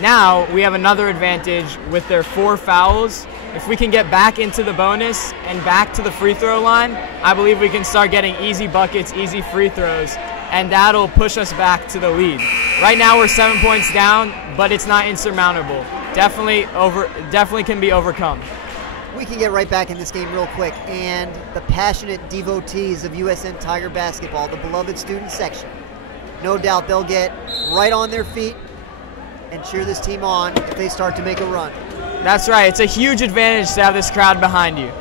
Now we have another advantage with their 4 fouls. If we can get back into the bonus and back to the free throw line, I believe we can start getting easy buckets, easy free throws, and that'll push us back to the lead. Right now we're 7 points down, but it's not insurmountable. Definitely can be overcome. We can get right back in this game real quick, and the passionate devotees of USN Tiger basketball, the beloved student section, no doubt they'll get right on their feet and cheer this team on if they start to make a run. That's right. It's a huge advantage to have this crowd behind you.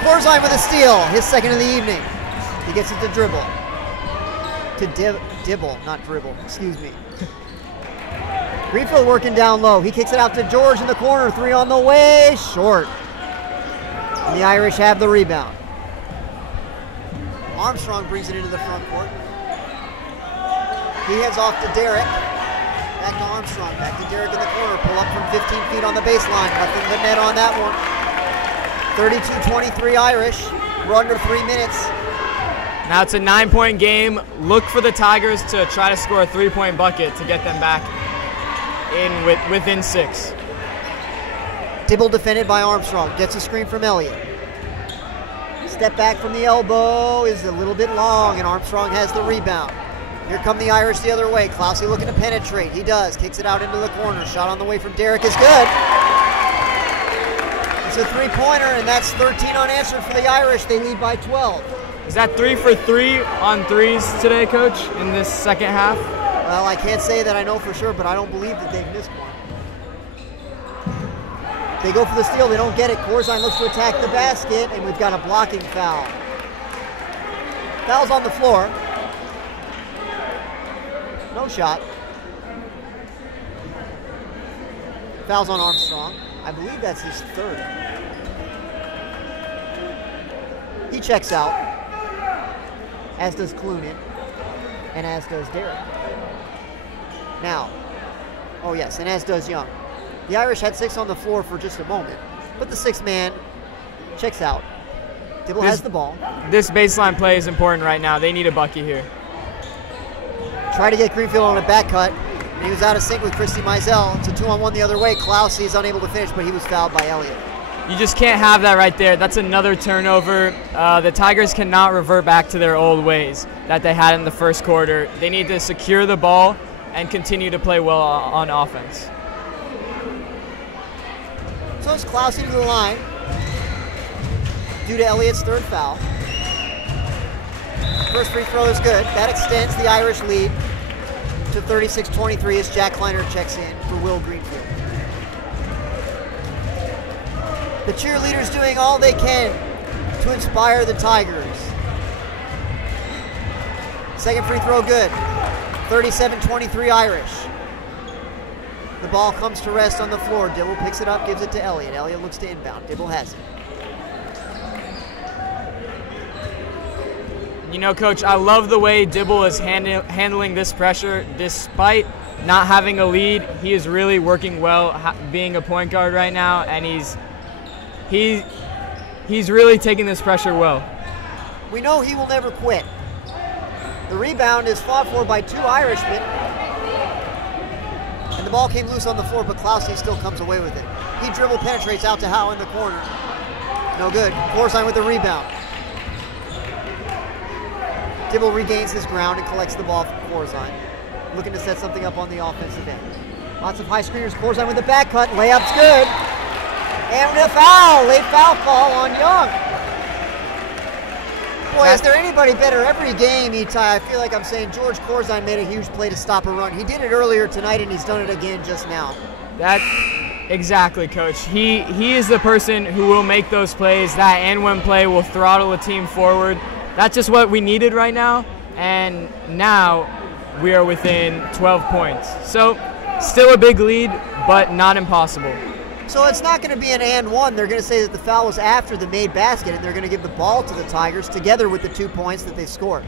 Korzine with a steal, his second of the evening. He gets it to dribble. Dibble, not dribble, excuse me. Greenfield working down low. He kicks it out to George in the corner. 3 on the way, short. And the Irish have the rebound. Armstrong brings it into the front court. He heads off to Derek. Back to Armstrong, back to Derek in the corner. Pull up from 15 feet on the baseline. Nothing but net on that one. 32-23 Irish. We're under 3 minutes. Now it's a 9-point game. Look for the Tigers to try to score a 3-point bucket to get them back in within 6. Dibble defended by Armstrong. Gets a screen from Elliott. Step back from the elbow is a little bit long, and Armstrong has the rebound. Here come the Irish the other way. Clousey looking to penetrate. He does. Kicks it out into the corner. Shot on the way from Derek is good. It's a 3-pointer, and that's 13 unanswered for the Irish. They lead by 12. Is that 3 for 3 on threes today, Coach, in this second half? Well, I can't say that I know for sure, but I don't believe that they've missed one. They go for the steal. They don't get it. Korzine looks to attack the basket, and we've got a blocking foul. Foul's on the floor. No shot. Foul's on Armstrong. I believe that's his 3rd. He checks out, as does Clunin, and as does Derek. Now, oh yes, and as does Young. The Irish had 6 on the floor for just a moment, but the 6th man checks out. Dibble has the ball. This baseline play is important right now. They need a bucket here. Try to get Greenfield on a back cut. And he was out of sync with Christy Mizell. It's a 2-on-1 the other way. Klaus is unable to finish, but he was fouled by Elliott. You just can't have that right there. That's another turnover. The Tigers cannot revert back to their old ways that they had in the first quarter. They need to secure the ball and continue to play well on offense. So it's Klaus to the line due to Elliott's third foul. First free throw is good. That extends the Irish lead to 36-23 as Jack Kleiner checks in for Will Greenfield. The cheerleaders doing all they can to inspire the Tigers. Second free throw good. 37-23 Irish. The ball comes to rest on the floor. Dibble picks it up, gives it to Elliott. Elliott looks to inbound. Dibble has it. You know, Coach, I love the way Dibble is handling this pressure. Despite not having a lead, he is really working well being a point guard right now, and he's really taking this pressure well. We know he will never quit. The rebound is fought for by two Irishmen, and the ball came loose on the floor, but Klausi still comes away with it. He dribble penetrates out to Howe in the corner. No good. Corzine with the rebound. Dibble regains his ground and collects the ball from Corzine, looking to set something up on the offensive end. Lots of high screeners. Corzine with the back cut. Layup's good. And a foul. Late foul call on Young. Boy, is there anybody better every game, Itai? I feel like I'm saying George Corzine made a huge play to stop a run. He did it earlier tonight, and he's done it again just now. Exactly, Coach. He is the person who will make those plays. That and when play will throttle a team forward. That's just what we needed right now, and now we are within 12 points. So still a big lead, but not impossible. So it's not going to be an and one. They're going to say that the foul was after the made basket, and they're going to give the ball to the Tigers together with the 2 points that they scored.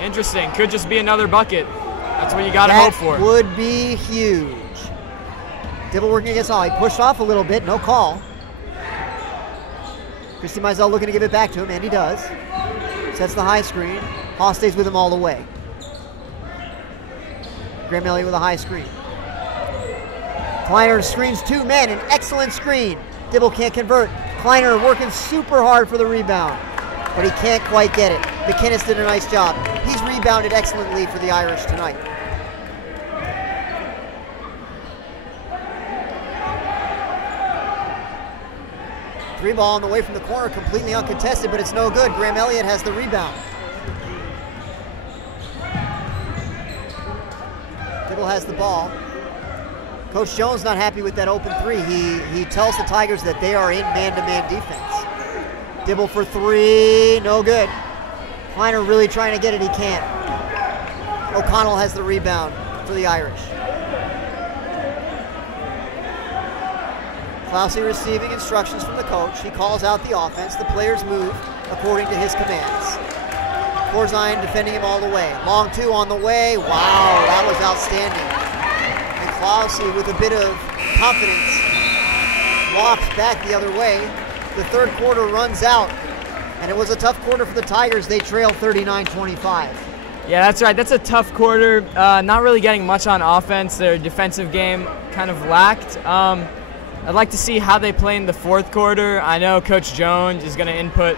Interesting. Could just be another bucket. That's what you got to hope for. That would be huge. Dibble working against Hall. He pushed off a little bit. No call. Christy Mizell looking to give it back to him, and he does. Sets the high screen. Hall stays with him all the way. Graham Elliott with a high screen. Kleiner screens 2 men, an excellent screen. Dibble can't convert. Kleiner working super hard for the rebound, but he can't quite get it. McInnes did a nice job. He's rebounded excellently for the Irish tonight. Three ball on the way from the corner, completely uncontested, but it's no good. Graham Elliott has the rebound. Dibble has the ball. Coach Jones not happy with that open three. He tells the Tigers that they are in man-to-man defense. Dibble for three, no good. Kleiner really trying to get it, he can't. O'Connell has the rebound for the Irish. Klausi receiving instructions from the coach. He calls out the offense. The players move according to his commands. Corzine defending him all the way. Long two on the way. Wow, that was outstanding. And Klausi with a bit of confidence walks back the other way. The third quarter runs out, and it was a tough quarter for the Tigers. They trail 39-25. Yeah, that's right. That's a tough quarter. Not really getting much on offense. Their defensive game kind of lacked. I'd like to see how they play in the fourth quarter. I know Coach Jones is going to input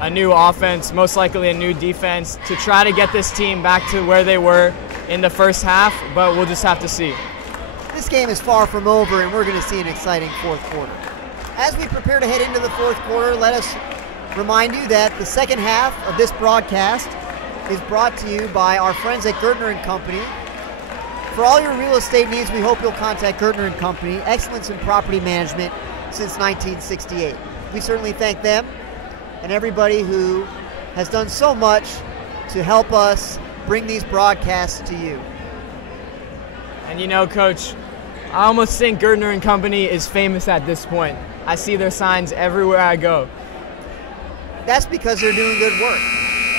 a new offense, most likely a new defense, to try to get this team back to where they were in the first half, but we'll just have to see. This game is far from over, and we're going to see an exciting fourth quarter. As we prepare to head into the fourth quarter, let us remind you that the second half of this broadcast is brought to you by our friends at Gertner & Company. For all your real estate needs, we hope you'll contact Gertner & Company, excellence in property management since 1968. We certainly thank them and everybody who has done so much to help us bring these broadcasts to you. And you know, Coach, I almost think Gertner & Company is famous at this point. I see their signs everywhere I go. That's because they're doing good work.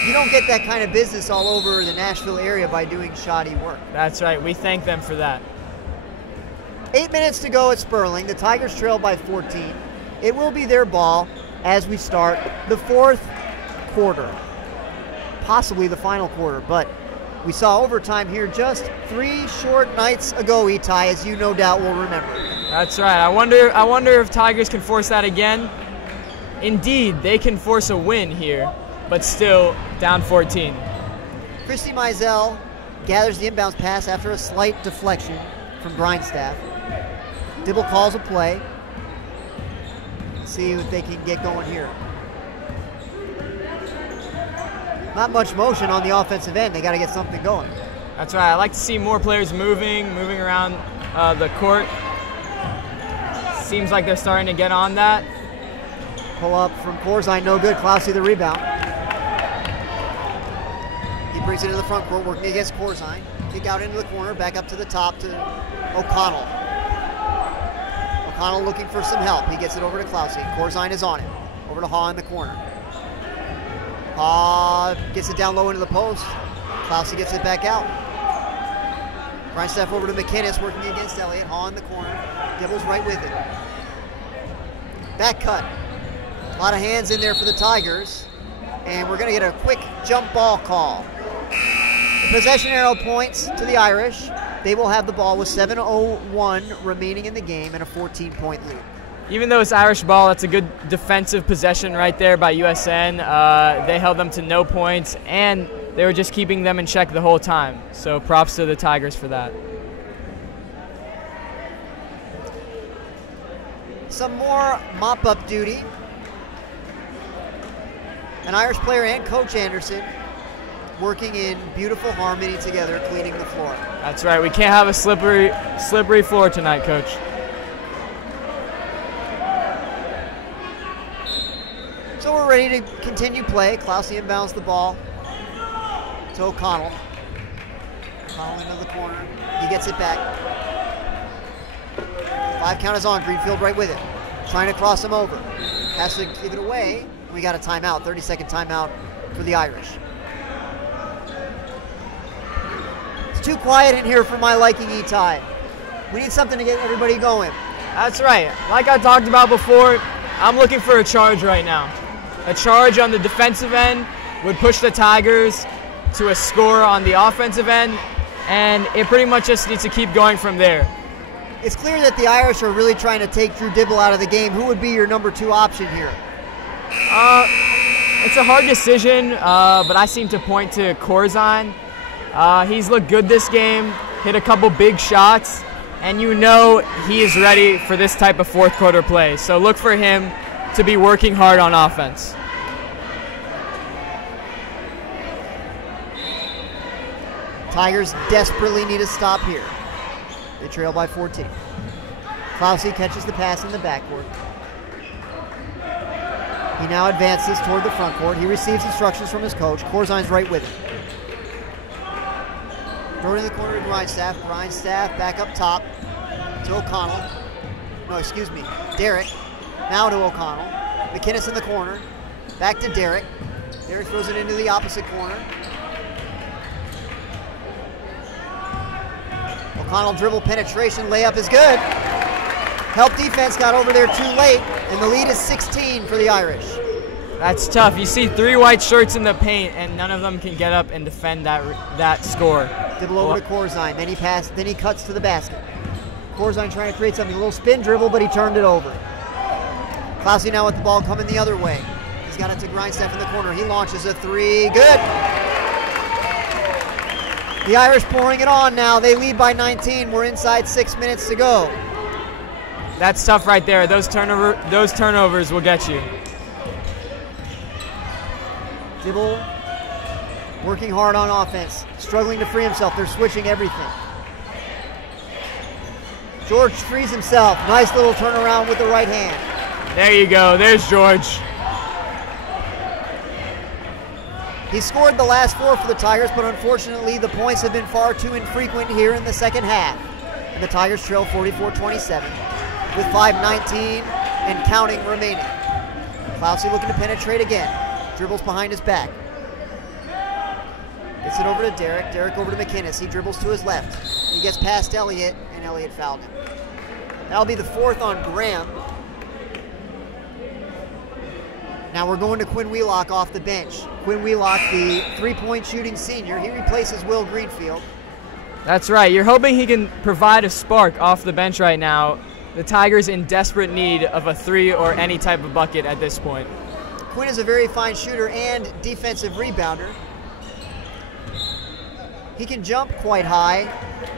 You don't get that kind of business all over the Nashville area by doing shoddy work. That's right. We thank them for that. 8 minutes to go at Sperling. The Tigers trail by 14. It will be their ball. as we start the fourth quarter, possibly the final quarter, but we saw overtime here just 3 short nights ago, Itai, as you no doubt will remember. That's right. I wonder if Tigers can force that again. Indeed, they can force a win here, but still down 14. Christy Mizell gathers the inbounds pass after a slight deflection from Grindstaff. Dibble calls a play. Let's see if they can get going here. Not much motion on the offensive end. They got to get something going. That's right. I like to see more players moving around the court. Seems like they're starting to get on that. Pull up from Corzine, no good. Klausy the rebound. He brings it to the front court, working against Corzine. Kick out into the corner, back up to the top to O'Connell. O'Connell looking for some help. He gets it over to Klausy. Corzine is on it. Over to Haw in the corner. Haw gets it down low into the post. Klausy gets it back out. Grindstaff over to McInnes, working against Elliott. Haw in the corner. Dibble's right with it. Back cut. A lot of hands in there for the Tigers. And we're going to get a quick jump ball call. The possession arrow points to the Irish. They will have the ball with 7:01 remaining in the game and a 14-point lead. Even though it's Irish ball, that's a good defensive possession right there by USN. They held them to no points, and they were just keeping them in check the whole time. So props to the Tigers for that. Some more mop-up duty. An Irish player and Coach Anderson working in beautiful harmony together, cleaning the floor. That's right. We can't have a slippery floor tonight, Coach. So we're ready to continue play. Klausy inbounds the ball to O'Connell. O'Connell into the corner. He gets it back. 5 count is on. Greenfield right with it. Trying to cross him over. Has to give it away. We got a timeout, 30-second timeout for the Irish. It's too quiet in here for my liking, Itai. We need something to get everybody going. That's right. Like I talked about before, I'm looking for a charge right now. A charge on the defensive end would push the Tigers to a score on the offensive end, and it pretty much just needs to keep going from there. It's clear that the Irish are really trying to take Drew Dibble out of the game. Who would be your number 2 option here? It's a hard decision, but I seem to point to Corzine. He's looked good this game, hit a couple big shots, and you know he is ready for this type of fourth quarter play. So look for him to be working hard on offense. Tigers desperately need a stop here. They trail by 14. Klausy catches the pass in the backcourt. He now advances toward the front court. He receives instructions from his coach. Corzine's right with him. Throw it in the corner to Grindstaff. Grindstaff back up top to O'Connell. No, excuse me, Derek. Now to O'Connell. McInnes in the corner. Back to Derek. Derek throws it into the opposite corner. O'Connell dribble penetration. Layup is good. Help defense got over there too late, and the lead is 16 for the Irish. That's tough. You see 3 white shirts in the paint, and none of them can get up and defend that score. Dibble over to Corzine. Then he cuts to the basket. Corzine trying to create something. A little spin dribble, but he turned it over. Klausy now with the ball coming the other way. He's got it to Grindstaff in the corner. He launches a 3. Good. The Irish pouring it on now. They lead by 19. We're inside 6 minutes to go. That's tough right there. Those turnovers will get you. Dibble working hard on offense, struggling to free himself. They're switching everything. George frees himself. Nice little turnaround with the right hand. There you go. There's George. He scored the last 4 for the Tigers, but unfortunately the points have been far too infrequent here in the second half. And the Tigers trail 44-27 with 5:19 and counting remaining. Klausy looking to penetrate again. Dribbles behind his back. Gets it over to Derek. Derek over to McInnes. He dribbles to his left. He gets past Elliott, and Elliott fouled him. That'll be the 4th on Graham. Now we're going to Quinn Wheelock off the bench. Quinn Wheelock, the three-point shooting senior. He replaces Will Greenfield. That's right. You're hoping he can provide a spark off the bench right now. The Tigers in desperate need of a three or any type of bucket at this point. Quinn is a very fine shooter and defensive rebounder. He can jump quite high.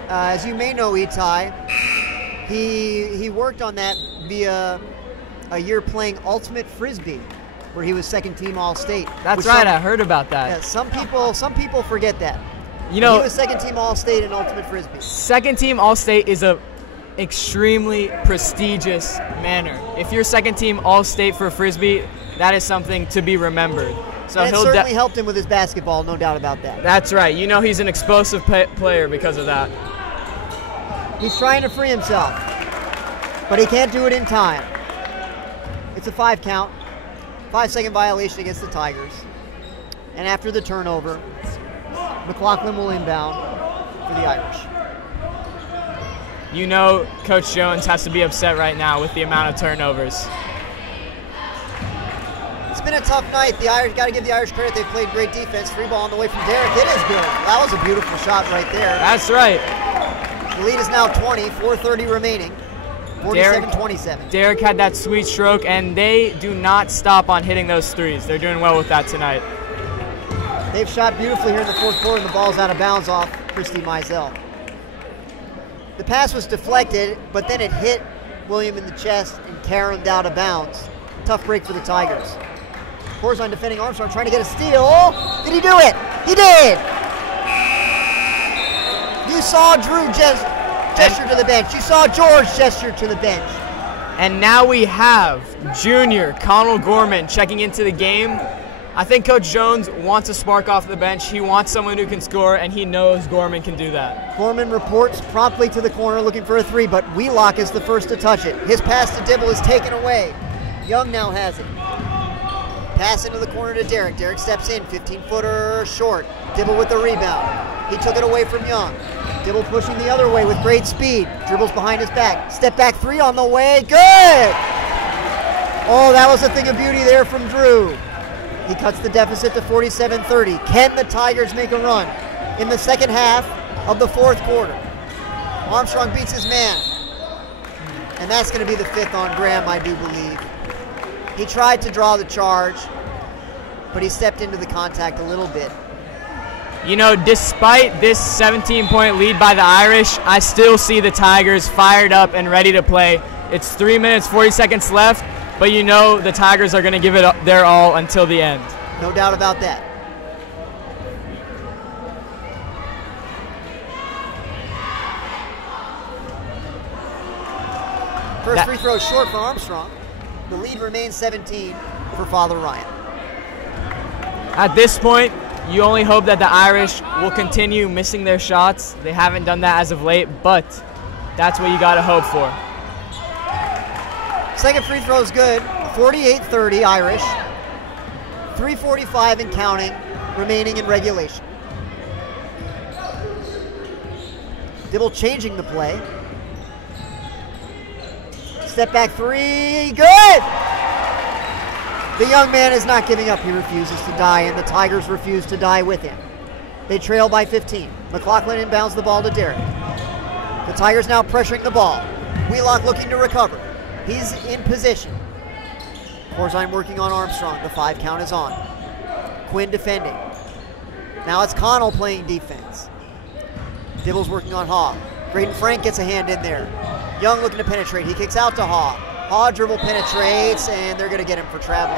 As you may know, Itai, he worked on that via a year playing Ultimate Frisbee, where he was second team All-State. That's right, I heard about that. Yeah, some people forget that. You know, he was second team All-State in Ultimate Frisbee. Second team All-State is a extremely prestigious manner. If you're second team All-State for Frisbee, that is something to be remembered. So and it certainly helped him with his basketball, no doubt about that. That's right. You know he's an explosive player because of that. He's trying to free himself, but he can't do it in time. It's a 5 count, 5-second violation against the Tigers. And after the turnover, McLaughlin will inbound for the Irish. You know Coach Jones has to be upset right now with the amount of turnovers. It's been a tough night. The Irish, got to give the Irish credit. They played great defense. Free ball on the way from Derek. It is good. That was a beautiful shot right there. That's right. The lead is now 20, 4:30 remaining. 47-27. Derek had that sweet stroke, and they do not stop on hitting those threes. They're doing well with that tonight. They've shot beautifully here in the fourth quarter, and the ball's out of bounds off Christy Mizell. The pass was deflected, but then it hit William in the chest and caromed out of bounds. Tough break for the Tigers. Corzine defending Armstrong, trying to get a steal. Did he do it? He did! You saw Drew gesture to the bench. You saw George gesture to the bench. And now we have junior Connell Gorman checking into the game. I think Coach Jones wants a spark off the bench. He wants someone who can score, and he knows Gorman can do that. Gorman reports promptly to the corner looking for a three, but Wheelock is the first to touch it. His pass to Dibble is taken away. Young now has it. Pass into the corner to Derek. Derek steps in, 15-footer short. Dibble with the rebound. He took it away from Young. Dibble pushing the other way with great speed. Dribbles behind his back. Step back three on the way. Good! Oh, that was a thing of beauty there from Drew. He cuts the deficit to 47-30. Can the Tigers make a run in the second half of the fourth quarter? Armstrong beats his man. And that's going to be the fifth on Graham, I do believe. He tried to draw the charge, but he stepped into the contact a little bit. You know, despite this 17-point lead by the Irish, I still see the Tigers fired up and ready to play. It's 3 minutes, 40 seconds left, but you know the Tigers are going to give it their all until the end. No doubt about that. First free throw short for Armstrong. The lead remains 17 for Father Ryan. At this point, you only hope that the Irish will continue missing their shots. They haven't done that as of late, but that's what you got to hope for. Second free throw is good. 48-30 Irish. 3:45 and counting remaining in regulation. Dibble changing the play. Step back three, good! The young man is not giving up. He refuses to die, and the Tigers refuse to die with him. They trail by 15. McLaughlin inbounds the ball to Derek. The Tigers now pressuring the ball. Wheelock looking to recover. He's in position. Corzine working on Armstrong. The 5 count is on. Quinn defending. Now it's Connell playing defense. Dibble's working on Haw. Graydon Frank gets a hand in there. Young looking to penetrate. He kicks out to Haw. Haw dribble penetrates, and they're going to get him for traveling.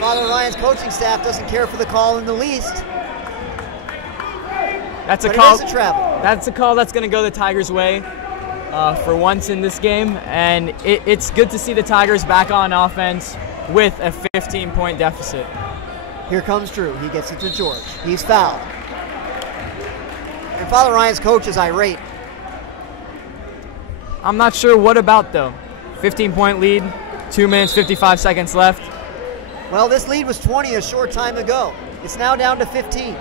Father Ryan's coaching staff doesn't care for the call in the least. That's a call. It is a travel. That's a call that's going to go the Tigers' way for once in this game, and it's good to see the Tigers back on offense with a 15-point deficit. Here comes Drew. He gets it to George. He's fouled. And Father Ryan's coach is irate. I'm not sure what about, though. 15-point lead, 2 minutes, 55 seconds left. Well, this lead was 20 a short time ago. It's now down to 15.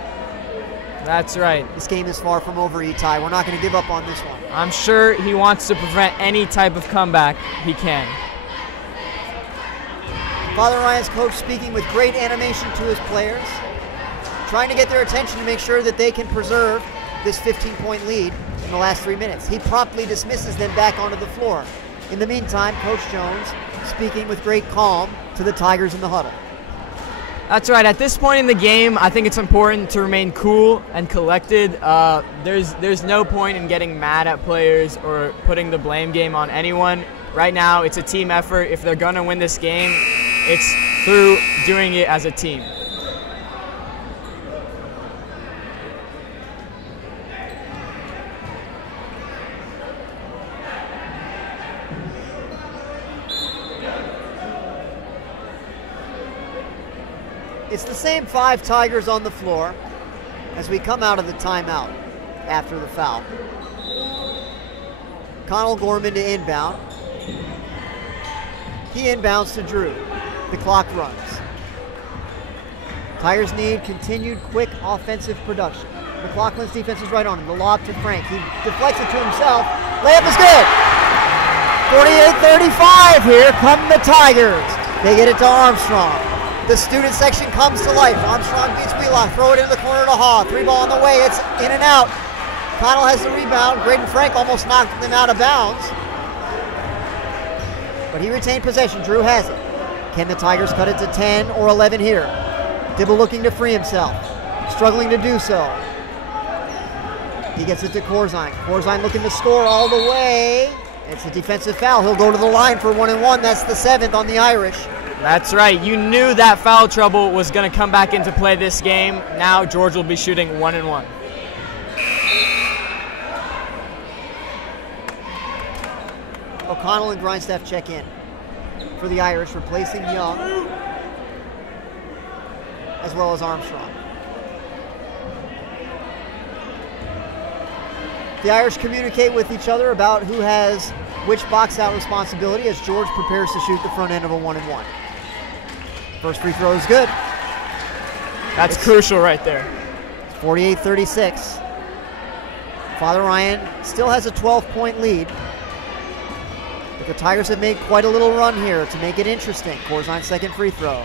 That's right. This game is far from over, Itai. We're not going to give up on this one. I'm sure he wants to prevent any type of comeback he can. Father Ryan's coach speaking with great animation to his players, trying to get their attention to make sure that they can preserve this 15-point lead in the last 3 minutes. He promptly dismisses them back onto the floor. In the meantime, Coach Jones speaking with great calm to the Tigers in the huddle. That's right. At this point in the game, I think it's important to remain cool and collected. There's no point in getting mad at players or putting the blame game on anyone. Right now, it's a team effort. If they're going to win this game, it's through doing it as a team. It's the same 5 Tigers on the floor as we come out of the timeout after the foul. Connell Gorman to inbound. He inbounds to Drew. The clock runs. Tigers need continued quick offensive production. McLaughlin's defense is right on him. The lob to Frank. He deflects it to himself. Layup is good. 48-35 here come the Tigers. They get it to Armstrong. The student section comes to life. Armstrong beats Wheelock. Throw it into the corner to Haw. 3 ball on the way. It's in and out. Connell has the rebound. Graydon Frank almost knocked them out of bounds. But he retained possession. Drew has it. Can the Tigers cut it to 10 or 11 here? Dibble looking to free himself. Struggling to do so. He gets it to Corzine. Corzine looking to score all the way. It's a defensive foul. He'll go to the line for 1 and 1. That's the 7th on the Irish. That's right. You knew that foul trouble was going to come back into play this game. Now George will be shooting 1 and 1. O'Connell and Grindstaff check in for the Irish, replacing Young as well as Armstrong. The Irish communicate with each other about who has which box out responsibility as George prepares to shoot the front end of a 1 and 1. First free throw is good. That's crucial right there. 48-36. Father Ryan still has a 12-point lead. But the Tigers have made quite a little run here to make it interesting. Corzine's second free throw.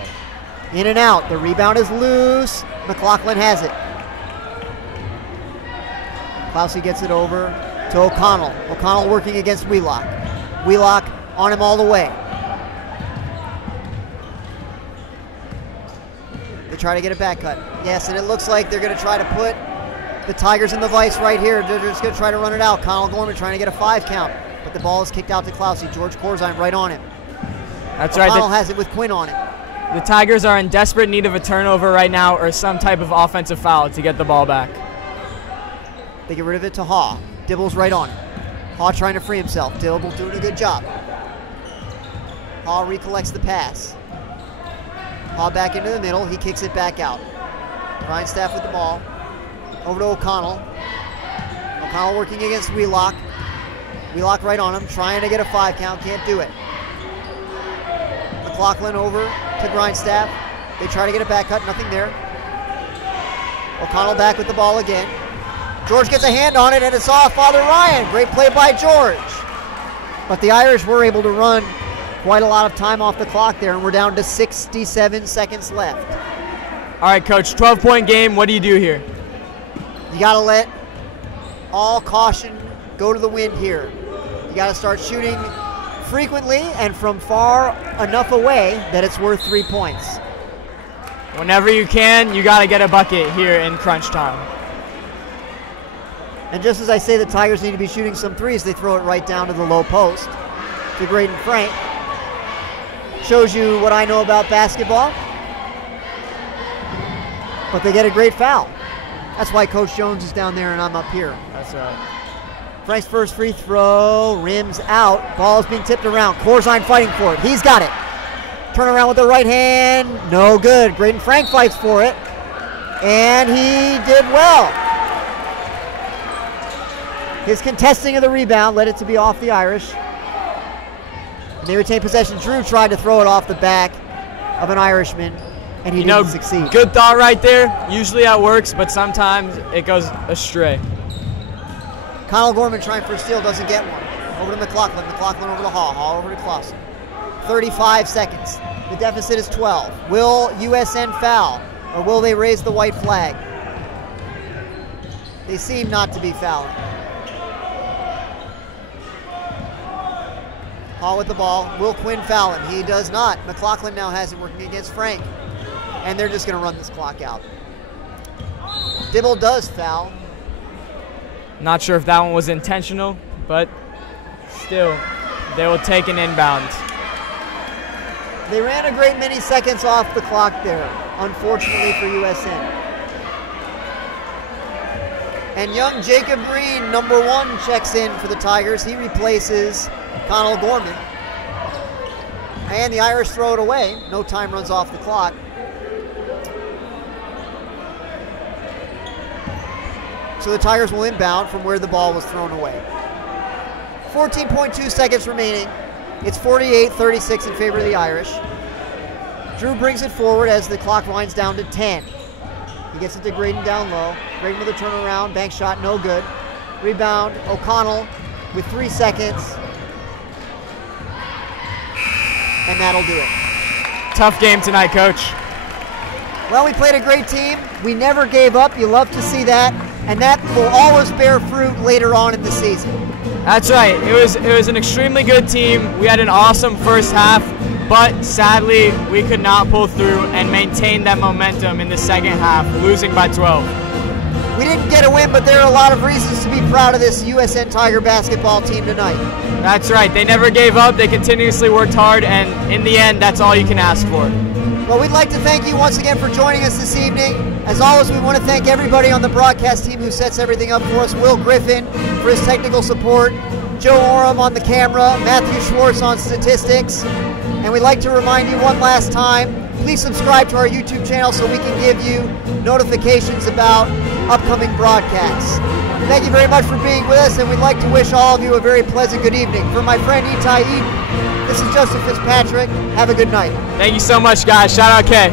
In and out. The rebound is loose. McLaughlin has it. Clousey gets it over to O'Connell. O'Connell working against Wheelock. Wheelock on him all the way. They try to get a back cut. Yes, and it looks like they're going to try to put the Tigers in the vice right here. They're just going to try to run it out. Connell Gorman trying to get a 5 count. But the ball is kicked out to Clousey. George Corzine right on him. That's O'Connell right. O'Connell has it with Quinn on him. The Tigers are in desperate need of a turnover right now or some type of offensive foul to get the ball back. They get rid of it to Haw. Dibble's right on him. Haw trying to free himself. Dibble doing a good job. Haw recollects the pass. Haw back into the middle. He kicks it back out. Grindstaff with the ball. Over to O'Connell. O'Connell working against Wheelock. Wheelock right on him, trying to get a 5 count, can't do it. McLaughlin over to Grindstaff. They try to get a back cut, nothing there. O'Connell back with the ball again. George gets a hand on it, and it's off Father Ryan. Great play by George. But the Irish were able to run quite a lot of time off the clock there, and we're down to 67 seconds left. All right, Coach, 12-point game. What do you do here? You got to let all caution go to the wind here. You got to start shooting frequently and from far enough away that it's worth 3 points. Whenever you can, you got to get a bucket here in crunch time. And just as I say the Tigers need to be shooting some threes, they throw it right down to the low post to Graydon Frank. Shows you what I know about basketball. But they get a great foul. That's why Coach Jones is down there and I'm up here. That's right. Frank's first free throw, rims out. Ball is being tipped around. Corzine fighting for it. He's got it. Turn around with the right hand. No good. Graydon Frank fights for it. And he did well. His contesting of the rebound led it to be off the Irish. And they retain possession. Drew tried to throw it off the back of an Irishman, and he didn't succeed. Good thought right there. Usually that works, but sometimes it goes astray. Connell Gorman trying for a steal, doesn't get one. Over to McLaughlin. McLaughlin over to Haw. Haw over to Clausen. 35 seconds. The deficit is 12. Will USN foul, or will they raise the white flag? They seem not to be fouling. Hall with the ball. Will Quinn foul him? He does not. McLaughlin now has it working against Frank. And they're just going to run this clock out. Dibble does foul. Not sure if that one was intentional, but still, they will take an inbound. They ran a great many seconds off the clock there, unfortunately for USN. And young Jacob Green, number 1, checks in for the Tigers. He replaces Connell Gorman. And the Irish throw it away. No time runs off the clock. So the Tigers will inbound from where the ball was thrown away. 14.2 seconds remaining. It's 48-36 in favor of the Irish. Drew brings it forward as the clock winds down to 10. He gets it to Graydon down low. Graydon with a turnaround, bank shot, no good. Rebound, O'Connell with 3 seconds. And that'll do it. Tough game tonight, Coach. Well, we played a great team. We never gave up. You love to see that. And that will always bear fruit later on in the season. That's right. It was an extremely good team. We had an awesome first half, but sadly, we could not pull through and maintain that momentum in the second half, losing by 12. We didn't get a win, but there are a lot of reasons to be proud of this USN Tiger basketball team tonight. That's right. They never gave up. They continuously worked hard, and in the end, that's all you can ask for. Well, we'd like to thank you once again for joining us this evening. As always, we want to thank everybody on the broadcast team who sets everything up for us. Will Griffin for his technical support, Joe Oram on the camera, Matthew Schwartz on statistics. And we'd like to remind you one last time, please subscribe to our YouTube channel so we can give you notifications about upcoming broadcasts. Thank you very much for being with us, and we'd like to wish all of you a very pleasant good evening. For my friend Itai Eden, this is Joseph Fitzpatrick. Have a good night. Thank you so much, guys. Shout out Kay.